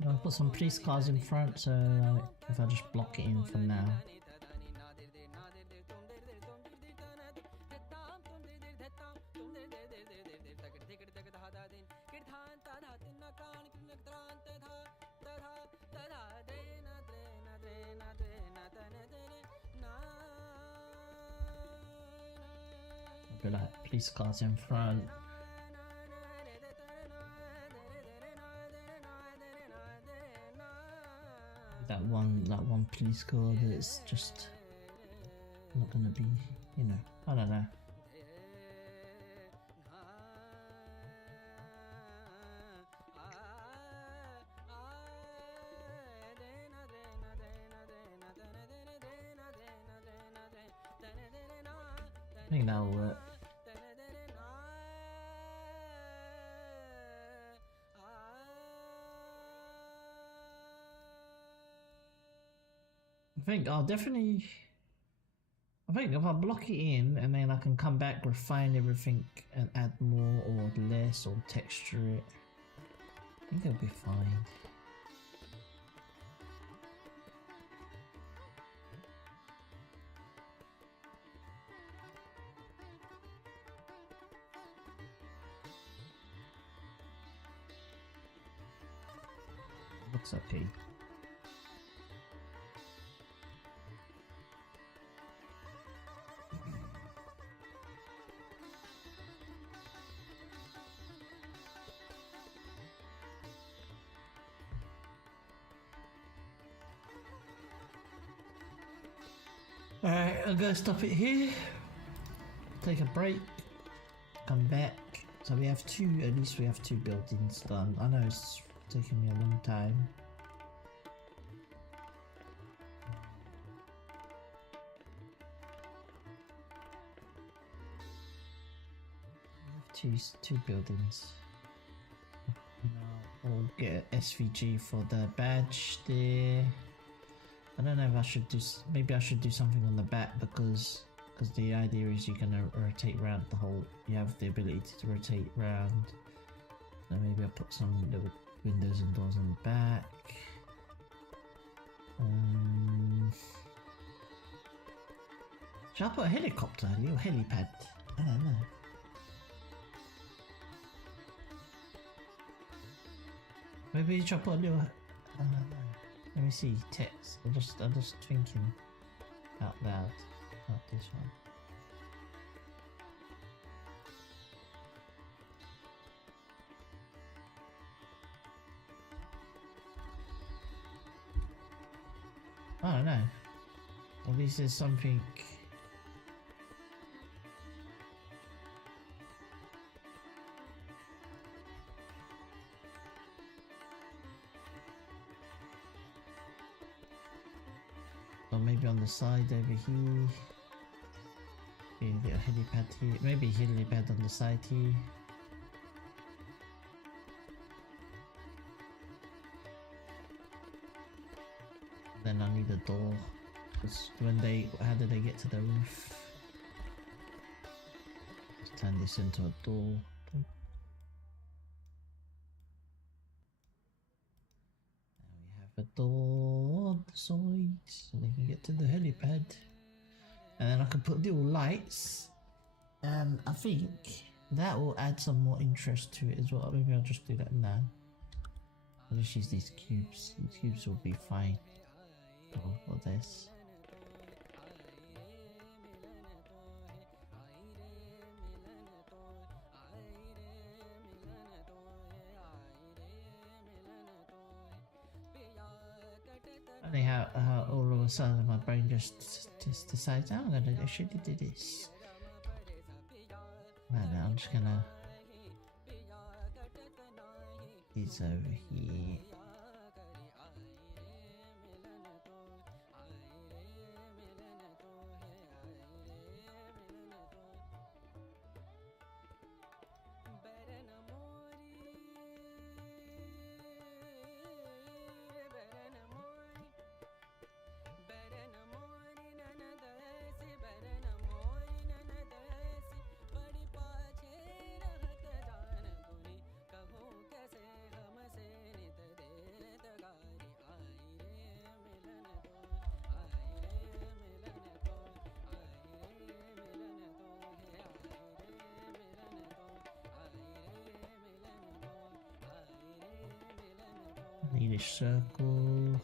I'll put some police cars in front, so if I just block it in for now. I'll be like police cars in front. That one police car that's just not gonna be, you know, I don't know. I think that'll work. I think I'll definitely. I think if I block it in and then I can come back, refine everything and add more or less or texture it, I think it'll be fine. Looks okay. Alright, I'm gonna stop it here. Take a break. Come back. So we have at least we have two buildings done. I know it's taking me a long time. We have two buildings. Now we'll get an SVG for the badge there. I don't know if I should do. Maybe I should do something on the back because the idea is you're gonna rotate around the whole. You have the ability to rotate around. So maybe I'll put some little windows and doors on the back. Should I put a helicopter, a little helipad? I don't know. Maybe should I put a little. I don't know. Let me see text. I'm just thinking out loud. Not this one. I don't know. At least there's something. Or maybe on the side over here. Maybe a helipad here. Maybe a helipad on the side here. Then I need a door. Because how do they get to the roof? Let's turn this into a door. Now we have a door on the side so they can get to the helipad. And then I can put little lights. And I think that will add some more interest to it as well. Maybe I'll just do that now. I'll just use these cubes. These cubes will be fine for this. Funny how all of a sudden my brain just decides, oh, I should do this. Right now I'm just gonna these over here. Need a circle.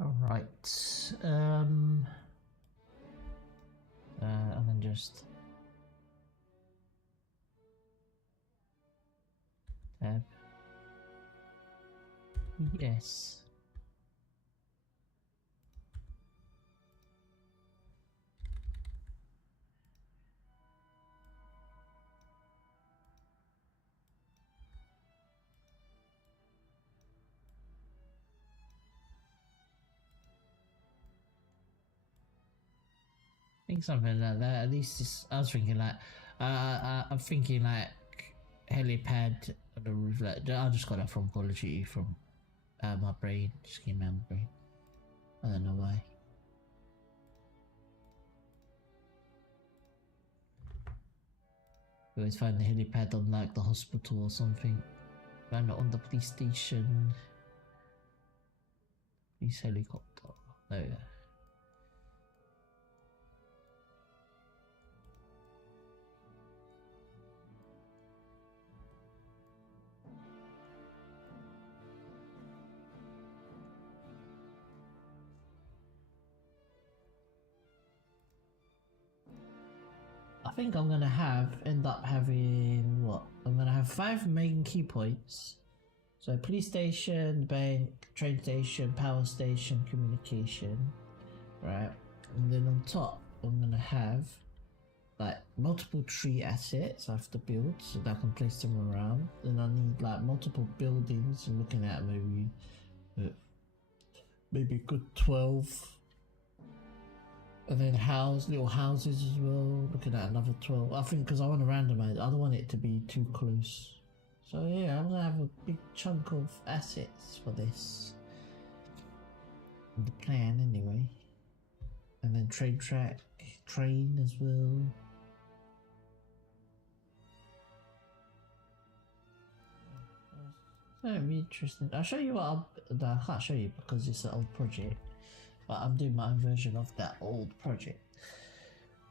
All right. I can just tab. Yes. I think something like that. At least it's, I was thinking like, I'm thinking like helipad on the roof. Like, I just got that from Call of Duty from my brain. Just came out of my brain. I don't know why. You always find the helipad on like the hospital or something. Found it on the police station. Police helicopter. There we go. I think I'm gonna end up having what? I'm gonna have 5 main key points. So police station, bank, train station, power station, communication, right? And then on top, I'm gonna have like multiple tree assets I have to build so that I can place them around. Then I need like multiple buildings. I'm looking at maybe a good 12. And then little houses as well, looking at another 12. I think because I want to randomize, I don't want it to be too close. So yeah, I'm gonna have a big chunk of assets for this. The plan anyway. And then train track, train as well. That'll be interesting. I'll show you what I can't show you because it's an old project. But I'm doing my own version of that old project.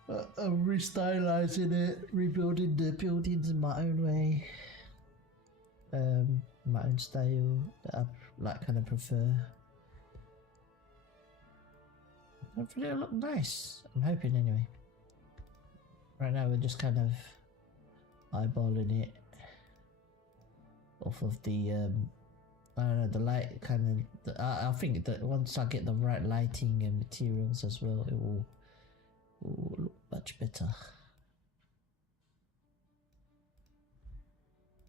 I'm restylising it, rebuilding the buildings in my own way. My own style that I like kind of prefer. Hopefully it'll look nice. I'm hoping anyway. Right now we're just kind of eyeballing it off of the I don't know, the light kind of. I think that once I get the right lighting and materials as well, it will look much better.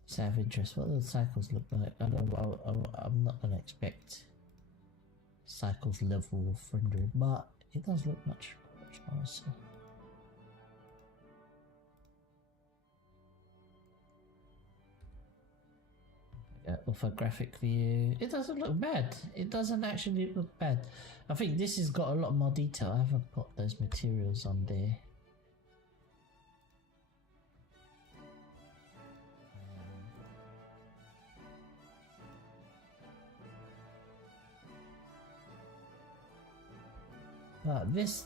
Just out of interest, what do the cycles look like? I don't know. I'm not gonna expect cycles level of rendering, but it does look much nicer. Orthographic view. It doesn't look bad. It doesn't actually look bad. I think this has got a lot more detail. I haven't put those materials on there. This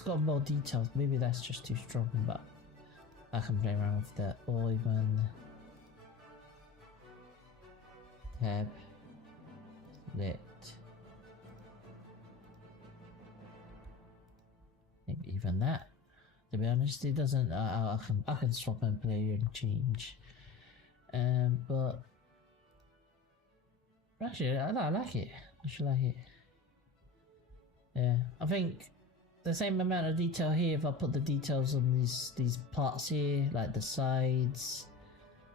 got more details. Maybe that's just too strong, but I can play around with that. Or even tab, select, maybe even that. To be honest, it doesn't. I can swap and play and change. But actually, I like it. I should like it. Yeah, I think the same amount of detail here. If I put the details on these parts here, like the sides,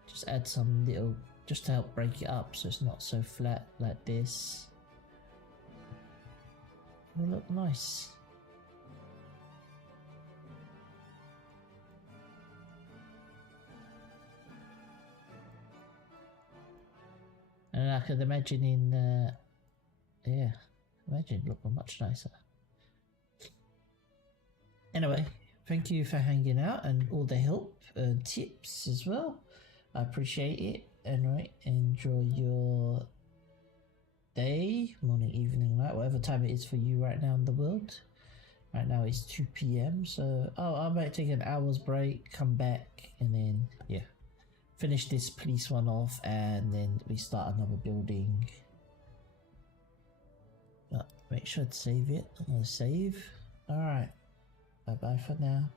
just add some little, just to help break it up so it's not so flat like this. It'll look nice. And I could imagine in, yeah, imagine looking much nicer. Anyway, thank you for hanging out and all the help and tips as well. I appreciate it. Anyway, enjoy your day, morning, evening, night, whatever time it is for you right now in the world. Right now it's 2 p.m. So, I might take an hour's break, come back, and then, yeah, finish this police one off, and then we start another building. Make sure to save it. I'm gonna save. Alright. Bye bye for now.